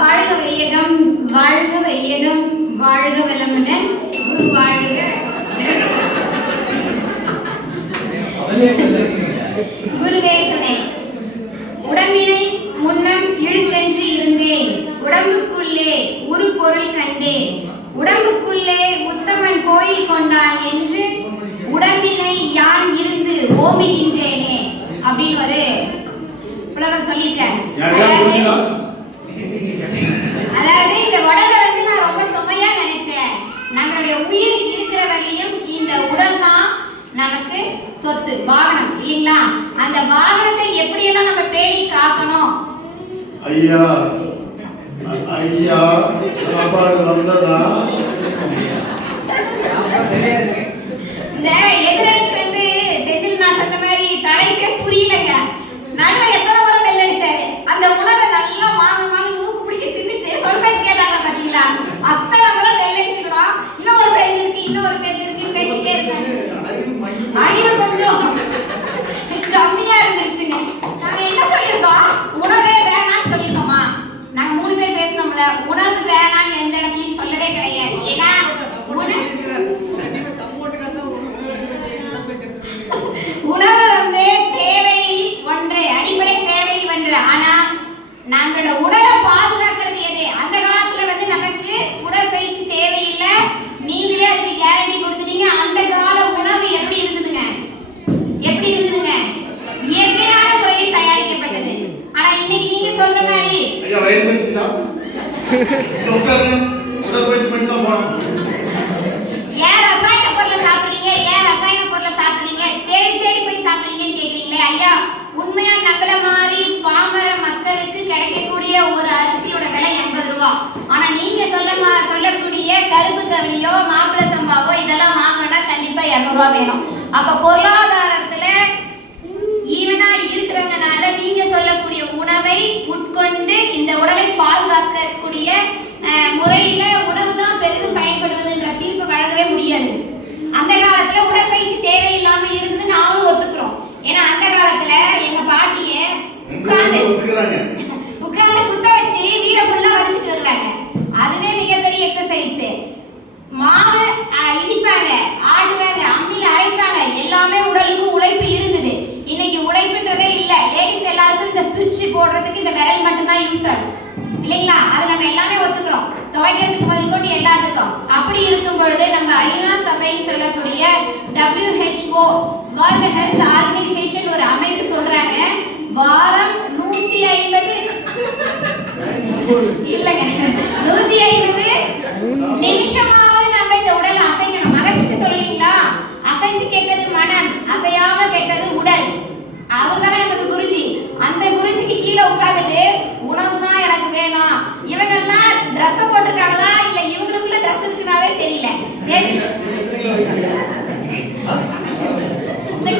வாழ்க வையகம், வாழ்க வையகம், வாழ்க வளமுடன், வாழ்க. குருவே துணை. உடம்பினை முன்னம் இழுக்கன்று இருந்தேன், உடம்புக்குள்ளே ஒரு பொருள் கண்டேன், உடம்புக்குள்ளே உத்தமன் கோயில் கொண்டான் என்று உடம்பினை யான் இருந்து ஓம்புகின்றேனே அப்படின்னு ஒரு புலவர் சொல்லியிருக்காரு. அதாவது இந்த உடலை வந்து நான் ரொம்ப சுமையா நினைச்சேன். நம்மளுடைய உயிர் இருக்கிற வரையும் இந்த உடல் தான் நமக்கு சொத்து, வாகனம் இல்லைங்களா? அந்த வாகனத்தை எப்படியெல்லாம் நம்ம பேணி காக்கணும். ஐயா ஐயா சாப்பாடு வந்ததா? இந்த எதிரணிக்கு வந்து செந்தில் நான் சொன்ன மாதிரி தலைப்பே புரியலங்க. நடுவர் எத்தனை முறை பெல் அடிச்சாரு. அந்த உணவை நல்லா வாங்க மூக்கு பிடிக்க தின்னுட்டு சொல் பேச்சு கேட்டாங்க பாத்தீங்களா? அத்தனை முறை பெல் அடிச்சுக்கிறோம். இன்னும் ஒரு பேச்சு இருக்கு, இன்னும் ஒரு பேச்சு இருக்குன்னு பேசிட்டே இருக்காங்க. அறிவு கொஞ்சம் கம்மியா இருந்துச்சுங்க. நாங்க என்ன சொல்லியிருக்கோம்? உணவே வேணான்னு சொல்லியிருக்கோமா? நாங்க 3 பேர் பேசணும்ல, உணவு வேணான்னு எந்த இடத்துலயும் சொல்லவே கிடையாது. ஏன்னா உணவு வந்து தேவை ஒன்று, அடிப்படை தேவை ஒன்று. ஆனா நம்மளோட உடலை பாதுகாக்கிறது எது? அந்த காலத்துல வந்து நமக்கு உடற்பயிற்சி தேவையில்லை, நீங்களே அதுக்கு கேரண்டி கொடுத்துட்டீங்க. அந்த கால உணவு எப்படி இருந்ததுங்க? எப்படி இருந்ததுங்க? இயற்கையான முறையில் தயாரிக்கப்பட்டது. ஆனா இன்னைக்கு நீங்க சொல்ற மாதிரி ஐயா வயிறு பசிச்சா உட்காருங்க, உடற்பயிற்சி பண்ணி தான் போகணும். ஏன் ரசாயன பொருளை சாப்பிடுறீங்க, ஏன் ரசாயன பொருளை சாப்பிடுறீங்க, தேடி தேடி போய் சாப்பிடுறீங்கன்னு கேக்குறீங்களே ஐயா. உண்மையா நம்மள மாதிரி பாமர மக்களுக்கு கிடைக்கக்கூடிய ஒரு அரிசியோட விலை 80 ரூபாய். ஆனா நீங்க சொல்லக்கூடிய கருப்பு கவனியோ மாப்பிள சம்பாவோ இதெல்லாம் வாங்கணும்னா கண்டிப்பா 200 ரூபாய் வேணும். அப்ப பொருளாதாரத்துல ஈவனா இருக்கிறவங்கனால நீங்க சொல்லக்கூடிய உணவை உட்கொண்டு இந்த உடலை பாதுகாக்கக்கூடிய முறையில உணவு தான் பெரிதும் பயன்படுவதுன்ற தீர்ப்பு வழங்கவே முடியாது. அந்த காலத்துல உடற்பயிற்சி தேவையில்லாம இருந்தது நாங்களும் ஒத்துக்கிறோம். ஏன்னா அந்த காலத்துல எங்க பாட்டிய உட்கார்ந்து குத்த வச்சு வீட ஃபுல்லா வலிச்சுட்டு வருவாங்க. அதுவே மிகப்பெரிய எக்ஸசைஸ். மாவு இடிப்பாங்க, ஆட்டுவாங்க, அம்மியில அரைப்பாங்க. எல்லாமே உடலுக்கு உழைப்பு இருந்தது. இன்னைக்கு உழைப்புன்றதே இல்ல. லேடிஸ் எல்லாருக்கும் இந்த சுவிட்ச் போடுறதுக்கு இந்த விரல் மட்டும்தான் யூஸ் ஆகும் இல்லைங்களா? அதை நம்ம எல்லாமே ஒத்துக்கிறோம். துவைக்கிறதுக்கு முதல் கொண்டு எல்லாத்துக்கும். அப்படி இருக்கும் பொழுது நம்ம ஐநா சபைன்னு சொல்லக்கூடிய WHO வேர்ல்ட் ஹெல்த் ஆர்கனைசேஷன் ஒரு அமைப்பு சொல்றாங்க, வாரம் 150 இல்லங்க 150 நிமிஷமாவது நம்ம இந்த உடலை அசைக்கணும். மகரிஷி சொல்லலீங்களா? அசைஞ்சு கேட்டது மனம், அசையாம கேட்டது உடல். அவர்தானே நமக்கு குருஜி. அந்த குருஜிக்கு கீழே உட்கார்ந்துட்டு உணவு தான் எனக்கு வேணும். இவங்கெல்லாம் ட்ரெஸ் போட்டிருக்காங்களா இல்ல இவங்களுக்குள்ள ட்ரெஸ் இருக்குனாவே தெரியல. இந்த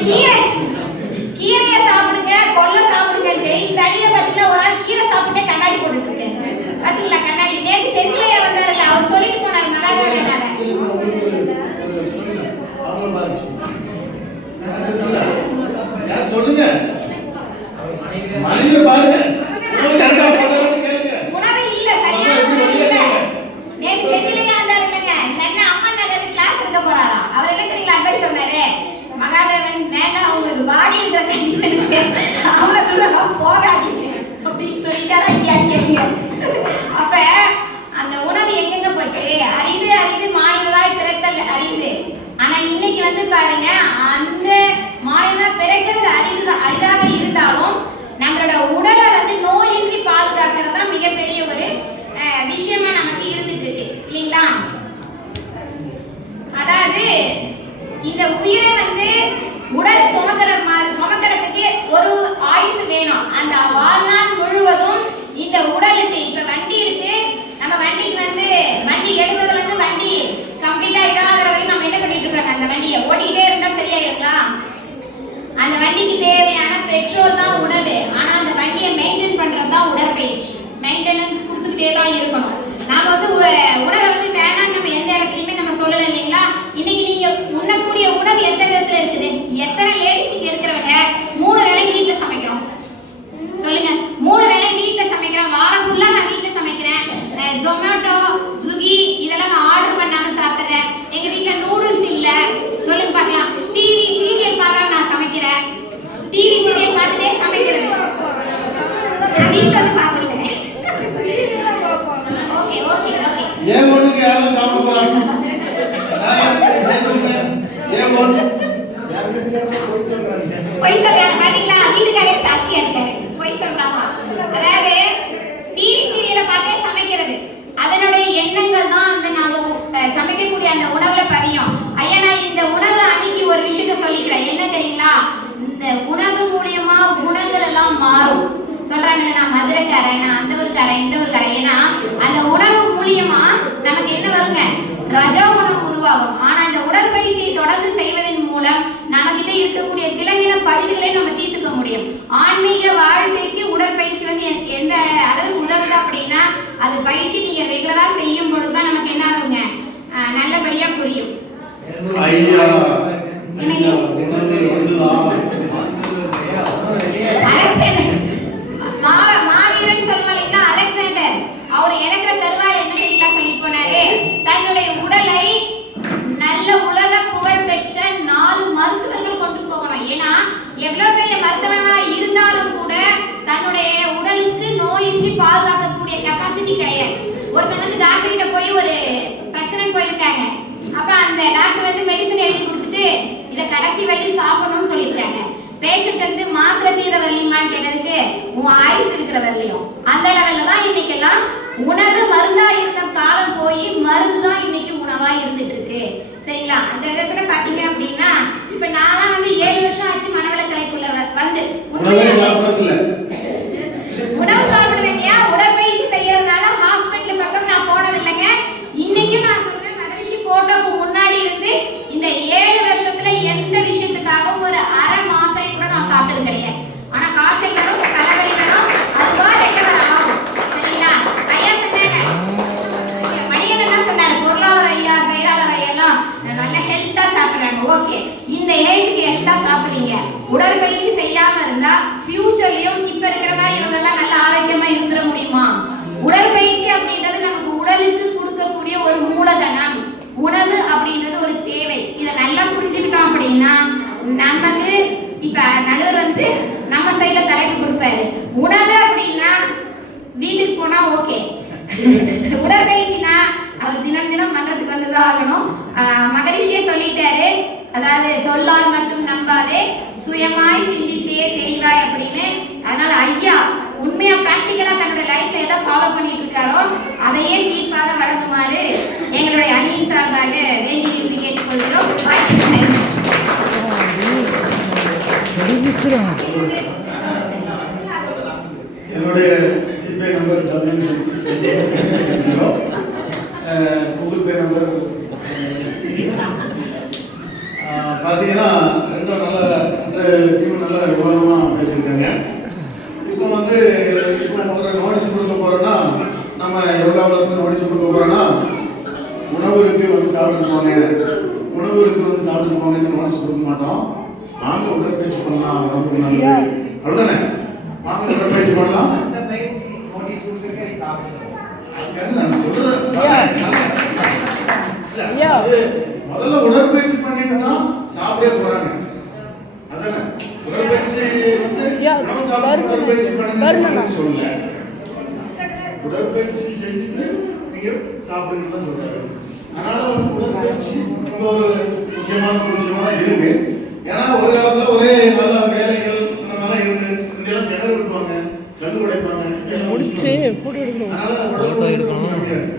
கீரையை சாப்பிடுங்க, கொள்ளை சாப்பிடுங்கன்ட்டு இந்த அடியில பாத்தீங்கன்னா ஒரு ஆள் கீரை சாப்பிட்டு கண்ணாடி போட்டுட்டு இருக்காரு. பாத்தீங்களா கண்ணாடி? நேற்று செந்திலையா வந்தாருல்ல, அவர் சொல்லிட்டு போனாரு மகாதாரனால. சொல்லுங்க மனைவியை பாருங்க. உணவு இல்ல, சரியான உணவு இல்ல. நேற்று செந்திலையா வந்தாரு இல்லங்க, இந்த அண்ணன் அம்மன் நகர் கிளாஸ் எடுக்க போறாராம். அவர் என்ன தெரியல அட்வைஸ் சொன்னாரு, மகாதேவன் வேண்டாம், அவங்களுக்கு பாடி இருக்கிற கண்டிஷனுக்கு அவ்வளவு தூரம் போகாதீங்க அப்படின்னு சொல்லிட்டாரா இல்லையா கேளுங்க. அப்ப அந்த உணவு எங்கெங்க போச்சு? அரிது அரிது மாநிலராய் பிறத்தல் அரிது. ஆனா இன்னைக்கு வந்து பாருங்க, அந்த மாநிலரா பிறக்கிறது அரிதாக இருந்தாலும் நம்மளோட உடலை வந்து நோயின்றி பாதுகாக்கிறது தான் மிகப்பெரிய ஒரு விஷயமா நமக்கு இருந்துட்டு இருக்கு இல்லைங்களா? அதாவது இந்த உயிரை வந்து உடல் சுமக்கிறதுக்கு ஒரு ஆயுசு வேணும். அந்த வாழ்நாள் முழுவதும் இந்த உடலுக்கு இப்ப வண்டி இருக்கு, நம்ம வண்டிக்கு வந்து வண்டி எடுத்ததுல இருந்து வண்டி கம்ப்ளீட்டா இதாகிற வரைக்கும் நம்ம என்ன பண்ணிட்டு இருக்கோம்? அந்த வண்டியை ஓட்டிக்கிட்டே இருந்தா சரியாயிருங்களா? அந்த வண்டிக்கு தேவையான பெட்ரோல் தான் உணவு. ஆனா அந்த வண்டியை மெயின்டைன் பண்றது தான் உடற்பயிற்சி. மெயின்டெனன்ஸ் கொடுத்துக்கிட்டே தான் இருக்கணும். நாம வந்து உணவை வந்து வேணாம் நம்ம எந்த இடத்துலயுமே நம்ம சொல்லல இல்லைங்களா? இன்னைக்கு நீங்க உண்ணக்கூடிய உணவு எந்த விதத்துல இருக்குது? எத்தனை லேடிஸ் இங்க இருக்கிறவங்க 3 வேளை வீட்டுல சமைக்கிறோம் சொல்லுங்க? 3 வேளை வீட்டுல சமைக்கிறோம். வாரம் ஃபுல்லா நான் வீட்டுல சமைக்கிறேன். ஜொமேட்டோ, ஸ்விக்கி இதெல்லாம் நான் ஆர்டர் பண்ணாம சாப்பிடுறேன். எங்க வீட்டுல நூடுல்ஸ் இல்ல. சொல்லுங்க பார்க்கலாம். டிவி சீரியல் பார்க்காம நான் சமைக்கிறேன். டிவி சீரியல் பார்த்துட்டே சமைக்கிறேன். நான் வீட்டுல வந்து பாத்துருக்கேன். Okay okay okay. ஏன் ஒண்ணுக்கு யாரும் சாப்பிட போறாங்க? ஏன் ஒண்ணு பொய் சொல்றாங்க பாத்தீங்களா? வீட்டுக்காரே சாட்சியா இருக்காரு. பொய் சொல்றாமா? அதாவது டிவி சீரியலை பார்த்தே சமைக்கிறது, அதனுடைய எண்ணங்கள் தான் அந்த நாம சமைக்கக்கூடிய அந்த உணவுல பதியும். ஐயா, நான் இந்த உணவு அன்னைக்கு ஒரு விஷயத்த சொல்லிக்கிறேன். என்ன தெரியுங்களா? இந்த உணவு மூலியமா குணங்கள் எல்லாம் மாறும் சொல்றாங்க. நான் மதுரைக்காரன், நான் அந்த ஊருக்காரன், இந்த ஊருக்காரன். ஏன்னா அந்த உணவு மூலியமா நமக்கு என்ன வருங்க? ரஜோ குணம் உருவாகும். ஆனா இந்த உடற்பயிற்சியை தொடர்ந்து செய்வதன் மூலம் நம்மகிட்ட இருக்கக்கூடிய விலங்கின பதிவுகளை நம்ம தீர்த்துக்க முடியும். ஆன்மீக வாழ்க்கைக்கு உடற்பயிற்சி வந்து எந்த அளவுக்கு உதவுது அப்படின்னா, அது பயிற்சி நீங்க ரெகுலரா செய்யும் பொழுதுதான் நமக்கு என்ன ஆகுங்க? நல்லபடியா புரியும். மாவீரன் சொல்லுவாங்க இல்லைங்களா, அலெக்சாண்டர் அவர் இறக்குற தருவார் என்ன தெரியுங்களா சொல்லி போனாரு? தன்னுடைய உடலை நல்ல உலக புகழ் பெற்ற 4 மருத்துவர்கள் கொண்டு போகணும். ஏன்னா எவ்வளவு பெரிய மருத்துவனா இருந்தாலும் கூட தன்னுடைய உடலுக்கு நோயின்றி பாதுகாக்கக்கூடிய கெப்பாசிட்டி கிடையாது. ஒருத்தங்க வந்து டாக்டர் கிட்ட போய் ஒரு பிரச்சனை போயிருக்காங்க. அப்ப அந்த டாக்டர் வந்து மெடிசன் எழுதி கொடுத்துட்டு இதை கடைசி வரையும் சாப்பிடணும்னு சொல்லியிருக்காங்க. பேஷண்ட் வந்து மாத்திரை தீர வரலையுமான்னு கேட்டதுக்கு உன் ஆயுஸ் இருக்கிற வரலையும். அந்த லெவல்ல தான் இன்னைக்கெல்லாம் உணவு மருந்தா இருந்த காலம் போய் மருந்து தான் இன்னைக்கு உணவா இருந்துட்டு இருக்கு. சரிங்களா? அந்த விதத்துல பாத்தீங்க அப்படின்னா இப்ப நான் வந்து 7 வருஷம் ஆச்சு மனவளக்கலைக்குள்ள வந்து உணவு சாப்பிடுவேங்க. உடற்பயிற்சி செய்யறதுனால ஹாஸ்பிட்டல் பக்கம் நான் போனது இல்லைங்க. இன்னைக்கும் நான் சொல்றேன், மகரிஷி போட்டோக்கு முன்னாடி இருந்து இந்த 7 வருஷத்துல எந்த விஷயத்துக்காகவும் ஒரு அரை மாத்திரை கூட நான் சாப்பிட்டது கிடையாது. ஆனா காய்ச்சல் வரும், தலைவலி வரும், அதுவா ரெக்கவர் ஆகும். சரிங்களா? ஐயா சொன்னாங்க, மணிகன் என்ன சொன்னாரு? பொருளாளர் ஐயா, செயலாளர் ஐயா எல்லாம் நல்ல ஹெல்த்தா சாப்பிடுறாங்க. ஓகே, இந்த ஏஜுக்கு ஹெல்த்தா சாப்பிடுறீங்க, உடற்பயிற்சி செய்யாம இருந்தா ஃபியூச்சர்லயும் இப்ப இருக்கிற மாதிரி இவங்க எல்லாம் நல்ல ஆரோக்கியமா இருந்துட முடியுமா? உடற்பயிற்சி அப்படின்றது நமக்கு உடலுக்கு கொடுக்கக்கூடிய ஒரு மூலதனம். உணவு அப்படின்றது ஒரு தேவை. இதை நல்லா புரிஞ்சுக்கிட்டோம் அப்படின்னா நமக்கு இப்ப நடுவர் வந்து நம்ம சைடுல தலைப்பு கொடுப்பாரு. உணவு அப்படின்னா வீட்டுக்கு போனா ஓகே, உடற்பயிற்சினா அவர் தினம் தினம் மன்றத்துக்கு வந்துதான் ஆகணும். மகரிஷியே சொல்லிட்டாரு, அதாவது சொல்லால் மட்டும் நம்பாதே, சுயமாய் சிந்தித்தே தெளிவாய் அப்படின்னு. அதனால ஐயா உண்மையா பிராக்டிக்கலா தன்னோட லைஃப்ல எதை ஃபாலோ பண்ணிட்டு இருக்காரோ அதையே தீர்ப்பாக வழங்குமாறு எங்களுடைய அணியின் சார்பாக வேண்டி விரும்பி கேட்டுக்கொள்கிறோம். என்னுடைய GPay number $766 Google Pay number பார்த்தீங்கன்னா ரெண்டும் நல்லா விவாதமாக பேசியிருக்காங்க. இப்போ ஒரு நோட்டீஸ் கொடுக்க போகிறோன்னா, நம்ம யோகாவில் இருந்து நோட்டீஸ் கொடுக்க போகிறோன்னா, உணவுக்கு வந்து சாப்பிட்டு போங்க, உணவுக்கு வந்து சாப்பிட்டு போங்கன்னு நோட்டீஸ் கொடுக்க மாட்டோம். வாங்க உடற்பயிற்சி பண்ணலாம், உடம்புக்கு நல்லது, அப்படிதானே? வாங்க உடற்பயிற்சி பண்ணலாம். முதல்ல உடற்பயிற்சி பண்ணிட்டு தான் சாப்பிடே போறாங்க. அதானே உடற்பயிற்சி வந்து உடற்பயிற்சி பண்ணுங்க சொல்ல, உடற்பயிற்சி செஞ்சுட்டு நீங்க சாப்பிடுங்க தான் சொல்றாரு. அதனால வந்து உடற்பயிற்சி ரொம்ப ஒரு முக்கியமான ஒரு விஷயமா தான் இருக்கு. ஏன்னா ஒரு காலத்துல ஒரே நல்ல வேலைகள் இந்த மாதிரி இருந்து இதெல்லாம் கிணறு விட்டுவாங்க, கல் உடைப்பாங்க, அதனால உடல் எடுக்கணும் முடியாது.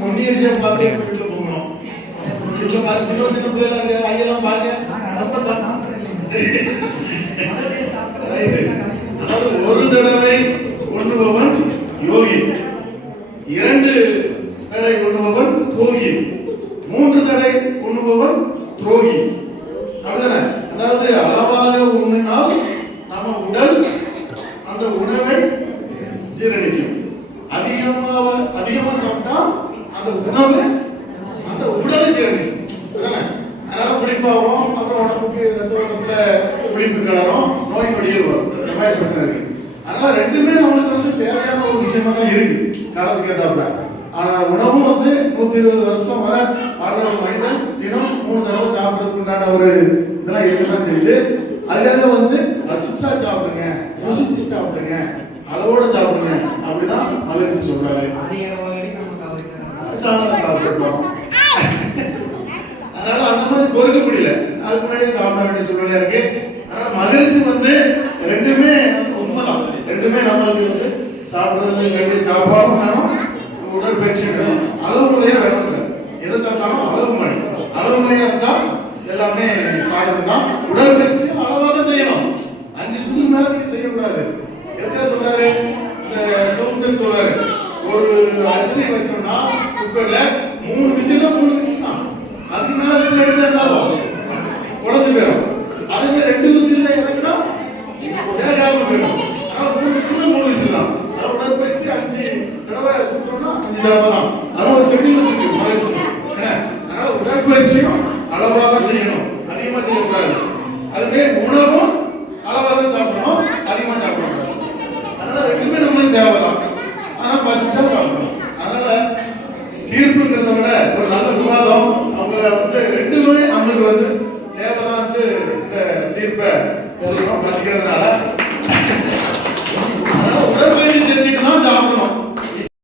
முன்னேறியா பார்த்து வீட்டுல போகணும். வீட்டுல பாருங்க, சின்ன சின்ன பிள்ளைல இருக்க ஐயெல்லாம் பாருங்க. அதாவது ஒரு தடவை உண்ணுபவன் யோகி, 2 தடவை உண்ணுபவன் போகி, 3 தடவை உண்ணுபவன் துரோகி. அப்படிதானே? அதாவது அளவாக உண்ணினால் நம்ம உடல் அந்த உணவை ஜீரணிக்கும். அதிகமா சாப்பிட்டா அந்த உணவு அந்த உடலை ஜீரணிக்கும். அதனால புளிப்பாகும், அப்புறம் உடம்புக்கு ரத்த ஓட்டத்துல புளிப்பு கலரும், நோய் நொடிகள் வரும், இந்த மாதிரி பிரச்சனை இருக்கு. அதனால ரெண்டுமே நம்மளுக்கு வந்து தேவையான ஒரு விஷயமா தான் இருக்கு காலத்துக்கு ஏற்றாப்புல. ஆனா உணவும் வந்து 120 வருஷம் வரை வாழ்ற ஒரு மனிதன் தினம் 3 தடவை சாப்பிட்றதுக்கு உண்டான ஒரு இதெல்லாம் இருக்குதான் செய்யுது. அதுக்காக வந்து ரசிச்சா சாப்பிடுங்க, ருசிச்சு சாப்பிடுங்க, அளவோட சாப்பிடுங்க அப்படிதான் மகரிஷி சொல்றாரு. அதனால அந்த மாதிரி செய்யக்கூடாது. எதுக்காக சொல்றாரு? இந்த சோம்புத்தன் சொல்றாரு, ஒரு அரிசி வச்சோம்னா குக்கர்ல 3 விசில் தான். அதுக்கு மேல விசில் எடுத்தா என்ன ஆகும்? உடஞ்சு போயிடும். அதுவே 2 விசில் இறக்குனா வேகாம போயிடும். அதனால 3 விசில் தான். உடற்பயிற்சி 5 தடவை சுற்றோம்னா 5 தடவை தான். அதான் ஒரு ஷெட்யூல் வச்சிருக்கு மலேசி. அதனால உடற்பயிற்சியும் அளவா தான் செய்யணும், அதிகமா செய்யக்கூடாது. அதுவே உணவும் அளவா தான் சாப்பிடணும், அதிகமா சாப்பிடக்கூடாது. அதனால ரெண்டுமே நம்மளுக்கு தேவைதான். ஆனா பசிச்சா சாப்பிடணும். அதனால தீர்ப்புங்கிறத விட ஒரு நல்ல விவாதம். அவங்க ரெண்டுமே நம்மளுக்கு தேவைதான். இந்த தீர்ப்பை கொடுக்கணும் பசிக்கிறதுனால. அதனால உடற்பயிற்சி செஞ்சுட்டு தான் சாப்பிடணும்.